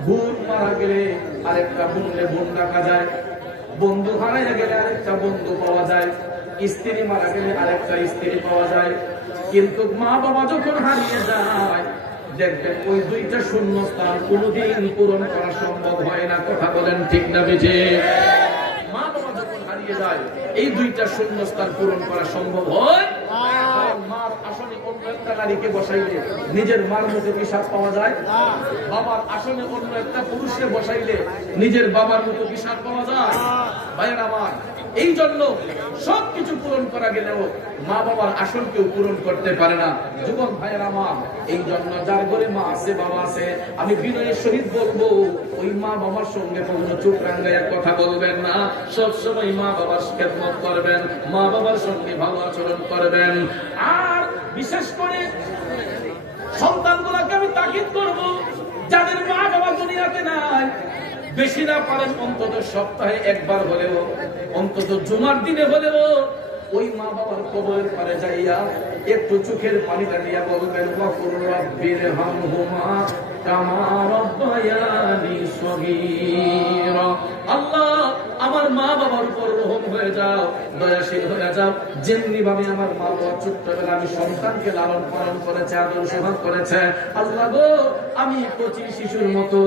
বোন মারা গেলে আরেকটা বোনরে বোন ডাকা যায়, বন্ধু হারাইয়া গেলে আরেকটা বন্ধু পাওয়া যায়, স্ত্রী মারা গেলে আরেকটা স্ত্রী পাওয়া যায়। কিন্তু মা বাবা যখন হারিয়ে যায়, দেখবেন ওই 2টা শূন্যস্থান কোনোদিন পূরণ করা সম্ভব হয় না। কথা বলেন ঠিক না বেঠিক? মা বাবা যখন হারিয়ে যায়, এই 2টা শূন্যস্থান পূরণ করা সম্ভব হয়। মার আসনে অন্য একটা নারীকে বসাইলে নিজের মার মতো কি স্বাদ পাওয়া যায়? বাবার আসনে অন্য একটা পুরুষকে বসাইলে নিজের বাবার মতো কি স্বাদ পাওয়া যায়? ভাইয়ের আমার, এই জন্য সবকিছু পূরণ করা গেলেও মা বাবার আসন কেউ পূরণ করতে পারে না। যুবক ভাইয়ের আমার, এই জন্য যার ঘরে মা আছে বাবা আছে, আমি বিনয়ের সহিত বলবো, ওই মা বাবার সঙ্গে কখনো চোখ রাঙ্গাইয়া কথা বলবেন না। সবসময় মা বাবার খেদমত করবেন, মা বাবার সঙ্গে ভালো আচরণ করবেন। আর বিশেষ করে সন্তানগুলোকে আমি তাকিদ করব, যাদের মা বাবা দুনিয়াতে নাই, বেশি না পারেন অন্তত সপ্তাহে একবার হলেও, অন্তত জুমার দিনে হলেও ওই মা বাবার কবরের পারে যাইয়া একটু চোখের পানিটা নিয়ে বলবেন, ওয়াকুর রাব্বিরহামহুমা কামা রাব্বায়ানি সগীরা। আল্লাহ, আমার মা বাবার উপর রহম হয়ে যাও, দয়াশীল হয়ে যাও, যেমনি ভাবে আমার মা বাবা ছোট্টবেলা আমি সন্তানকে লালন পালন করেছে, আদর সেবা করেছে, আল্লাহ গো, আমি কচি শিশুর মতো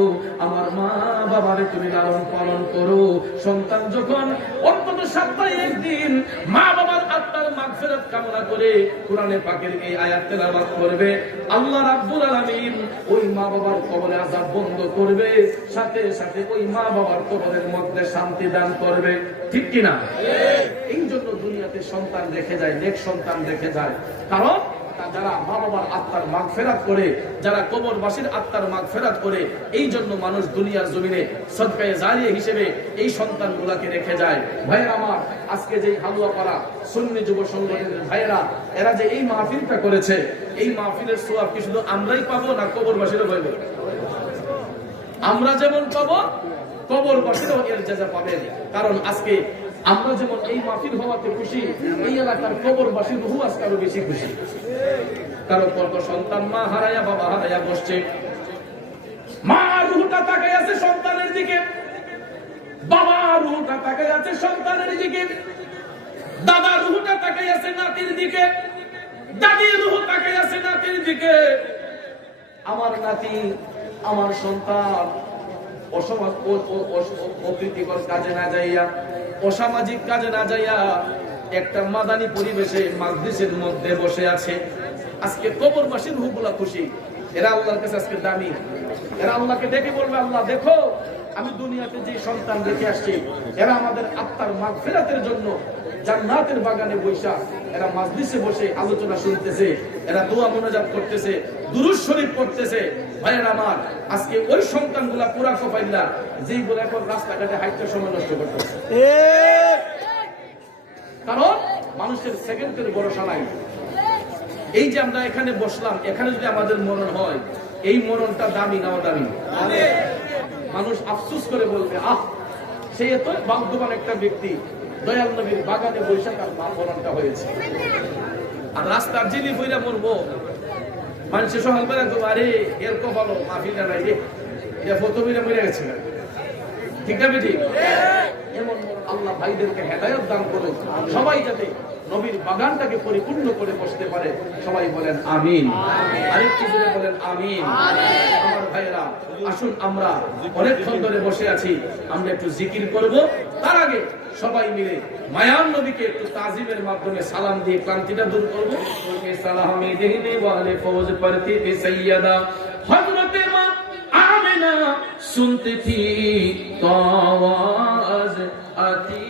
আমার মা বাবারে তুমি লালন পালন করো। সন্তান যখন অন্তত সপ্তাহে একদিন মা বাবার আত্মার মাগফিরাত কামনা করে কোরআনে পাকের এই আয়াত তেলাওয়াত করবে, আল্লাহ রাব্বুল আলামিন ওই মা বাবার কবরে আযাব বন্ধ করবে, সাথে সাথে ওই মা বাবার কবরের মধ্যে শান্তি দান করবে। ঠিক কিনা? এই জন্য দুনিয়াতে সন্তান রেখে যায়, নেক সন্তান রেখে যায়, কারণ যারা মা বাবার আত্মার মাগফিরাত করে, যারা কবরবাসীর আত্মার মাগফিরাত করে, এই জন্য মানুষ দুনিয়ার জমিনে সদকায়ে জারিয়া হিসেবে এই সন্তানগুলোকে রেখে যায়। ভাইয়েরা আমার, আজকে যে হালুয়াপাড়া সুন্নি যুব সংগঠনের ভাইয়েরা, এরা যে এই মাহফিলটা করেছে, এই মাহফিলের সওয়াব কি শুধু আমরাই পাবো না কবরবাসীরও পাবে? আমরা যেমন পাবো, কবরবাসীরাও এর জাযা পাবেন। কারণ আজকে আমরা যেমন এই মাহফিল হওয়াতে খুশি, এই এলাকার কবরবাসীর রূহ আজকে আরো বেশি খুশি। কারো কত সন্তান মা হারায়া বাবা হারায়া বসছে, মা রূহটা তাকায় আছে সন্তানের দিকে, বাবা রূহটা তাকায় আছে সন্তানের দিকে, দাদা রূহটা তাকায় আছে নাতির দিকে, দাদি রূহ তাকায় আছে নাতির দিকে। আমার নাতি, আমার সন্তান অপ্রীতিকর কাজে না যাইয়া, অসামাজিক কাজে না যাইয়া একটা মাদানী পরিবেশে মাজলিসের মধ্যে বসে আছে। আজকে কবরবাসীর রূহগুলা খুশি, এরা আল্লাহর কাছে আজকে দামি। এরা আল্লাহকে ডেকে বলবে, আল্লাহ দেখো, আমি দুনিয়াতে যে সন্তান রেখে আসছি, এরা আমাদের আত্মার মাগফিরাতের জন্য জান্নাতের বাগানে বৈশা, এরা মাজলিসে বসে আলোচনা শুনতেছে, এরা দোয়া মুনাজাত করতেছে, দুরূদ শরীফ পড়তেছে। ভাইয়ের আমার, আজকে ওই সন্তানগুলা পুরা কপাইলা, যেইগুলো এখন রাস্তাঘাটে হাইটার সময় নষ্ট করতেছে। কারণ মানুষের সেকেন্ডের ভরসা নাই। এই যে আমরা এখানে বসলাম, এখানে যদি আমাদের মরণ হয়, এই মরণটা দামি না দামি? মানুষ আফসোস করে বলবে, আহ, সে এত ভাগ্যবান একটা ব্যক্তি, দয়াল নবীর বাগানে বৈশা তার মরণটা হয়েছে। আর রাস্তার জিলি বইরা মরবো, মানুষের সকালবেলা তো আরে এর কপাল মাহফিলটা নাই রে, এটা ফতমিরা মরে গেছে। ঠিক না বেটি? এমন আল্লাহ ভাইদেরকে হেদায়েত দান করুন, সবাই যাতে নবীর বাগানটাকে পরিপূর্ণ করে বসতে পারে। সবাই বলেন আমিন। আরেকটু জোরে বলেন আমিন। আমার ভাইয়েরা, আসুন আমরা অনেকক্ষণ ধরে বসে আছি, আমরা একটু জিকির করব। তার আগে সবাই মিলে মায়ান নবীকে একটু তাজিমের মাধ্যমে সালাম দিয়ে ক্লান্তিটা দূর করব। সালামি দেহনে ওয়ালে ফৌজ পরতি থি সৈয়দা হযরতে মা আমিনা, सुनती थी तो आवाज आती